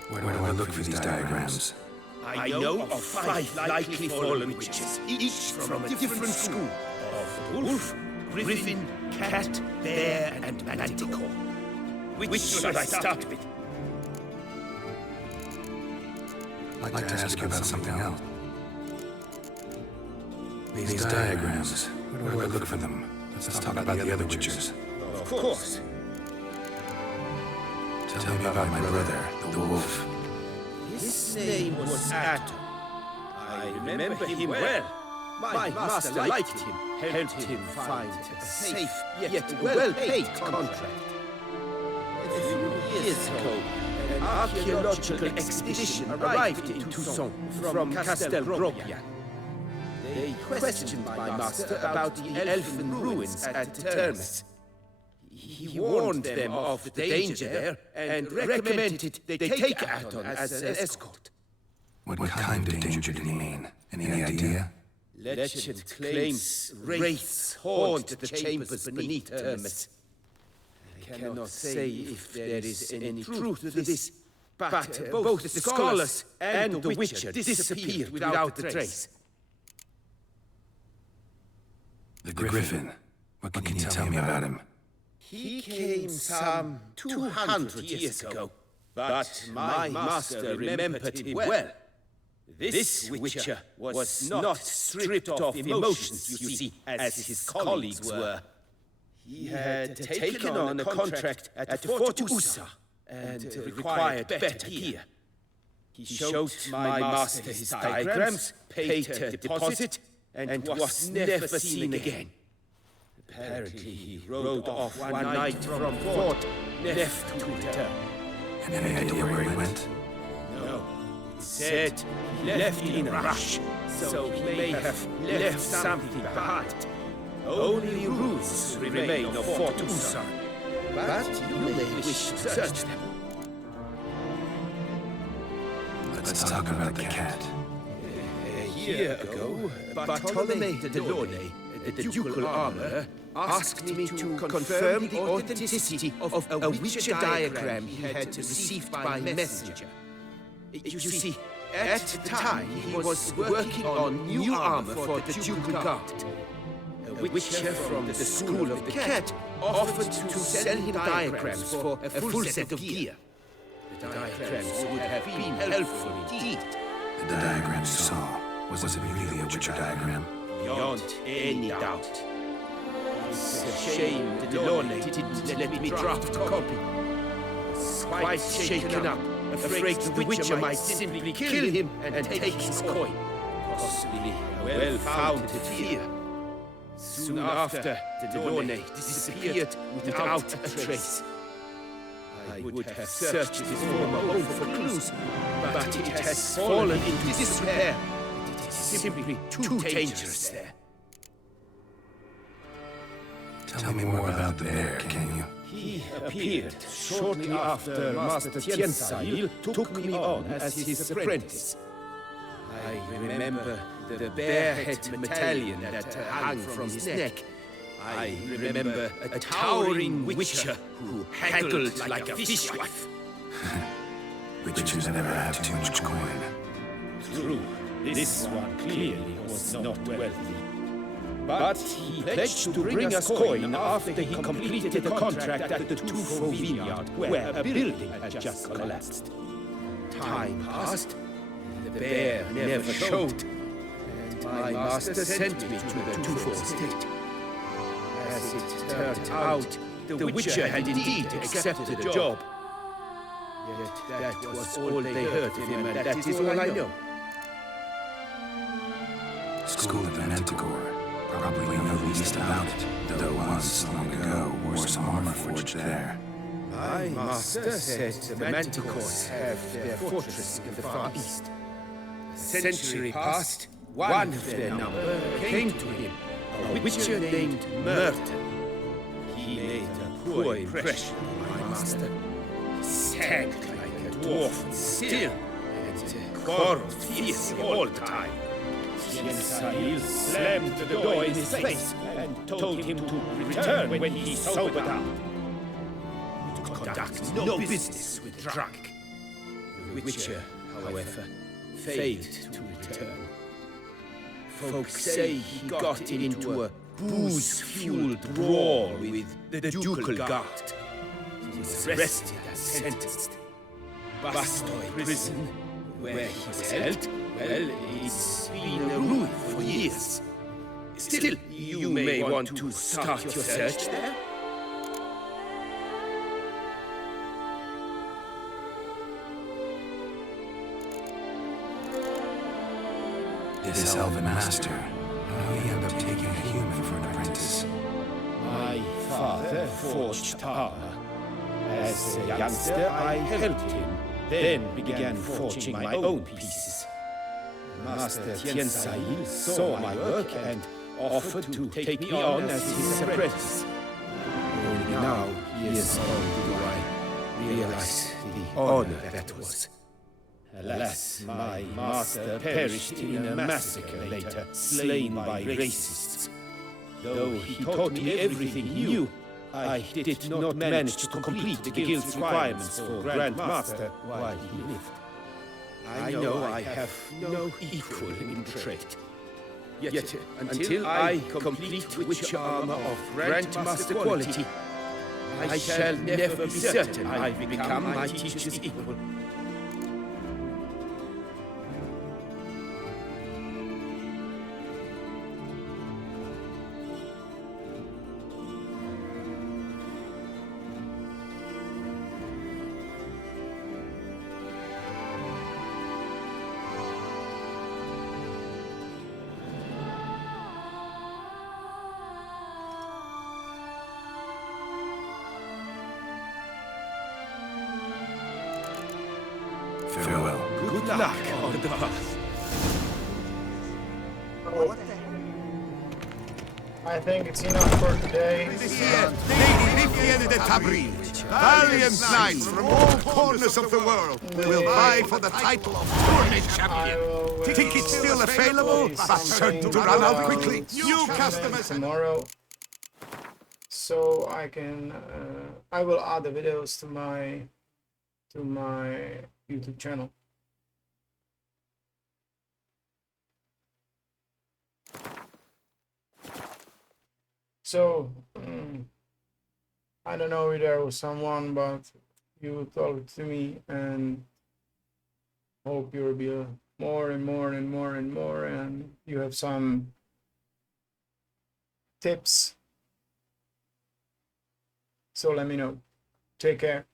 Where do I look for these diagrams? I know of 5 likely fallen witches, each from a different school of wolf, griffin, cat, bear, and manticore. Which should I start with? I'd like to ask you about something else. These diagrams, where do I look for them? Let's talk about the other witchers. Of course. Tell me about my brother, the wolf. His name was Atom. I remember him well. My master liked him, helped him find a safe yet well-paid contract. A few years ago, an archaeological expedition arrived in Toussaint from Castel Brobian. They questioned my master about the elfin ruins at Termes. He warned them of the danger there and recommended they take Aton as an escort. What kind of danger did he mean? Any idea? Legend claims wraiths haunt the chambers beneath Termes. I cannot say if there is any truth to this, but both the scholars and the witcher disappeared without a trace. The Griffin. What can you tell me about him? He came some 200 years ago, but my master remembered him well. This witcher was not stripped of emotions, you see, as his colleagues were. He had taken on a contract at Fort Usa and required better gear. He showed my master his diagrams, paid a deposit, and was never seen again. Apparently, he rode off one night from Fort Neuf to return. Any idea where he went? No. He said he left in a rush, so he may have left something behind. Only ruins remain of Fort Usa, but you may wish to search them. Let's talk about the cat. A year ago, Bartolome de Delaunay, the ducal armorer, asked me to confirm the authenticity of a witcher diagram he had received by messenger. You see, at the time he was working on new armor for the ducal guard. A witcher from the school of the cat offered to sell him diagrams for a full set of gear. The diagrams would have been helpful indeed. The diagram you saw, was it really a witcher diagram? Beyond any doubt. It's a shame Delaunay didn't let me draft a copy. I was quite shaken up, afraid the Witcher might simply kill him and take his coin. Possibly a well-founded fear. Soon after, Delaunay disappeared without a trace. I would have searched his former home for clues, but it has fallen into disrepair. It is simply too dangerous there. Tell me more about the bear, can you? He appeared shortly after Master Tiensail took me on as his apprentice. I remember the bare-head medallion that hung from his neck. I remember a towering witcher who haggled like a fishwife. Witchers never have too much coin. True, this one clearly was not wealthy. But he pledged to bring us coin after he completed the contract at the Tufo vineyard, where a building had just collapsed. Time passed, the bear never showed, and my master sent me to the Tufo estate. As it turned out, the Witcher had indeed accepted the job. Yet that was all they heard of him, and that is all I know. School of the Manticore. Probably know the least about it, though once, long ago, wore some armor forged there. My master said the Manticores have their fortress in the far east. A century passed, one of their number came to him, a witcher named Merton. He made a poor impression on my master. He sang like a dwarf still, and quarreled fiercely all the time. Tiensail slammed the door in his face and told him to return when he sobered up. To conduct no business with drunk. Witcher, however, failed to return. Folk say he got into a booze-fueled brawl with the ducal guard. He was arrested and sentenced. Bastoy prison, where he was held, well, it's been a ruin for years. Still, you may want to start your search there. This elven master, how did he end up taking a human for an apprentice? My father forged armor. As a youngster, I helped him, then began forging my own pieces. Master Tiensail saw my work and offered to take me on as his apprentice. Only now, years old, do I realize the honor that was. Alas, my master perished in a massacre later, slain by racists. Though he taught me everything he knew, I did not manage to complete the guild's requirements for Grand Master while he lived. I know I have no equal in trade. Yet, until I complete Witcher armor of Grand Master quality, I shall never be certain I've become my teacher's equal. Farewell. Good luck on the path. I think it's enough for today. This year, Lady Vivienne de Tabriz, valiant knights from all corners of the world, will vie for the title of tournament champion. Tickets still available, but certain to run out quickly. New customers tomorrow. So I can, I will add the videos to my YouTube channel. So, I don't know if there was someone, but you talked to me, and hope you will be more and more and more and more, and you have some tips. So let me know. Take care.